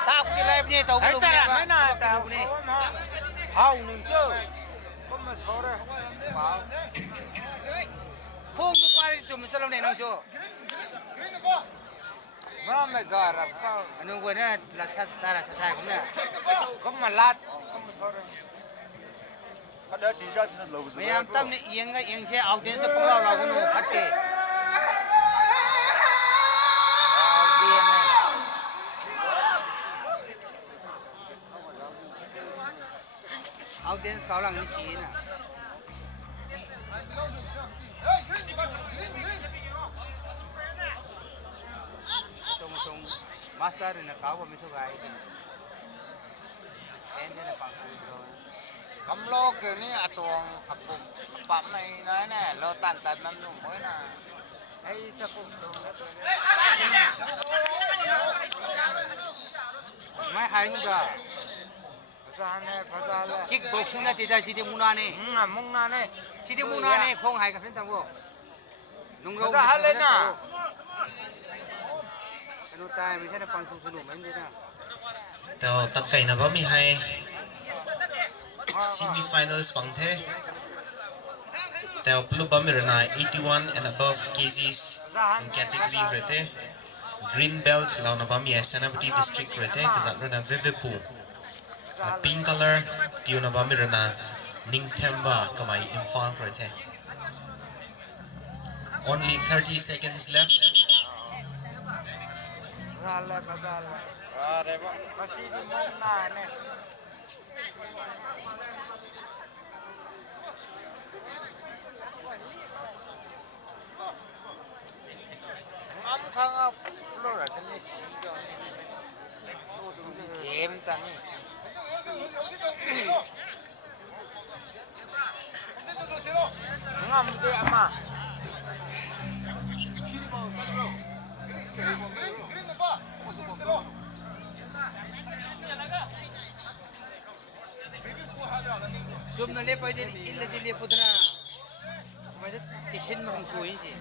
ตาพุทธิไลฟ์นี่เต่าบุลูนี่ไม่น่าเต่านี่เอาหนึ่งเจ้าผมมาสอนพุ่งไปจุ่มสลบเนี่ยน้องโชมาไม่สอนรับเขาอันนู้นวันนี้รัชตาราชไทยเขาเนี่ยเขามาลัดเขามาสอนไม่ยามตั้มนี่เอียงก็เอียงเช่เอาเดินสปอร์เราคนนู้นพัดเกเอาเดินสกาวหลังนี่ชี้น่ะตรงมาสเตอร์น่ะเขาบอกไม่ถูกไงเอ็นเนี่ยปังสุดเลยคำโลกเกี่ยวนี่อะตัวขับปุ๊บปั๊มในน้อยแน่เราตันมันหนุ่มไว้น่ะไอ้ถ้าปุ๊บตรงแล้วตัวนี้ไม่หายมึงจ้ะคิกบ็อกซิ่งน่ะที่จะสิที่มุนานี่สิที่มุนานี่คงหายกับเพื่อนทั้งหมดนุ่งเราภาษาเลยน่ะดูตายไม่ใช่ปังสุดๆมันเลยน่ะแต่ตัดไก่นะว่ามีให้ Semifinals บังเทแต่ปลุกบะมีรนา81 and above kgs in category เรเต green belt เรานะบะมี Senapati district เรเตกษัตริย์รนา 𝘓𝘶𝘃𝘓 pink color พิวนะบะมีรนา 𝘔𝘦𝘥𝘪𝘢 ก็ไม่อิมฟาลเรเต only 30 seconds left Zoom na le pwede illa dili po na. May tisin mo kung suyin si.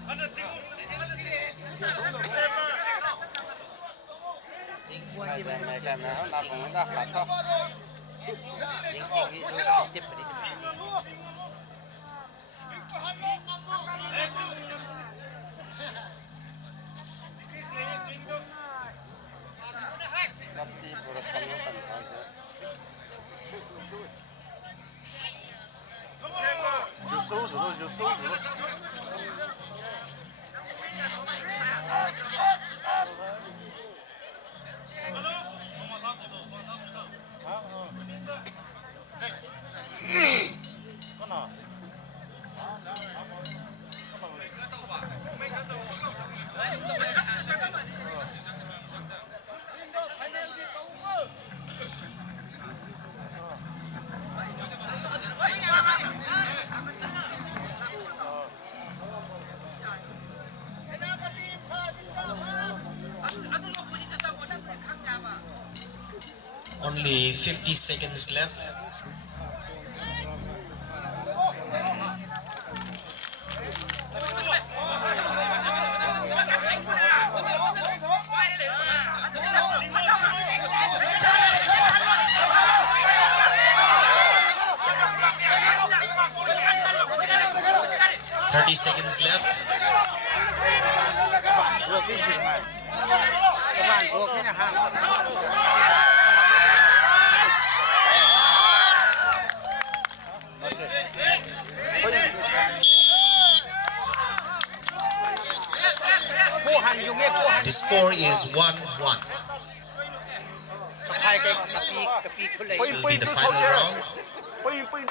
Only 50 seconds left. Thirty seconds left. The score is 1-1. This will be the final round. Final.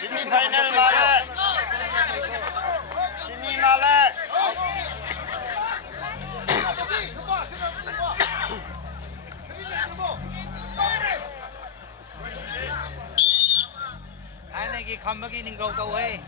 Semifinal male. Semi male. Ai này cái không cái ninh rau câu ấy.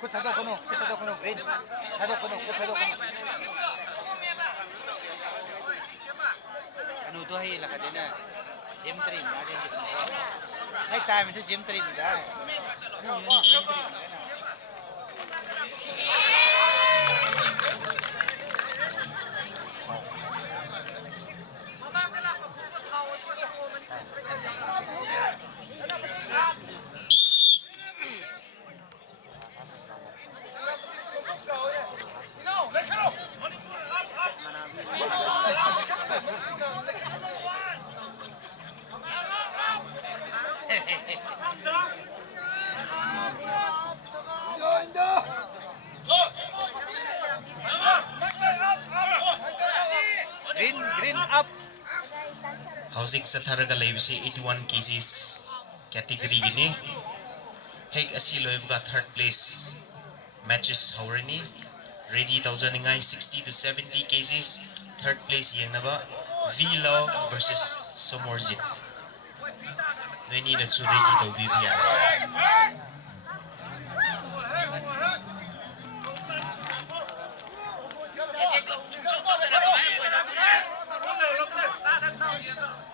Kuthado kono green. Thado kono. Anu tu hai lah kadena. Jem trim ada jem. Hai time itu jem trim dah. Anu jem trim dah. Green up. Housing sa tharaga leibsi 81 kgs category gini. Heg asilo buka third place matches hawrani. Ready 1000 ngay 60 to 70 kgs third place yang naba Vilo versus Somorzit. Nini na su ready to bibiya.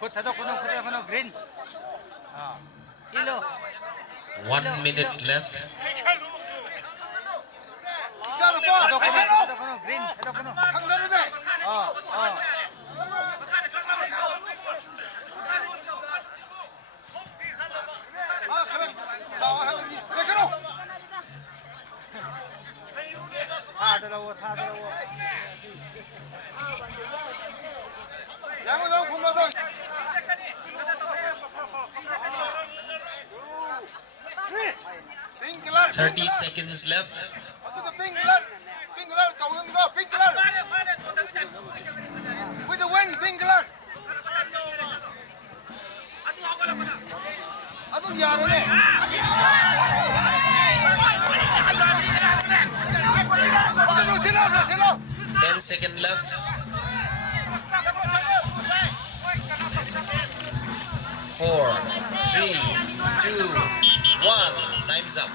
Kuthado kono green. Ilo. 1 minute left. Thado kono green. Thado kono. 타더라고. 양호장 공마당. 30 seconds left. With the wing, Pink 10 seconds left. 4, 3, 2, 1. Time's up.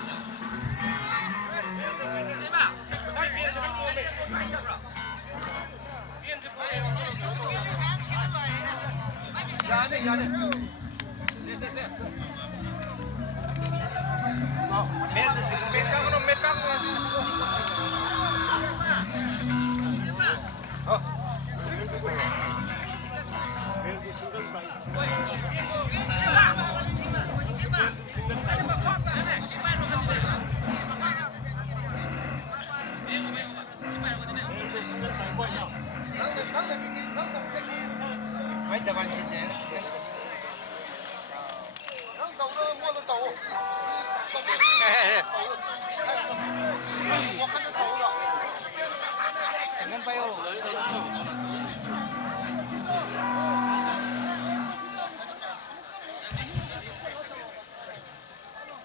Mấy tờ văn xin thế. Jangan payo.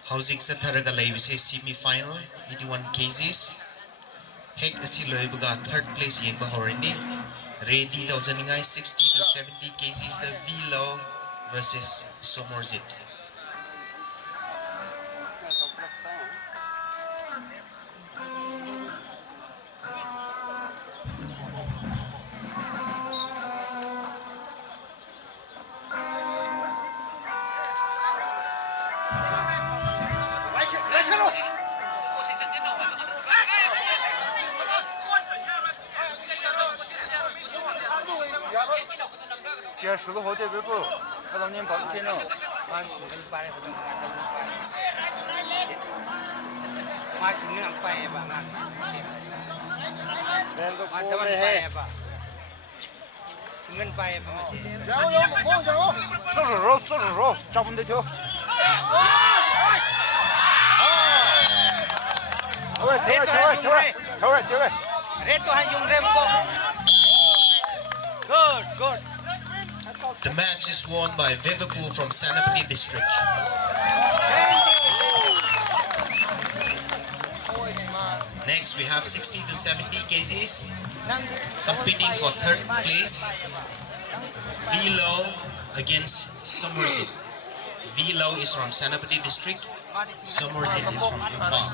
Housing sa tharaga laybise semi-final 81 cases. Hek asi loibaga third place yengba horini. Ready 60 to 70 cases the Vilo versus Somorzit. Kia shulo hote bepo. Kalau ni baru kena. Kan sudah lupa ya. Mat sini apa ya bang? Teman apa ya bang? Singen apa ya bang? Jauh. Suruh. Cabun deh tu. Coba. Red tu hanya yung rem ko. Good. The match is won by 𝘓𝘓𝘂𝘁𝗲 from 𝘓𝘓𝘂𝘓𝘓 district. Next we have 60 to 70 cases competing for third place. Vilo against Somorzit. Vilo is from 𝘓𝘓𝘂𝘓𝘓 district. Somorzit is from Imphal.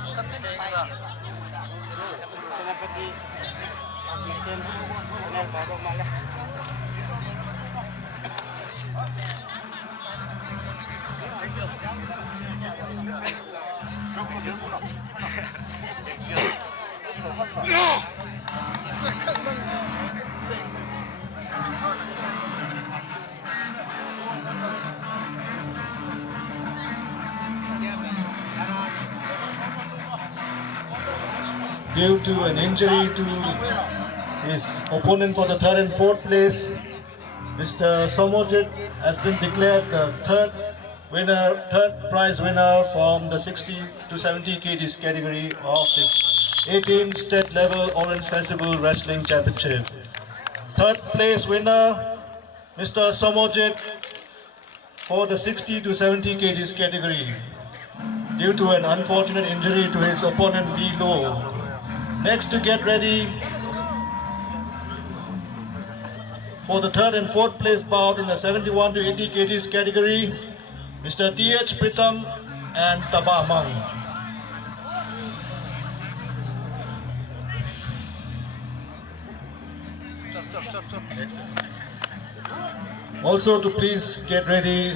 Due to an injury to his opponent for the third and fourth place, Mr. Somorzit has been declared the third prize winner from the 60 to 70 kgs category of this 18th state level Orange Festival Wrestling Championship. Third place winner, Mr. Somorzit for the 60 to 70 kgs category due to an unfortunate injury to his opponent Vilo. Next to get ready for the third and fourth place bout in the 71 to 80 kgs category, Mr. 𝘓𝘓𝘃𝗏 and 𝘓𝘶𝘃𝘓𝘃. Also to please get ready.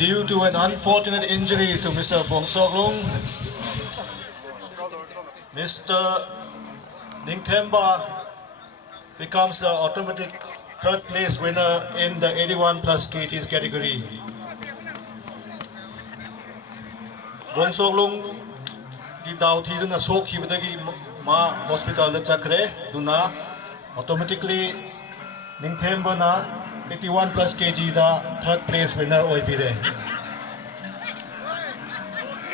Due to an unfortunate injury to Mr. Bongsoklong, Mr. 𝘓𝘓𝘃𝗏 becomes the automatic third place winner in the 81 plus kgs category. Bongsoklong di daw thi na sok khibadagi ma hospital da chakre duna automatically 𝘓𝘓𝘃𝗏 na 81 plus kg da third place winner oibire.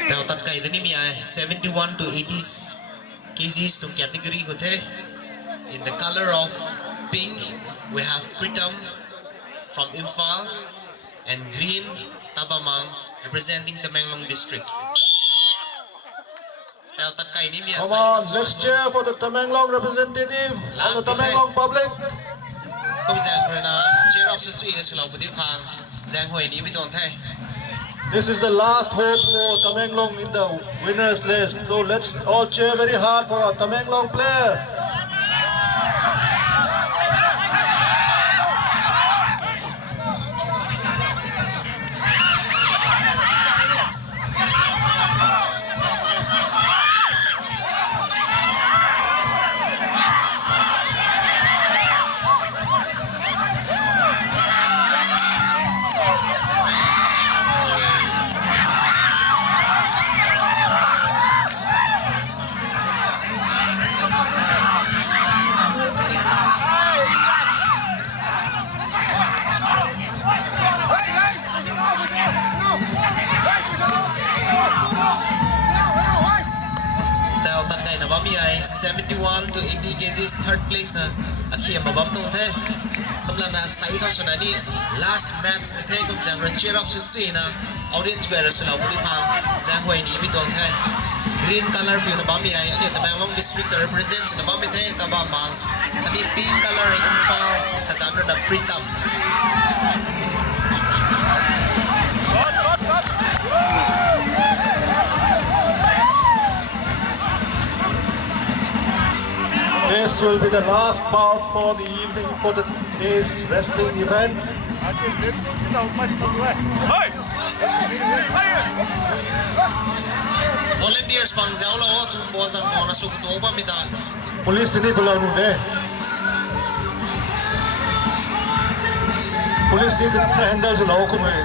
Now that guy the name is 71 to 80s kgs to category ko the. In the color of pink, we have Pritam from Imphal and green 𝗓𝗏𝘃𝘂𝘁 representing Tamenglong district. Now that guy name is. Come on, let's cheer for the Tamenglong representative of the Tamenglong public. Come on, cheer up so sweet as well. But you can, 𝘔𝘦𝘥𝘪𝘢𝘪𝘢 we don't have. This is the last hope for Tamenglong in the winners list. So let's all cheer very hard for our Tamenglong player. Tao tan kai na bami ai 71 to 80 kgs third place na akhia ma bam tong the kamla na sai kha sona ni last match na the kum jang ra cheer up su sui na audience bear su lau budi pha 𝘔𝘦𝘥𝘪𝘢 mi tong the green color pi na bami ai ani Tamenglong district represent na bami the 𝗓𝗏𝘃𝘂𝘁 ani pink color in Imphal kasandra na Pritam. This will be the last bout for the evening for the day's wrestling event. Volunteers pang zao lo tu bo sang mo na su ko ba mi da. Police tini ko lau nu de. Police ni ko handle su lau ko mai.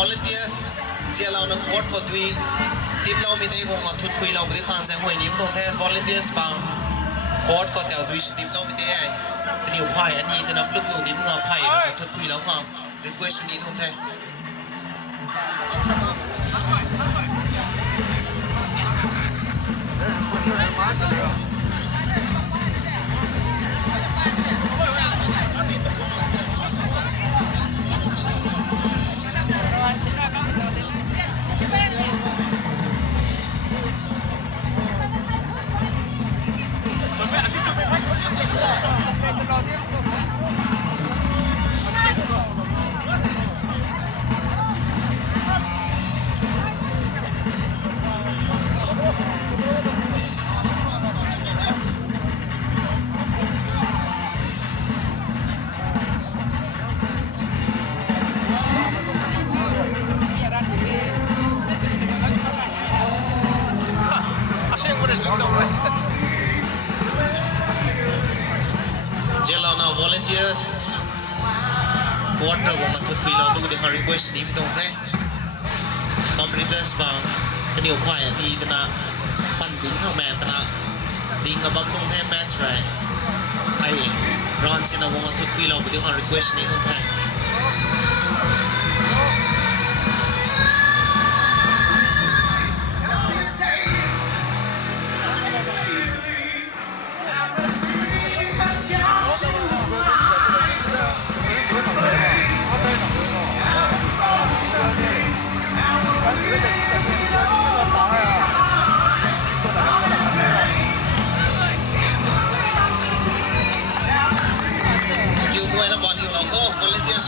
Volunteers chia lao na court ko tui team lao mi dei ko nga thut kui lao budi khang 𝘔𝘦𝘥𝘪𝘢 to the volunteers pang court ko tel tui team lao mi dei ai tani uphai ani tana pluk lo dim nga phai ko thut kui lao khang request ni thong the. Jela na volunteers quarter ko mathut kui lao tu de request ni bitong the competitors ba tani uphai ani tana pan ding thang ma tana ding abang tong the match right ai ron sina ko mathut kui lao bu de request ni thong the. You go and one you know volunteers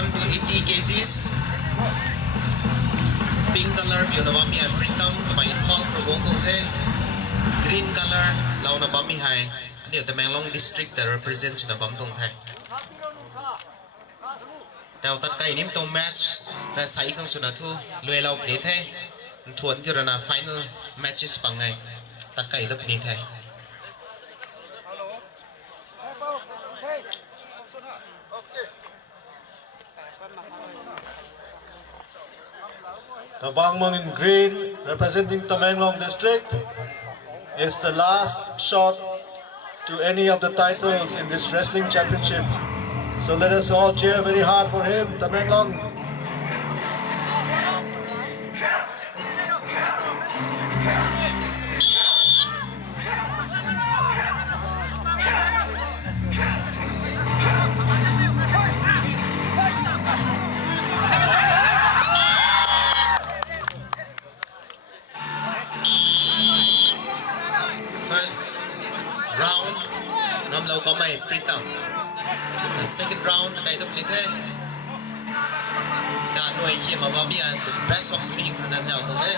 to 80 kgs. Pink color, Bionabami and Pritam, my infall from Wongkongte. Green color, Launabami High, and the Tamenglong district that represents Nabamtongte. Tao tất cả những tông match ra sai không suna thu lùi lâu bể thế thuận cho là final matches bằng ngày tất cả đập bể thế. 𝗓𝗏𝘃𝘂𝘁𝗲 in green, representing Tamenglong district, is the last shot to any of the titles in this wrestling championship. So let us all cheer very hard for him, Tamenglong. First round, nam lâu có mày Pritam. The second round, kay đập bể thế. Cả nuôi kia mà bami and the best of three for Nazao to le.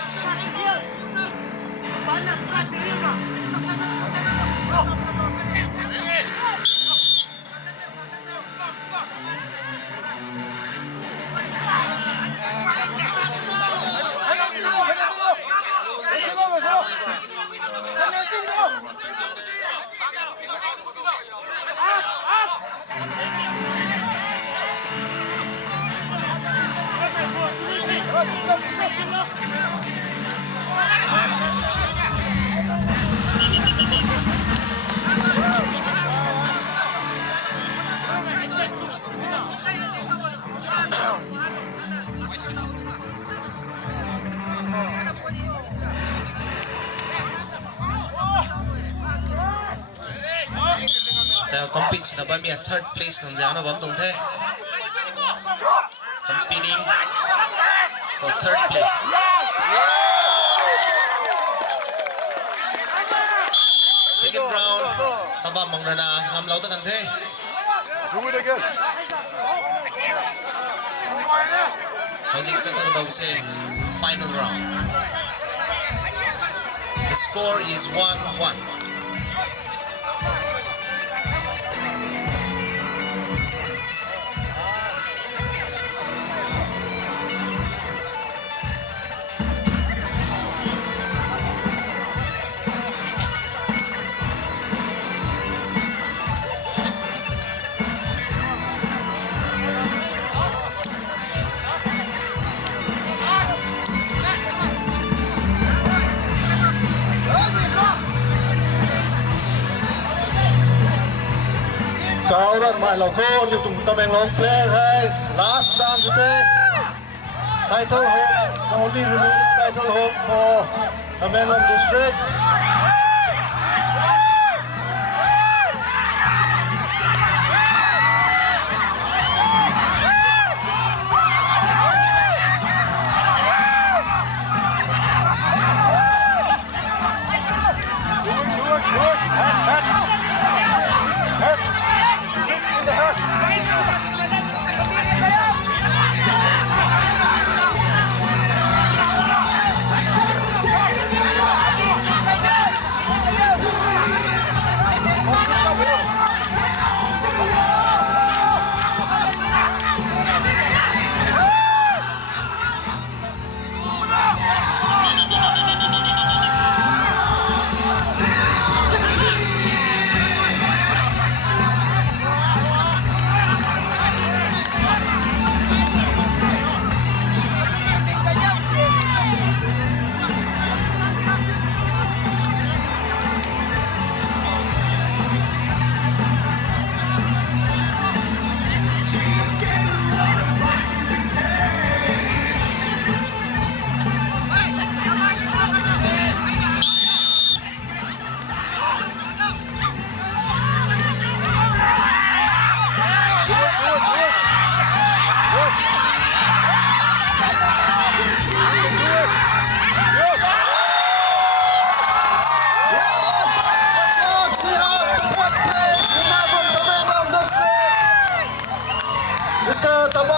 Tao compete na bami a third place ng Zhao na Bamtongte. Competing for third place. Second round, taba mong na ngam lau ta kan the. Do it again. Housing sa tang daw sa final round. The score is 1-1. Cao rất mãi lâu khô, nhưng chúng Tamenglong play hai last dance today. Title home, the only remaining title home for Tamenglong district. Hey!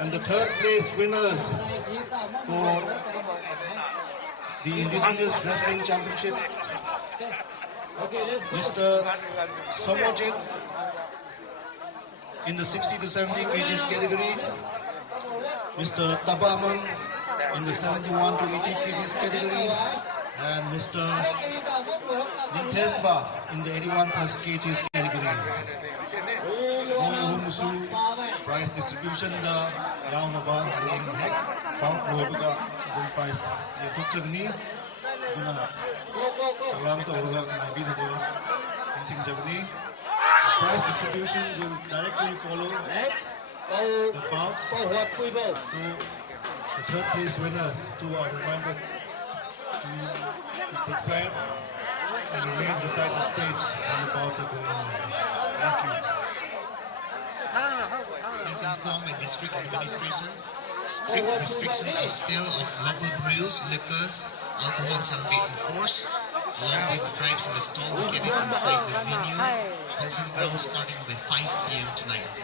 And the third place winners for the Indigenous Wrestling Championship, Mr. Somojit in the 60 to 70 kgs category, Mr. 𝗶𝗵𝘂𝘁𝗲 in the 71 to 80 kgs category, and Mr. 𝘓𝘠𝘪𝘢𝘍𝘍 in the 81 plus kgs category. Prize distribution the 𝘔𝘠𝘪𝘢𝘍𝘍 bulk loibuga prize yetukchagni duna alam to uruga naibi do fencing jagni. The prize distribution will directly follow the bouts. So the third place winners too are reminded to be prepared and remain beside the stage when the bouts are going on. Thank you. As informed by district administration, strict restriction of sale of local brews, liquors, alcohol shall be enforced, along with tribes in the stall located inside the venue function ground starting by 5 p.m. tonight.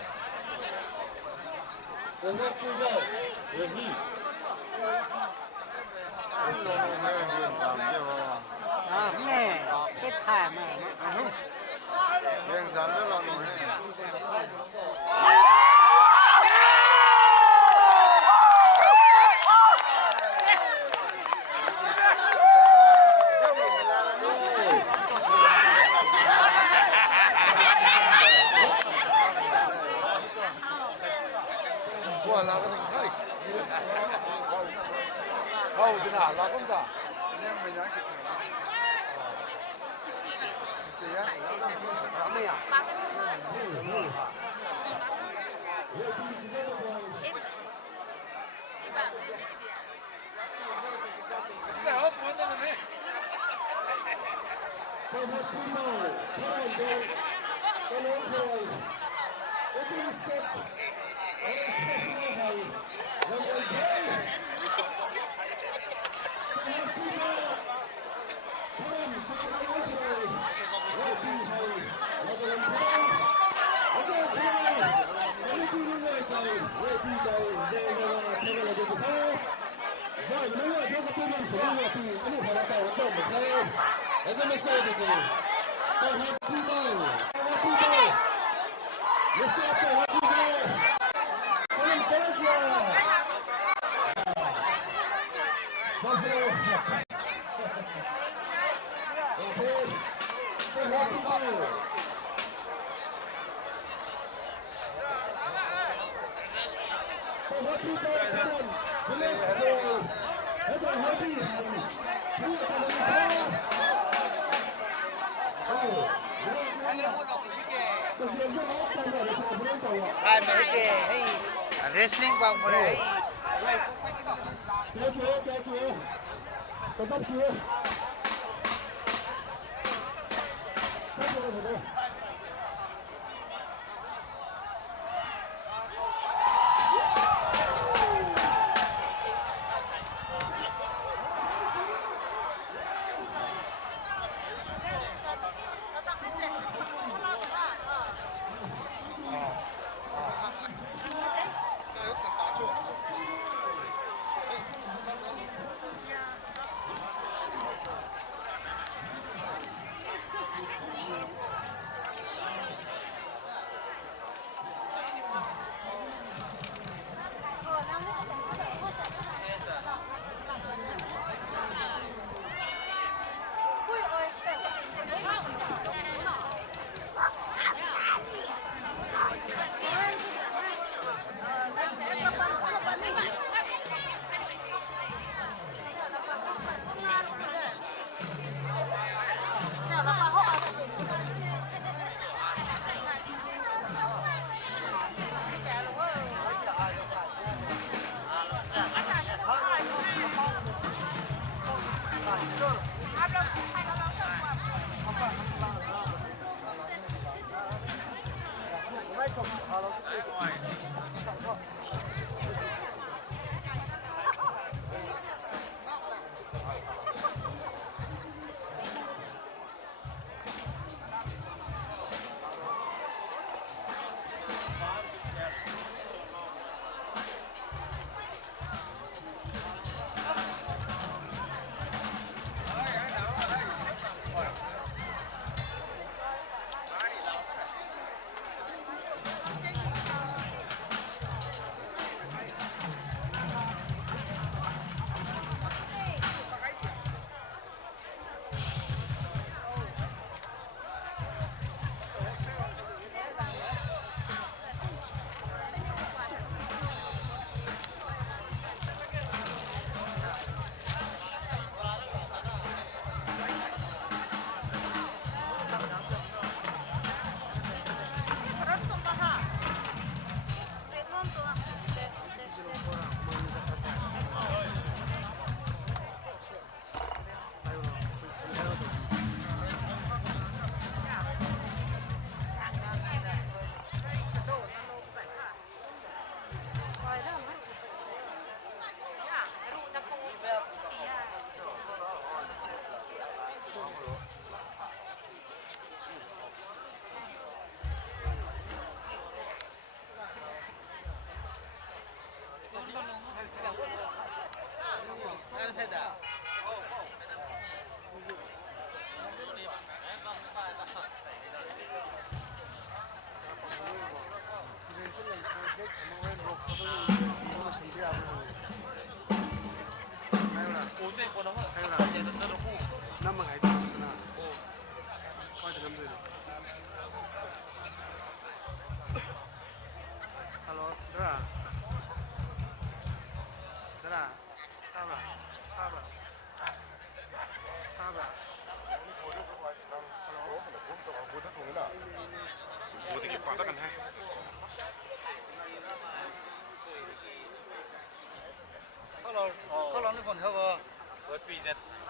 wrestling bang mo rin.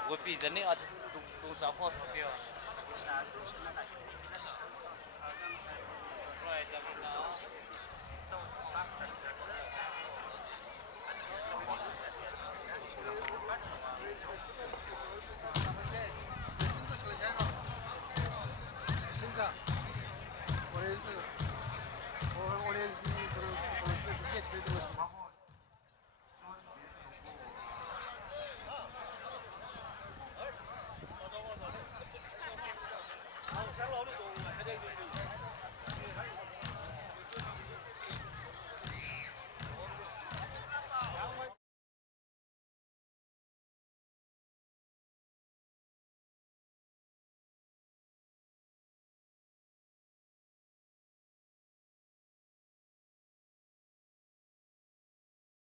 会比的那啊，都啥破标。Orange